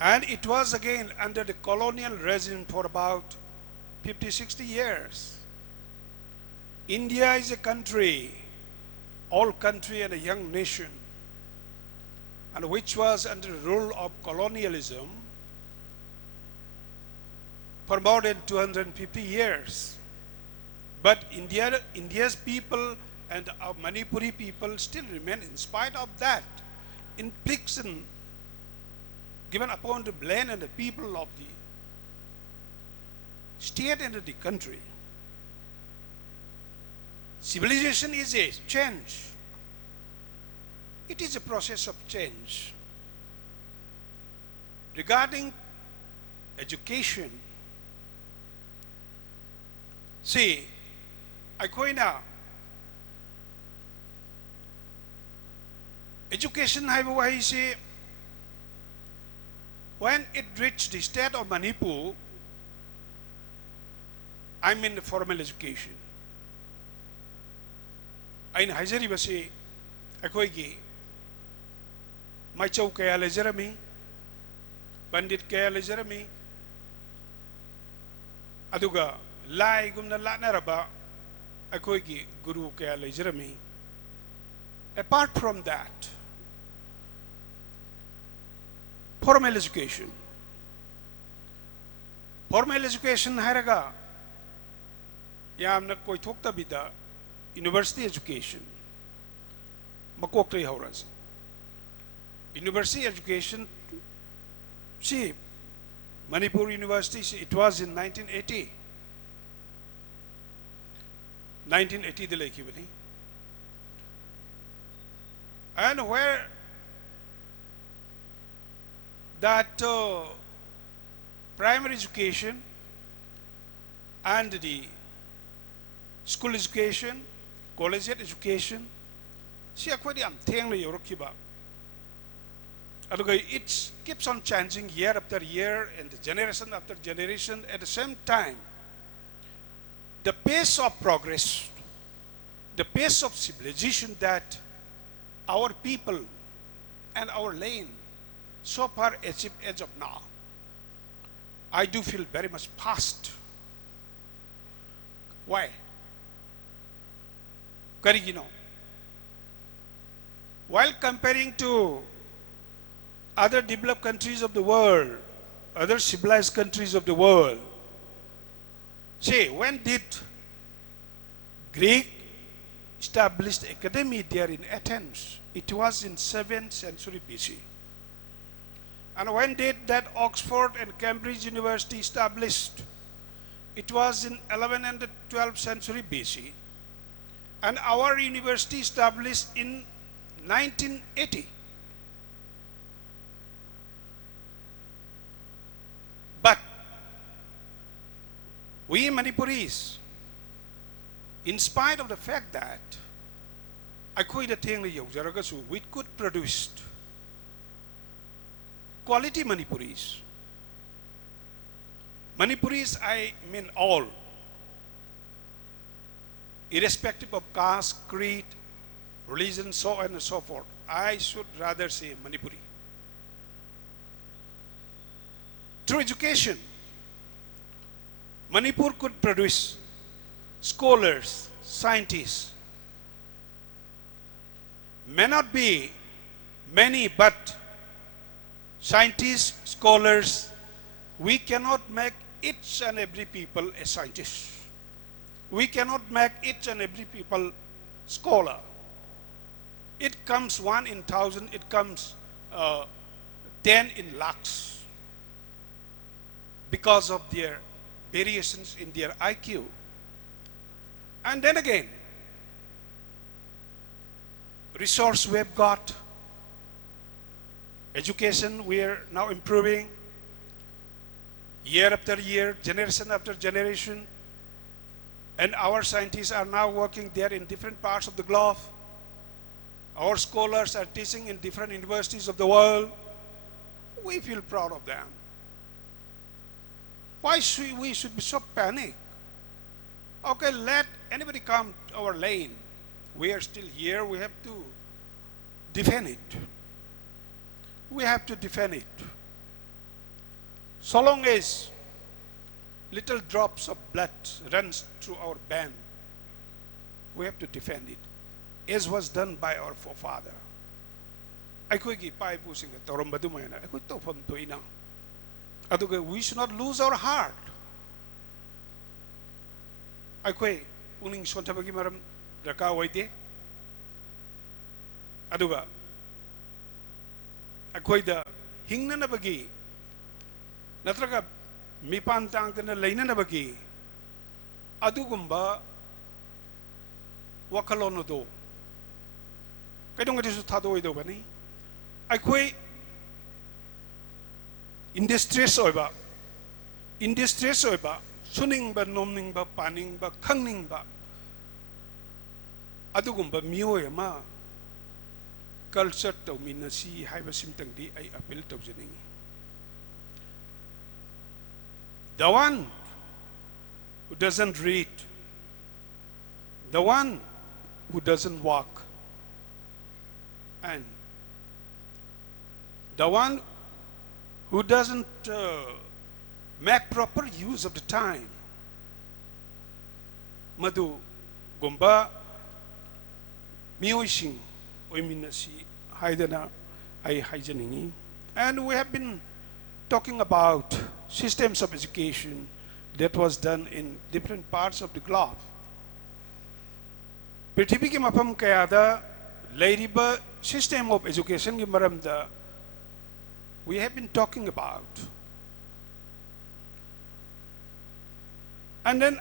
And it was again under the colonial regime for about 50-60 years. India is a country, old country and a young nation, and which was under the rule of colonialism for more than 250 years. But India's people and our Manipuri people still remain, in spite of that, infliction given upon the land and the people of the state and the country. Civilization is a change. It is a process of change. Regarding education, see, ꯑꯩꯈꯣꯏꯅ education haibu wahisi, when it reached the state of Manipur, I mean the formal education. Aina haizari basi aikoigi maichau kaya lejarami, bandit kaya lejarami, aduga lai gumna latnaraba aikoigi guru kaya lejarami. Apart from that, formal education hairaga yamna koi thokta bida university education makoktai hauras. University education, see, Manipur University, it was in 1980 the leki bani, and where that primary education and the school education, collegiate education, see akwadi am thengli yorokiba. Aduga it keeps on changing year after year and generation after generation. At the same time, the pace of progress, the pace of civilization that our people and our land so far achieved as of now, I do feel very much past. Why? Karigino. While comparing to other developed countries of the world, other civilized countries of the world, say, when did Greek established academy there in Athens? It was in 7th century BC. And when did that Oxford and Cambridge University established? It was in 11th and 12th century BC. And our university established in 1980. But we Manipuris, in spite of the fact that we could produce quality Manipuris. Manipuris, I mean all, irrespective of caste, creed, religion, so on and so forth. I should rather say Manipuri. Through education, Manipur could produce scholars, scientists. May not be many, but scientists, scholars, we cannot make each and every people a scientist. We cannot make each and every people scholar. It comes 1 in 1,000, it comes 10 in lakhs because of their variations in their IQ. And then again, resource we have got, education we are now improving, year after year, generation after generation, and our scientists are now working there in different parts of the globe. Our scholars are teaching in different universities of the world. We feel proud of them. Why should we be so panicked? Okay, let anybody come to our lane. We are still here. We have to defend it. We have to defend it. So long as little drops of blood runs through our band, we have to defend it, as was done by our forefather. We should not lose our heart. Uning sontabagi maram raka waide. Aduga da hingna na bagi natraga mipan tang na laina na bagi adugumba wakalono do kaidong ati su thado ido bani akoi industries oiba suning ba nomning ba paning ba khangning ba adugumba miyoy ma culture to minasi haiba simtang di ay appeal to janingi. The one who doesn't read, the one who doesn't walk, and the one who doesn't make proper use of the time, madu gumba miyoising oiminasi haidana ay haijaningi. And we have been talking about systems of education that was done in different parts of the globe. Prithibi ki mafam kayada lairiba system of education ki maramda we have been talking about. And then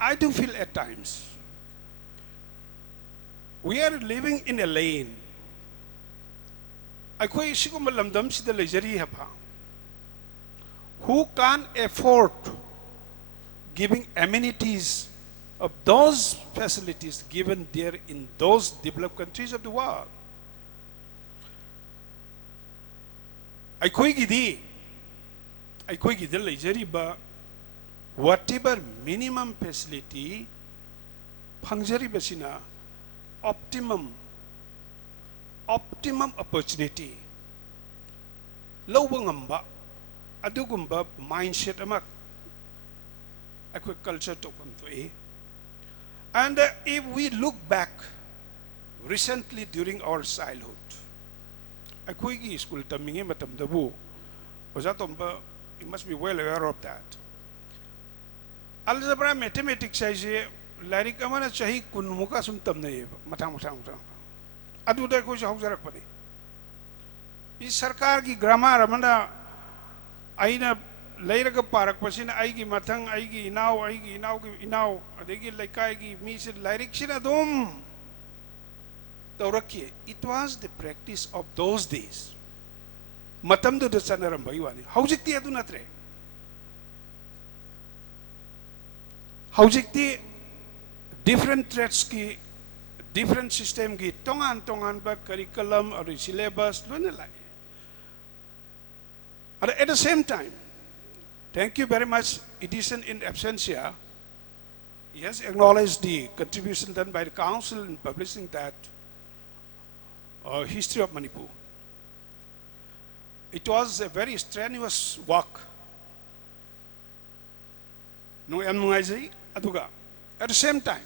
I do feel at times we are living in a lane. Akoi sigumalamdam sida lejari hapa. Who can afford giving amenities of those facilities given there in those developed countries of the world? Akoi gidi lejari ba whatever minimum facility pangjari basina optimum opportunity lowangamba adugumba mindset amak agriculture to convey. And if we look back recently during our childhood, akwigi school tamingi matamdabu wazatomba, you must be well aware of that. Algebra mathematics says larik amana chahi kun muka sum tamne matang aduda ko haujarak pani is sarkar ki grammar amana aina lairaga parak pasina aigi matang aigi inaw adegi laikai gi misir lyric sina dum tauraki. It was the practice of those days. Matam do sanaram baiwani haujikti adu natre haujikti different threats ki different system ki tongan ba curriculum or syllabus lone lai. At the same time, thank you very much, Edison in absentia. He has acknowledged the contribution done by the council in publishing that history of Manipur. It was a very strenuous work. At the same time,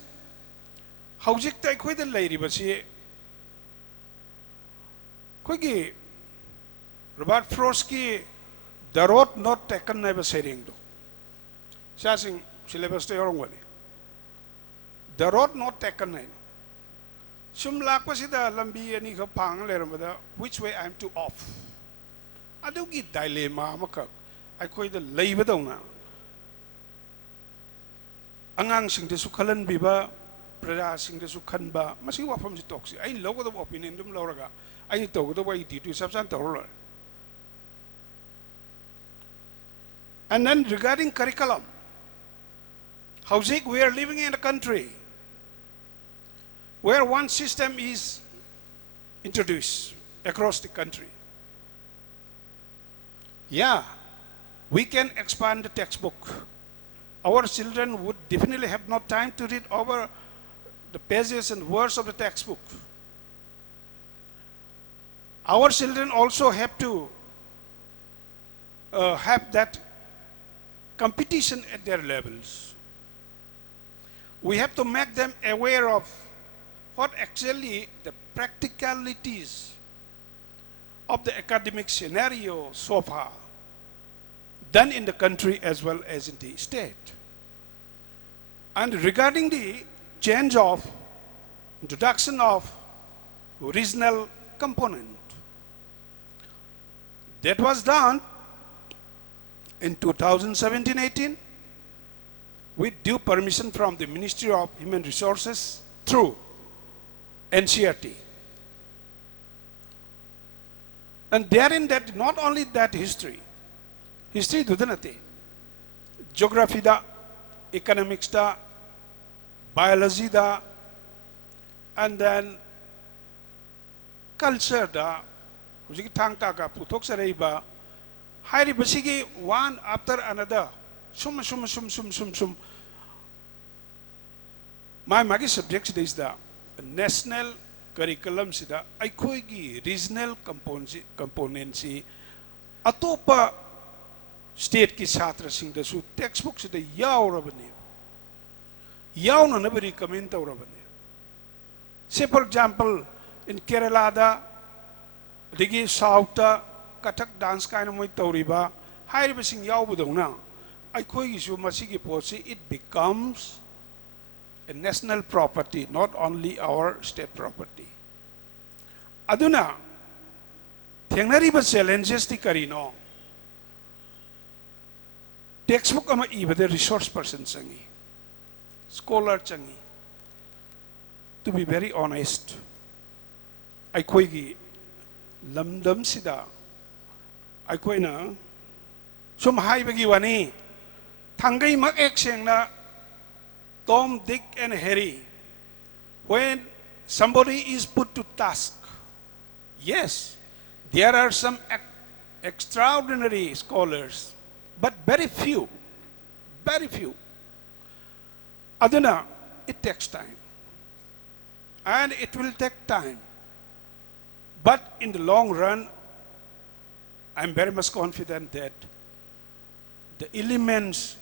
haujikta ikoi the lady basi koigi Robert Frostki the road not taken never saying do. Sasing syllabus to your the road not taken in. Sum lakpasida lambi ani ka pang leramada, which way I'm to off. I don't get dilemma maka. I call the labor down now. Angang sing the sukalan biba, prada sing the sukanba, masi wa from the toxic. I logo the opinion dum loraga. I talk the way it to substantial roller. And then regarding curriculum, housing, we are living in a country where one system is introduced across the country. Yeah, we can expand the textbook. Our children would definitely have no time to read over the pages and words of the textbook. Our children also have to have that competition at their levels. We have to make them aware of what actually the practicalities of the academic scenario so far done in the country as well as in the state. And regarding the change of introduction of regional component, that was done in 2017-18 with due permission from the Ministry of Human Resources through NCRT. And therein that not only that history dudanate, geography da, economics da, biology da, and then culture da, hujiki thang ta ka puthok saraiba, hairi basigi one after another, sum. My magi subjects is the national curriculum sida aikoi gi regional components atopa state ki chhatra sing da su textbook sida yaurabani yauna na bari comment aurabani. Say for example in Kerala da digi south da kathak dance kind of moi tauriba hairi basing yaubudona aikoi gi su masigi posi it becomes a national property, not only our state property. Aduna, thengnariba challenges ti karino. Textbook ama ibade resource person changi, scholar changi. To be very honest, aikoi gi lamdam sida, aikoi na sum hai bagi wani, thangai mak ek seng na Tom, Dick, and Harry, when somebody is put to task, yes, there are some extraordinary scholars, but very few. Aduna, it takes time. And it will take time. But in the long run, I'm very much confident that the elements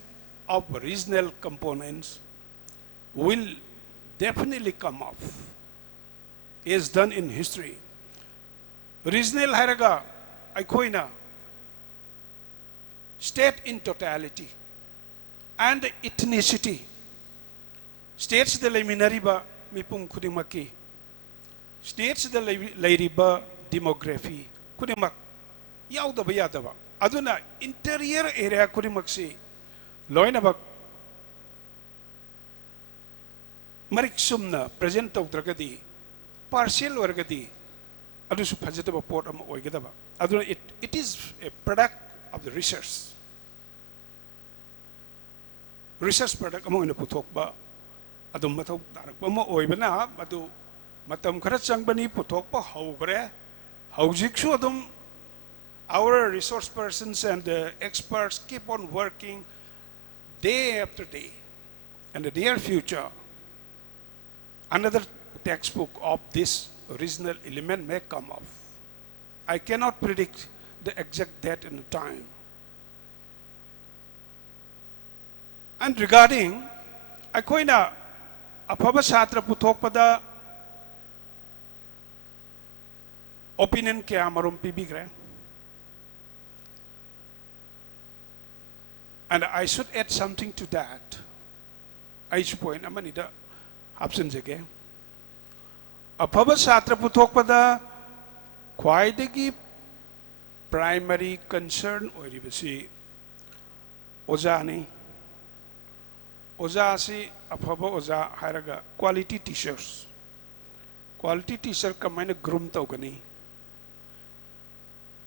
of regional components will definitely come off, is done in history. Regional haraga, aikoina, state in totality, and ethnicity. States the liminariba mipung kudimaki, states the lairiba demography, kudimak, yaudaba yadaba. Aduna interior area kudimaksi, loinabak, Mariksumna present of dragadi, partial orgadi, adusu pajataba port am oigadaba. Aduna it is a product of the research. Research product among the putokba, adum mataw darakba mo oibana, adu matam karatsang bani putokba haugre, haujiksu adum our resource persons and experts keep on working day after day. And in the near future, another textbook of this original element may come off. I cannot predict the exact date and the time. And regarding, akoina apaba satra puthokpada opinion kaya marum pibigre. And I should add something to that. I should point amanida hapsinjage afaba satra puthokpada khwaidagi primary concern oiribasi ozani oza si afaba oza hairaga quality teachers quality teacher kamaina groom tawgani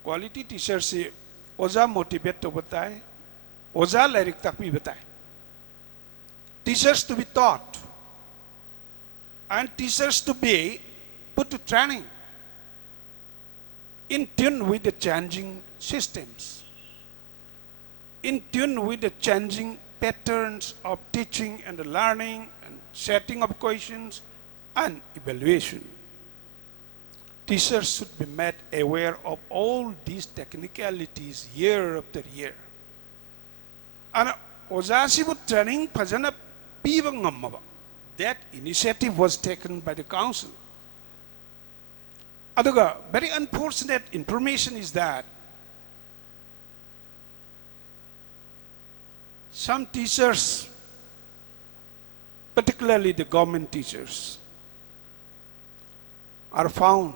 quality teacher si oza motivate to batai oza lairik takpi batai teachers to be taught and teachers to be put to training in tune with the changing systems, in tune with the changing patterns of teaching and learning and setting of questions and evaluation. Teachers should be made aware of all these technicalities year after year. And Ozasibu training Pajana Pivangamaba. That initiative was taken by the council. Aduga, very unfortunate information is that some teachers, particularly the government teachers, are found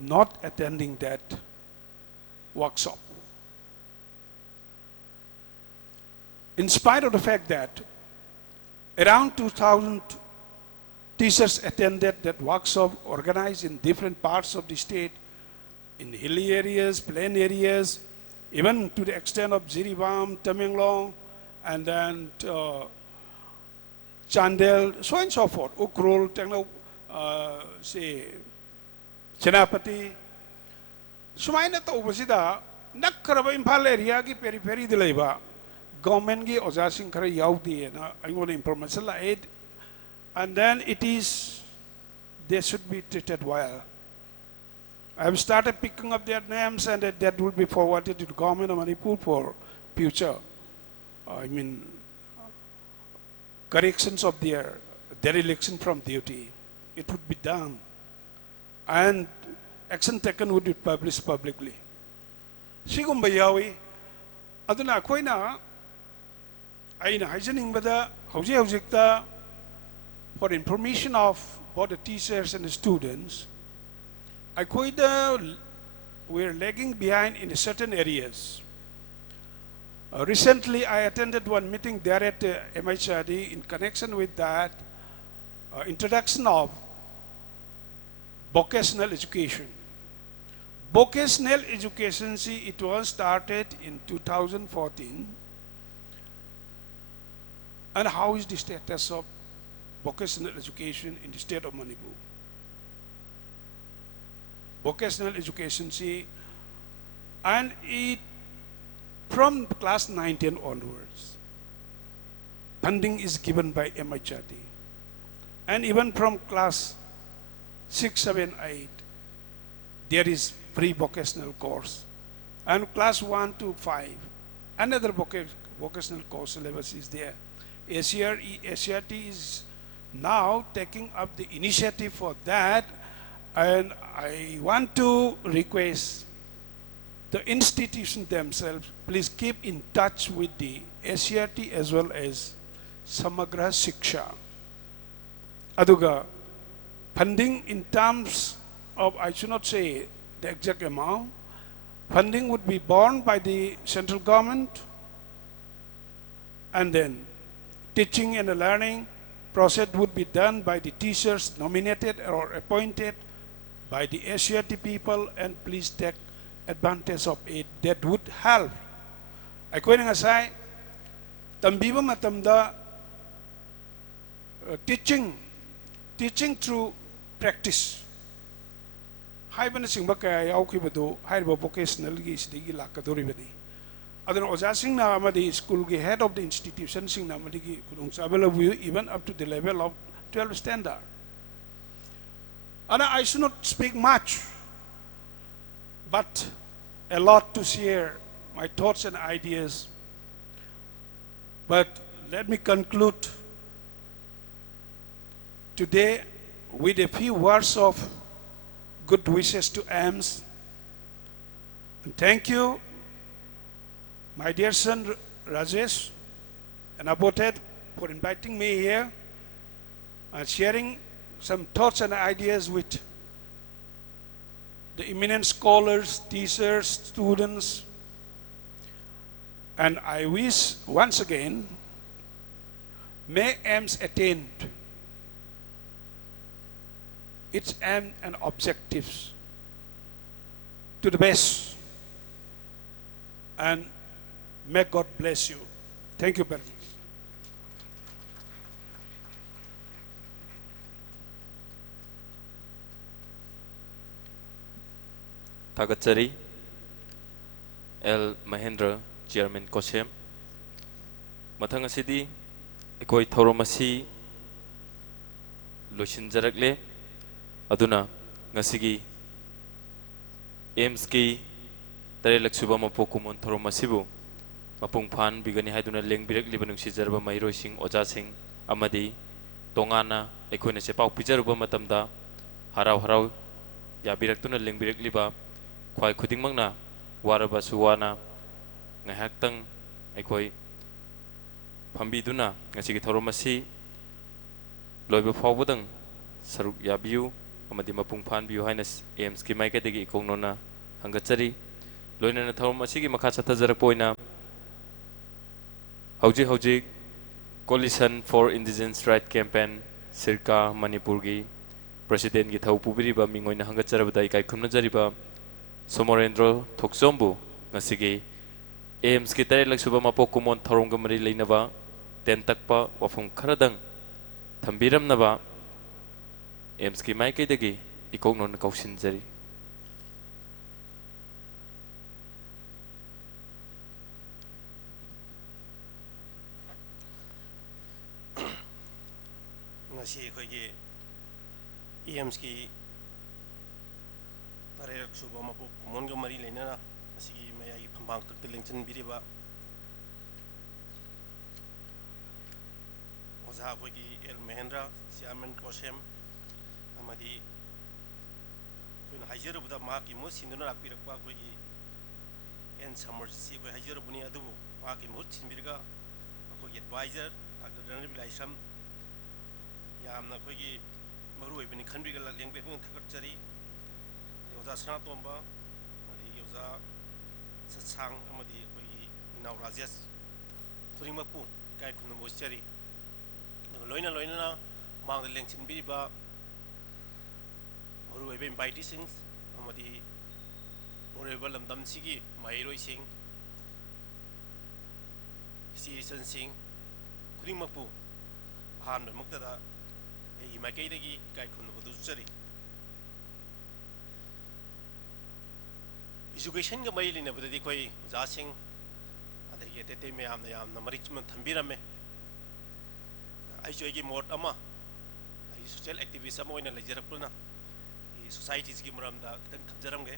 not attending that workshop. In spite of the fact that around 2,000 teachers attended that workshop organized in different parts of the state, in hilly areas, plain areas, even to the extent of Jiribam, Tamenglong, and then Chandel, so and so forth, Ukrul, Tenglo, say, Chenapati. Sumaina to ubasida, nakaraba Imphal area ki periphery dilaiba, government ki ozasing kara yaudi na, I want information la aid. And then they should be treated well. I have started picking up their names and that will be forwarded to the government of Manipur for future, corrections of their dereliction from duty. It would be done. And action taken would be published publicly. Sigum bayawi, aduna koina, aina haijaning bada, hauji for information of both the teachers and the students, we're lagging behind in certain areas. Recently, I attended one meeting there at MHRD in connection with that introduction of vocational education. Vocational education, see, it was started in 2014. And how is the status of vocational education in the state of Manipur? Vocational education, see, and it from class 19 onwards, funding is given by MHRD. And even from class 6, 7, 8, there is free vocational course. And class 1 to 5, another vocational course syllabus is there. SRT is now taking up the initiative for that, and I want to request the institution themselves, please keep in touch with the SRT as well as Samagra Shiksha. Aduga, funding in terms of, I should not say the exact amount, funding would be borne by the central government, and then teaching and learning process would be done by the teachers nominated or appointed by the SRT people, and please take advantage of it. That would help. Ako nga say, tambiba matamda teaching through practice. Hai ba na singba kaya yaw kibado, hai ba vocational gi isdigi lakadori ba di. Adon ozasing na amadi school gi head of the institution sing na amadi gi kudong sabela view even up to the level of 12 standard. And I should not speak much, but a lot to share my thoughts and ideas. But let me conclude today with a few words of good wishes to AMS. And thank you, my dear son Rajesh and Aboted, for inviting me here. and sharing some thoughts and ideas with the eminent scholars, teachers, students. And I wish once again, may aims attained its aim and objectives to the best. And may God bless you. Thank you very much. Tagachari L. Mahendra, Chairman Kosem. Mathang asidi ekoi thoromasi Loishang jarakle aduna ngasigi aims ki tare laksuba mapokumon thoromasibu mapung phan bigani haiduna lengbirak libanung sijarba Maheiroi sing oja sing amadi tongana ekoi ne sepau pijaruba matamda harau harau yabirak tuna lengbirak liba khwai khudingmangna waraba suwana ngahaktang ekoi phambiduna ngasigi thoromasi loiba fawbudang saruk yabiu amadi mapung phan biu haina aims ki maikadegi ikongnona hangachari loinana thoromasi gi makha chathajarak poina hauji coalition for indigenous right campaign sirka Manipur gi president gi thau pubiriba mingoina hangacharabada ikai khumnajariba Somorendro Thoksombu ngasigi aims ki tare laksuba mapokumon thoromgamari leinaba tentakpa wafum kharadang thambiramnaba aims ki maikaidagi ikongnon kausinjari ngasi khoigi aims ki tare laksuba mapokumon gamari leinana asigi mayai phambang takte lengchen biriba oza khoigi El Mahendra Chairman Kosem amadi kun hajarbuda ma ki mo sinduna rakpirakpa khoigi en emergency khoi hajarabuni adu ma ki mo sinbirga khoigi advisor Dr. Ranir Bilaisam yamna khoigi maru ibni khanbiga lengbe khong thakachari oza sana tomba adi oza satsang amadi khoigi inaw rajas thuringmakpu kai khunu mochari loina mang lengchin biriba maru ibe invite sings amadi oreba lamdam sigi Maheiroi sing citizen sing kuringmakpu han maktada ei makaidagi kai khunu bodu chari education ga mai lina budadi koi ja sing adagi tete me amna marichman thambirame ai joigi mot ama ai social activism oina lejarapuna i societies gi muramda tang thamjaramge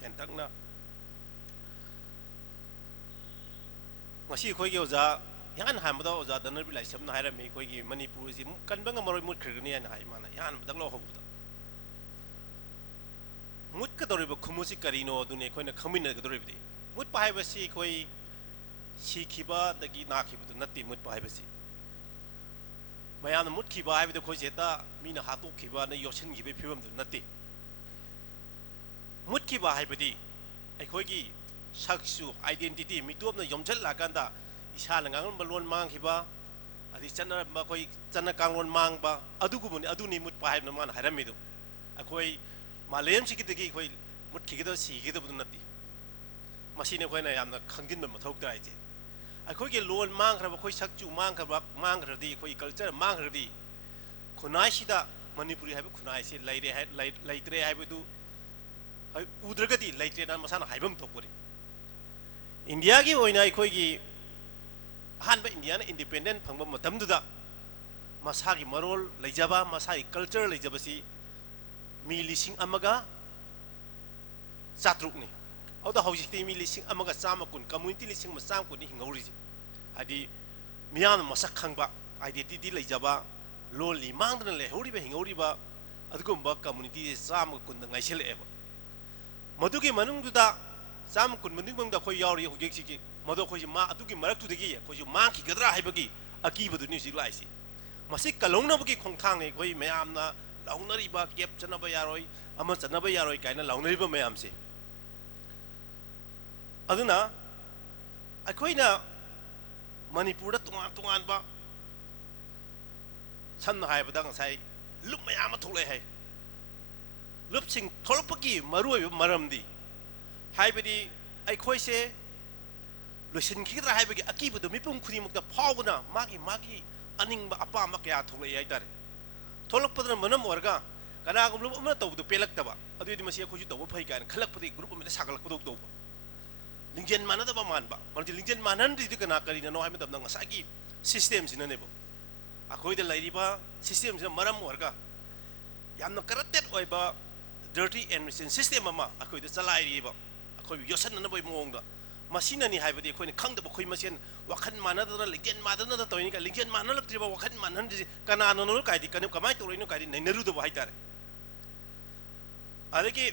tentakna ngasi khoi gi oja yan hamda oja danar bilai samna haira me khoi gi Manipur ji kanbanga maroi mut khirgni an hai mana yan badang lo hobuda mut ka doriba khumusi karino dune khoina khamina ga doribdi mut pai basi khoi sikhiba dagi nakhibu natti mut pai basi mayam mut khiba haibdu khoi jeta mina hatu khiba na yoshin gibe phibam du natti mut khiba haibdi ai khoi gi saksu identity mitop na yomjal la kanda isa langang balon mang khiba adi chana ma khoi chana kanglon mang ba adugubuni aduni mut pai na man hairamidu akhoi malem sikidagi khoi mut khigida sigida bu natti masine khoi na yamna khangjin ba mathok dai je akhoi ge lon mang khra ba khoi sakchu mang khra di khoi culture mang khra di khunai sida Manipuri haibu khunai se laitre haibu du udragadi laitre na masana haibam thokpuri India gi oina khoi gi han ba India na independent phangba matam du da masagi marol leijaba masagi culture leijaba si mi lising amaga satruk ni auda hauji mi lising amaga sama kun community lising masam kun ni hingauri ji adi miyan masak khangba identity leijaba loli mangdana le hori ba hingauri ba adugumba community sama kun ngai sele eba madugi manung da sam kun manung bang da khoi yauri hujek sigi madu khoi ma adugi marak tu degi khoi ma ki gadra haibagi aki badu ni sig laisi masih kalong na bagi khongthang ni koi mayam na launari ba kep chana ba yaroi ama chana ba yaroi kaina launari ba mayam se aduna akoi na Manipur da tungan ba san hai ba dang sai lup mayam thole hai lup sing tholpaki maroi maram di hai badi akoi se Loishang kita hai bagi akibat tu mipung kuni mukta pau na magi aning ba apa mak ya thole ai tar tholok padana manam warga kana agum lu amna taw du pelak taba adu di masia khoju taw phai kan khalak pati group amna sagalak podok do lingjen mana da ba man ba marji lingjen manan di kana kali na no hai madam nga sagi system sina nebo akoi da lairi ba system sina maram warga yamna corrupted oi ba dirty and system ama akoi da chalai ri ba akoi yosan na boy mong da masina ni hai badi khoi ni khang da khoi masien wakhan mana da lingjen madana da toini ka lingjen mana lak triba wakhan manan di kana no no kai di kan kamai to roino kai di nei naru da hai tare ale ki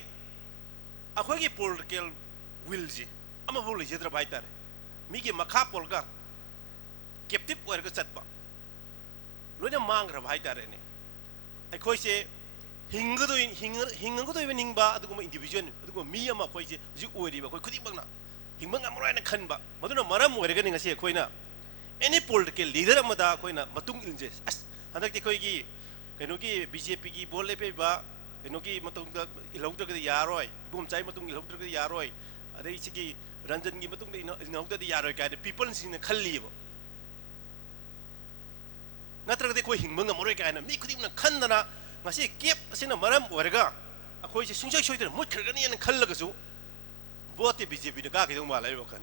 akhoi ki political will ji ama bol ji dra bai tare mi ki makha pol ga captive wer ga chat ba loina mang ra bai tare ne ai khoi se hinga do ning ba adu ko individual adu ko mi ama khoi ji ji ori ba khoi khudi bang na hingmang amrai na khan ba maduna maram oirega ni ngasi khoina any political leader amada khoina matung ilje as hanak ti khoi gi keno ki BJP gi bol le pe ba keno ki matung da ilhok da yaroi bum chai matung ilhok da yaroi adai chi gi ranjan gi matung da ilhok da yaroi ka de people sin na khalli ba natra de khoi hingmang amrai ka na mi khudi na khan na ngasi kep asina maram oirega akhoi chi sungsai soi da mut khirga ni na khallaga su Bote BJP da ka kidong malai wakan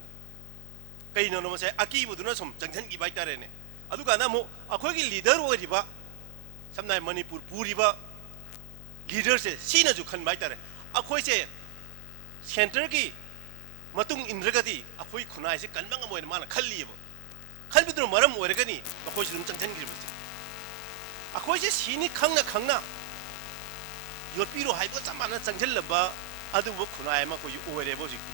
kai no no sai aki buduna som jangthan ki bai tare ne adu kana mo akhoi ki leader ori ba samnai Manipur puri ba leader se sina ju khan bai tare akhoi se center ki matung indragati akhoi khunai se kanbang amoy mana khalli ba khal bidru maram oire ni akhoi se jangthan ki ba akhoi se sini khangna yopiro hai ba chamana jangthel laba adu bo khunai ma ko oire bo jikti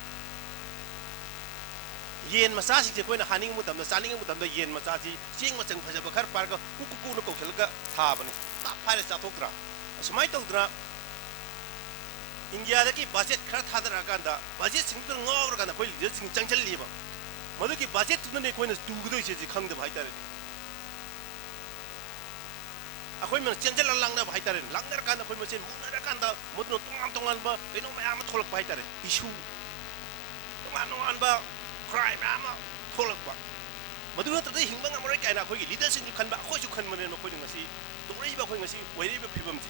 yen masa si je koina haning mu tamda saling mu tamda yen masa si sing ma chang phaja bakhar par ga ku no ko thelga tha bani ta phare sa thokra asmai tawdra india da ki budget khar tha da kan da budget sing tu ngor kan koi leader sing chang chal li ba madu ki budget tu ne koina tu gu do se ji khang da bhai tare akhoi man chang chal lang da bhai tare lang nar kan da koi ma chen mu na kan da modu tongan ba eno ma am tholak bhai tare issue tongan ba crime ama tholak ba madu na tadai hingbang amrai kai na khoi gi leadership ju khan ba khoi ju khan mane no khoi ngasi torei ba khoi ngasi wei ba phibam ji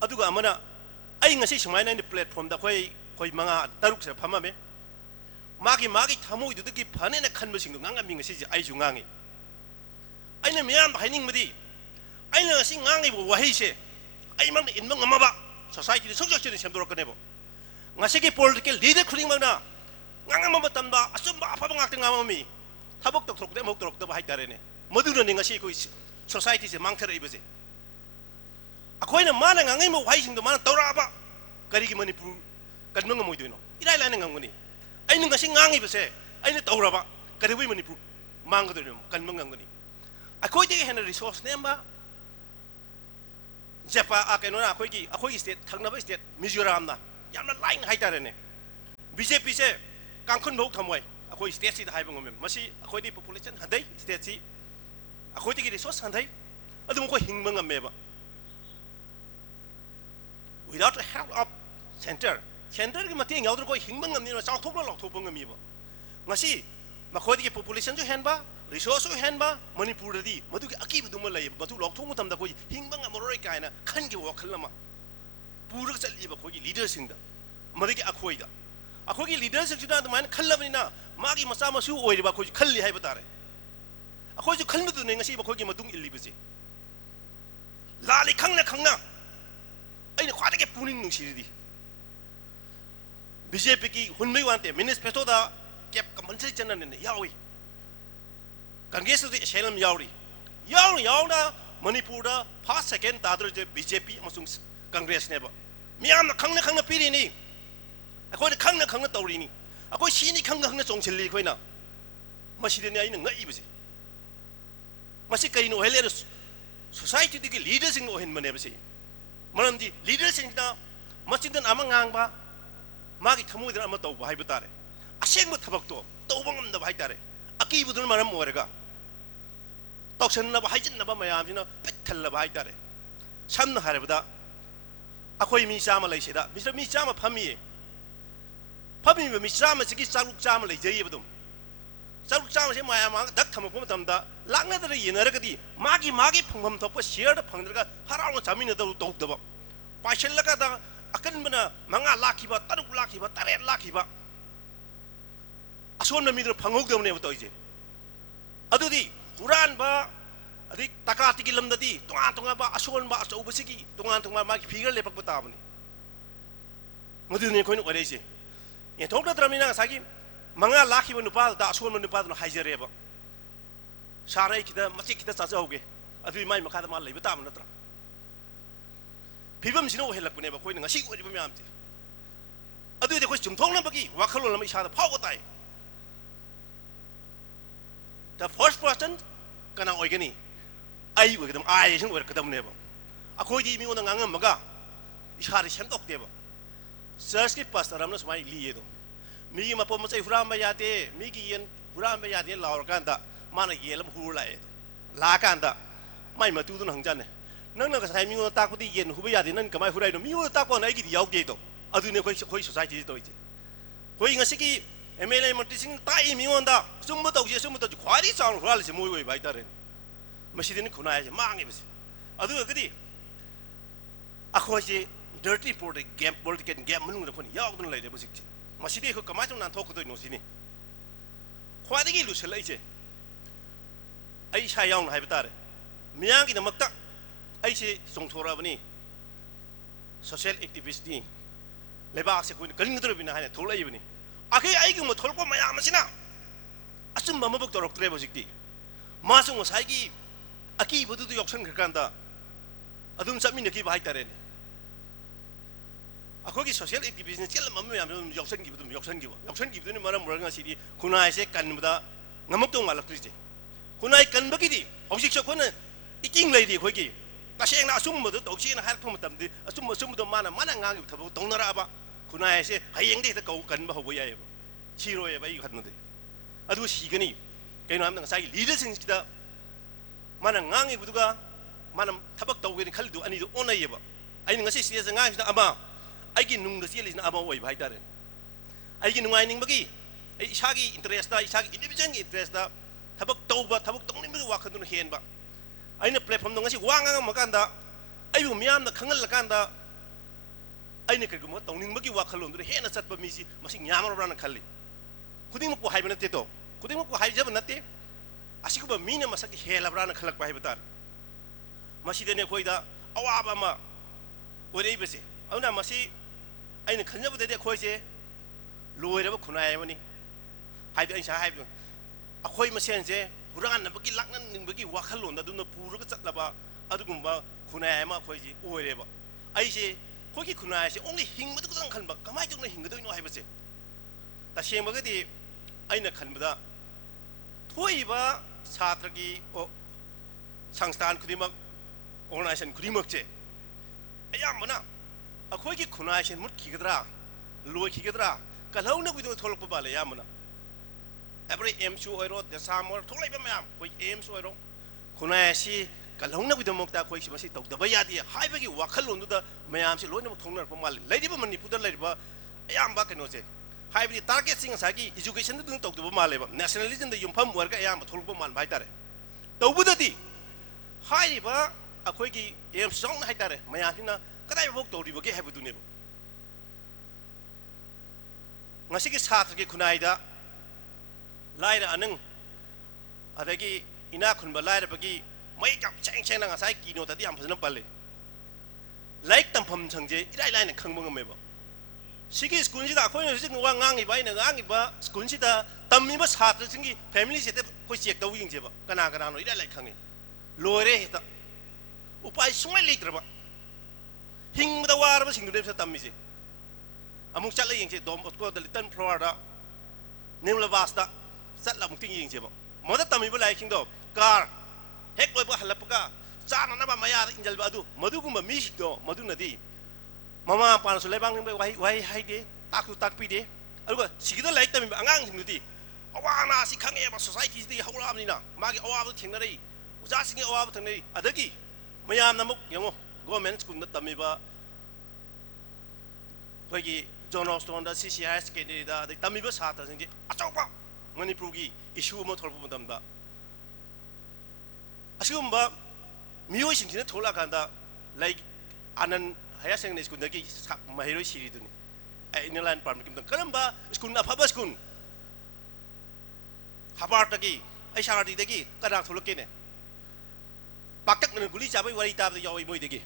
aduga amana ai ngasi sumai na ni platform da khoi manga taruk se phama me magi thamoi du ki phane na khan ba sing ngang ami ngasi ji ai ju ngangi aina miyam haining madi aina ngasi ngangi bo wahi se ai man in mang ama ba society ni sojok ni semdor ka nebo ngasi ki political leader khring magna ngangam ma tamba asumba apa bang akting amami thabok tok thok de mok tok ba hai tare ne maduna ni ngasi ko society se mang thare ibase akoina mana ngangai mo wai sing do mana tawra ba kari ki Manipur kan mang moi doino ilai lai nganguni aina ngasi ngangi base aina tawra ba kari wi Manipur mang do kan mang nganguni akoi de hen resource nemba Japa akenona akoi state thangnaba state Mizoram na yamna line hai tare ne BJP se kangkhun bok thamoi akoi state si hai bangom masi akoi di population handai state si akoi di resource handai adum ko hingmang amme ba without the help of center ki mati ngawdur ko hingmang amni sa thok lo thok bang ami ba ngasi makoi di population ju hen ba resource ju hen ba Manipur di madu ki aki budum lai batu lok thok mutam da ko hingmang amoroi kaina khan gi wakhallama puruk chali ba khoi leader sing da mari ki akhoi ki leader sing da man khallabani na magi masa masu oi ba khoi khalli hai batare akhoi ju khalmu du ne ngasi ba khoi ki matung illi base lali khangna ai ne khwade ke puning nung siri di BJP ki hunmei wante manifesto da kep compulsory channel ne yawi Congress di Shelam yauri na Manipur da first second tadr je BJP amasung Congress ne ba miyam na khangna piri ni akoi na khangna tawri ni akoi sini khangna chongchilli khoi na maside ni ai na ngai bisi masi kari no hele society digi leaders ing ohin mane basi malam di leaders ing na masi dan amang ngang ba magi thamu dan ama tau ba hai batare aseng ba thabak to tau bangam da hai tare aki budun maram morega toksan na ba hai jin na ba mayam sina pithal la ba hai tare sam na hare bada akoi mi chama lai sida mi chama phami mi chama sigi saluk chama lai jai badum saluk chama se maya ma dak tham ko tam da langna da yin ra gadi magi phangam thop share da phang da haraw chami na da to da ba paishal la ka da akan bana manga lakhi ba taruk lakhi ba tare lakhi ba ason na mi da phangok da ne ba to ije adu di quran ba adik takati ki lam da di tunga ba ason ba aso ubasigi tunga magi figure le pak ba bani madu ne ko ni ore ije ye thok da tramina sagi manga lakhi ba nupa da ason ma nupa da haijare ba sarai kita machi kita sa jauge adu mai makha da mal le ba ta man natra phibam sino helak bane ba khoi ngasi ori ba myam ti adu de khoi chumthong na bagi wakhalo lam isa da phau ko tai the first person kana oigani ai wa kadam ai sing wer kadam ne ba akhoi di mi ngona ngam maga isa ri sem tok te ba search ki pastor amna smai liye do mi ma pom sai huram ba yate mi gi yen huram ba yate laur kan da mana yelam hu lai la kan da mai ma tu du hang jan ne nang na ka sai mi ngona ta ko di yen hu ba yate nan ka mai hurai do mi ngona ta ko na gi di yaw ge do adu ne khoi society to ije khoi ngasi ki MLA mati sing tai mi ngona da sum ba tau je sum ta khwari chang hural se moi bai ta ren masidin khuna ya mangi bisi adu ga di akhoi je dirty for the game political game mun da phoni yaw dun lai de bisi masidi ko kama chung nan thok ko no sini khwadi gi lu selai je ai sha yaw hai ba ta re miyang gi na makta ai se song thora bani social activist ni leba se ko kalin dro bina ha tholai bani akhi ai gi mo thol ko maya masina asum ba mabuk torok tre bosik di masung sai gi aki budu du yoksan khakanda adum chami ne ki bai tare ne akogi social activist ni chel mam yam yoksan gi budu ni maram muranga sidi kunai se kan bada ngamuk tong malak tri je kunai kan bagi di hojik so kona iking lai di khogi ta seng na asum budu tok chi na har thum tam di asum budu mana ngang gi thabu tong na ra ba kunai se hayeng de ta kau kan ba ho ya ba chiro ya ba i khatnu de adu sigani kaino am nang sai leader sing kita mana ngangi buduga mana tabak tau gani khalidu ani do onai ba ai ngasi sia ngang sina ama ai gi nung da sia lisna ama oi bai tare ai gi nungai ning bagi ai isagi interest da isagi individual interest da tabak tau ba tabak tong ni mi wa khadun hen ba ai na platform do ngasi wanga ma kan da ai bu miam na khangal la kan da ai ne kagum tong ning bagi wa khalon do hen na sat ba mi si masing nyamar bra na khalli kuding mo ko hai ba na te to kuding mo ko hai jab na te asiku ba mina masaki hela brana khalak pai batar maside ne khoida awaba ma orei bese auna masi aina khanjab de khoi je loira ba khunai mani hai de sa hai akhoi masen je huran na bagi laknan ning bagi wakhalon da dun puru ka chatlaba adugumba khunai ma khoi ji oire ba ai je khoi ki khunai se only hing ma du kang khan ba kamai jong na hing do no hai bese ta shem ba ga di aina khan ba da thoi ba 사트기 상스탄 그리막 오르나이션 그리막제 야뭐나 아코기 쿠나이션 못 기거더라 로이 기거더라 kalhauna gudu tholok pa bale ya mana every emsu oiro de samor tholai ba mayam koi emsu oiro khuna si kalhauna gudu mokta koi si masi tok da ba ya di hai ba gi wakhal londu da mayam si loina thongnar pa mal lai di ba mani pudar lai ba ayam ba keno je hai bi target sing sa gi education du tok da ba mal ba nationalism da yumpham war ga ayam tholok pa mal bai tare to bu da di hai ba akhoi gi em song hai tare mayam na kadai bok to ri ba ge hai bu du ne ba ngasiki satraki kunaida laira anang adagi ina khunba laira bagi mai kap cheng cheng na ngasai kino tadi am phajna palle like tampham changje irai lai na khangba ngame ba sigi school ji da khoi no sing wa ngangi bai na ngangi ba school ji da tammi ba satra singi family se te khoi check taw ying je ba kana kana no irai lai khangi loire heta upai sumai leitre ba hing da war ba sing du sa tammi se amuk chatla ying che dom ko the little florida nimla vasta chatla muk ting ying che ba moda tami ba lai king do car hek loi ba halapka chana na ba maya injal ba adu madu gum mi do madu nadi mama pan su lebang ning wai hai de tak pi de aduga sigida laik ta mi angang sing nudi awana si khange ba society di haulam ni na magi awa bu thingnari uja singi awa bu thingnari adagi mayam namuk yango government school na tamiba hoigi jono stone da CCS ke da tamiba sata sing di achauba Manipur gi issue mo thorbu madam da asumba mioi sing sina thola kanda like anan haya sing school da gi Maheiroi siri duni inland permit kim karamba school na phaba school habar tagi ai sarati dagi kada thuluke ne pakak nan guli chabai wari ta da yawi moi dagi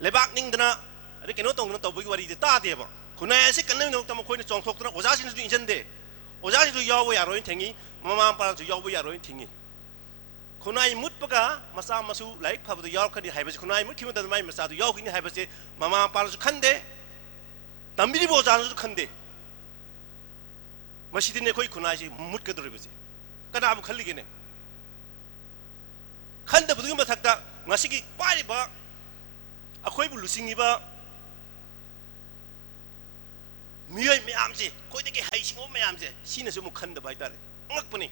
lebak ning dana ade keno tong na tawbi wari de ta de ba kunai ase kan no tam khoi na chong thok dana oja sin du injan de oja sin du yawo ya roin thengi mama pa ju yawo ya roin thingi kunai mut paka masa masu like phab du yaw khani haibase kunai mut khimu da mai masa du yaw khini haibase mama pa ju khande tambiri bo jan ju khande masjid ne koi kunai ji mut ka dore base kana abu khalli gene khanda bu ma thakta ngasi gi pari ba akhoi bu lusingi ba miyoi me amje koi de ge hai singo me amje sina su mu khanda bai tare ngak puni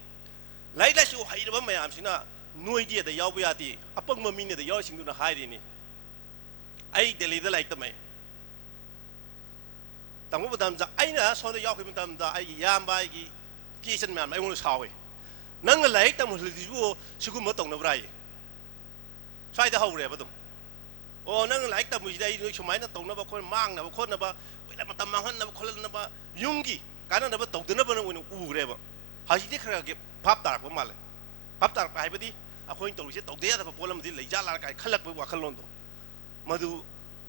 lai lai su hai ba me am sina noi dia da yaw bu ya ti apang ma min ne da yaw sing du na hai ri ni ai delhi da lai ta mai tang bu dam za ai na so da yaw khoi bu dam da ai yam ba ai gi ki san me am ai ngol sawe nang la lai ta mu li ju su ku mo tong na brai sai da hau re ba dum o nang lai ta mu ji dai su mai na tong na ba khoi mang na ba khon na ba la matam mang han na ba khol na ba yungi kana na ba tong na ba na u re ba ha ji de khara ge phap tar ba ma le phap tar ba hai ba di akhoi tong se tong de ya da ba polam di lai ja la kai khalak ba wa khalon do madu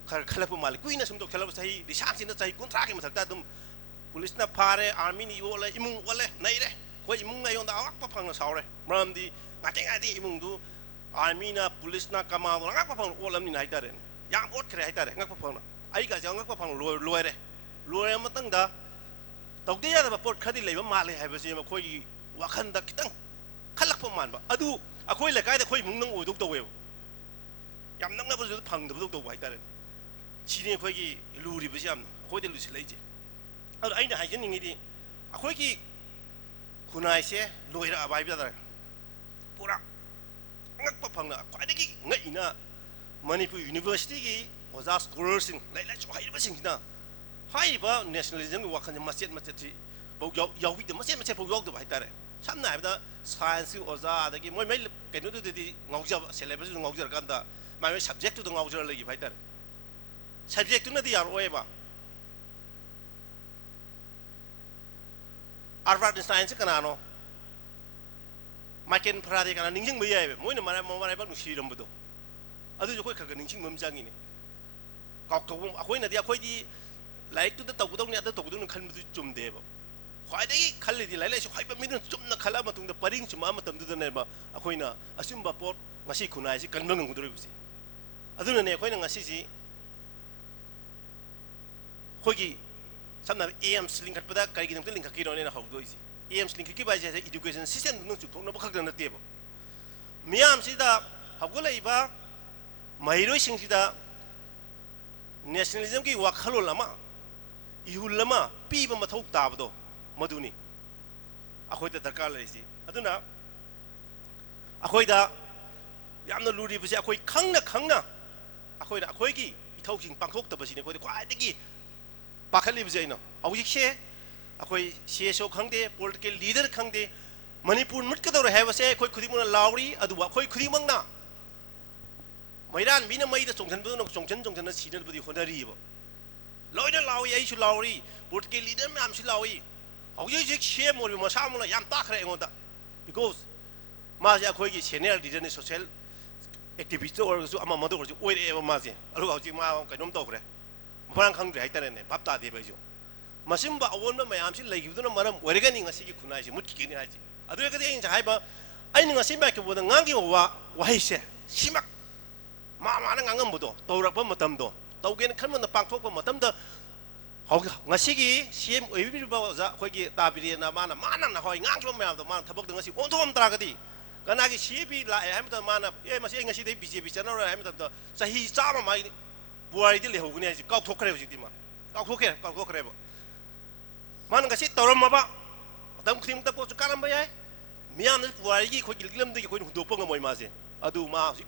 khalak ba ma le kuina sum to khalak sai di sang sin na sai kun tra ke ma thak ta dum police na phare army ni yo le imung wale nai re khoi imung na yong da awak pa phang na saw re maram di ngate di imung du army na police na kama ngak pa phang olam ni nai ta re yang ot khre hai ta re ngak pa phang na ai ka jang ngak pa phang loi re loi ma tang da tong de ya da ba pot khadi lei ba ma le hai ba se ma khoi wa khan da kitang khalak pa man ba adu akhoi le kai da khoi mung nang u duk to we yam nang na ba ju phang da duk to hai ta re chi ne khoi gi lu ri ba siam khoi de lu si lai je adu ai na hai jin ni di akhoi gi kunai se loi ra bai ba da pura ngak pa phang na kwai de gi ngai na Manipur University gi oza scholars sing lai lai chu hai ba sing na hai ba nationalism gi wakhan masjid ti bo yaw wi de masjid bo yaw de bai ta re sam na ba science oza da gi moi mai ke nu de di ngau ja syllabus ngau ja kan da mai subject to ngau ja le gi bai ta re subject na di yar oi ba Harvard science kana no Maken Prade kana ningjing mai ai moi na ma ba nu shi ram do adu jo khoi kha ga ningjing mam jang ni kok to akhoi na di akhoi di like to the tawdong ni ata tawdong khan mu chum de ba khwai de khali di lai lai su khai ba min chum na khala ma tung da paring chuma ma tam du da ne ba akhoi na asum ba pot ngasi khunai si kan bang ngu doi bu si adu na ne khoi na ngasi si khoi gi samna am sling khat pada kai gi nam link ki ro ne na hau doi si am sling ki ba je education system nu chu thong na ba khak na te ba miam si da hago lai ba Maheiroi sing si da nationalism ki wakhalo lama ihul lama pi ba mathau ta ba do maduni akhoi da darkar lai si aduna akhoi da yamna luri bu si akhoi khangna akhoi da akhoi gi ithau sing pangthok ta ba si ne khoi kwai de gi pakhali bu jaino awi she akhoi she so khangde political leader khangde Manipur mut ka dor hai ba se khoi khudi mun lauri adu akhoi khudi mang na Mairan mina mai da chongchan bu no chongchan na sinal bu di honari ba loina lawi ai su lawi bot ke leader ma am su lawi au ye je che mo ma sa mo na yam ta khre ngon da because ma ja khoi gi senior leader ni social activist or su ama ma do ju oi e ma je alu au ji ma ka nom to khre ma khang dai ta ne bap ta de ba ju ma sim ba awon ma yam si lai gi du na maram oi ga ni ngasi gi khunai si mut ki ni ha ji adu ga de ing ja hai ba ai ni ngasi ba ke bo da ngang gi wa hai se simak 마 ngang mo do tawrak ba matam do tawgen khan mo na pangthok ba matam da ngasi gi CM oibi ba za khoi gi tabiri na ma na hoi ngang ki ma da ma thabok da ngasi on thom tra ga di ꯀꯅꯥꯒꯤ CAP ꯂꯥꯛꯑꯦ ꯍꯥꯏꯕ ꯃꯇꯝꯗ ꯃꯥꯅ ꯃꯁꯤ ꯑꯩ ꯉꯁꯤꯗꯩ BJP ꯆꯠꯅꯔꯣꯏ ꯍꯥꯏꯕ ꯃꯇꯝꯗ ꯆꯍꯤ 100 ꯃꯥꯏ ꯄꯨꯋꯥꯔꯤꯗꯤ ꯂꯩꯍꯧꯒꯅꯤ ꯍꯥꯏꯁꯤ ꯀꯥꯎꯊꯣꯛꯈ꯭ꯔꯦ ꯍꯧꯖꯤꯛꯇꯤ ꯃꯥ ꯀꯥꯎꯊꯣꯛꯈ꯭ꯔꯦꯕ ꯃꯥꯅ ꯉꯁꯤ ꯇꯧꯔꯝꯃꯕ ꯃꯇꯝ ꯈꯨꯗꯤꯡꯃꯛꯇ ꯄꯣꯠꯁꯨ ꯀꯥꯔꯝꯕ ꯌꯥꯏ ꯃꯤꯌꯥꯝꯅ ꯄꯨꯋꯥꯔꯤꯒꯤ ꯑꯩꯈꯣꯏꯒꯤ ꯂꯝꯗꯒꯤ ꯑꯩꯈꯣꯏꯅ ꯍꯨꯟꯗꯣꯛꯄ ꯉꯝꯃꯣꯏ ꯃꯥꯁꯦ ꯑꯗꯨ ꯃꯥ ꯍꯧꯖꯤꯛ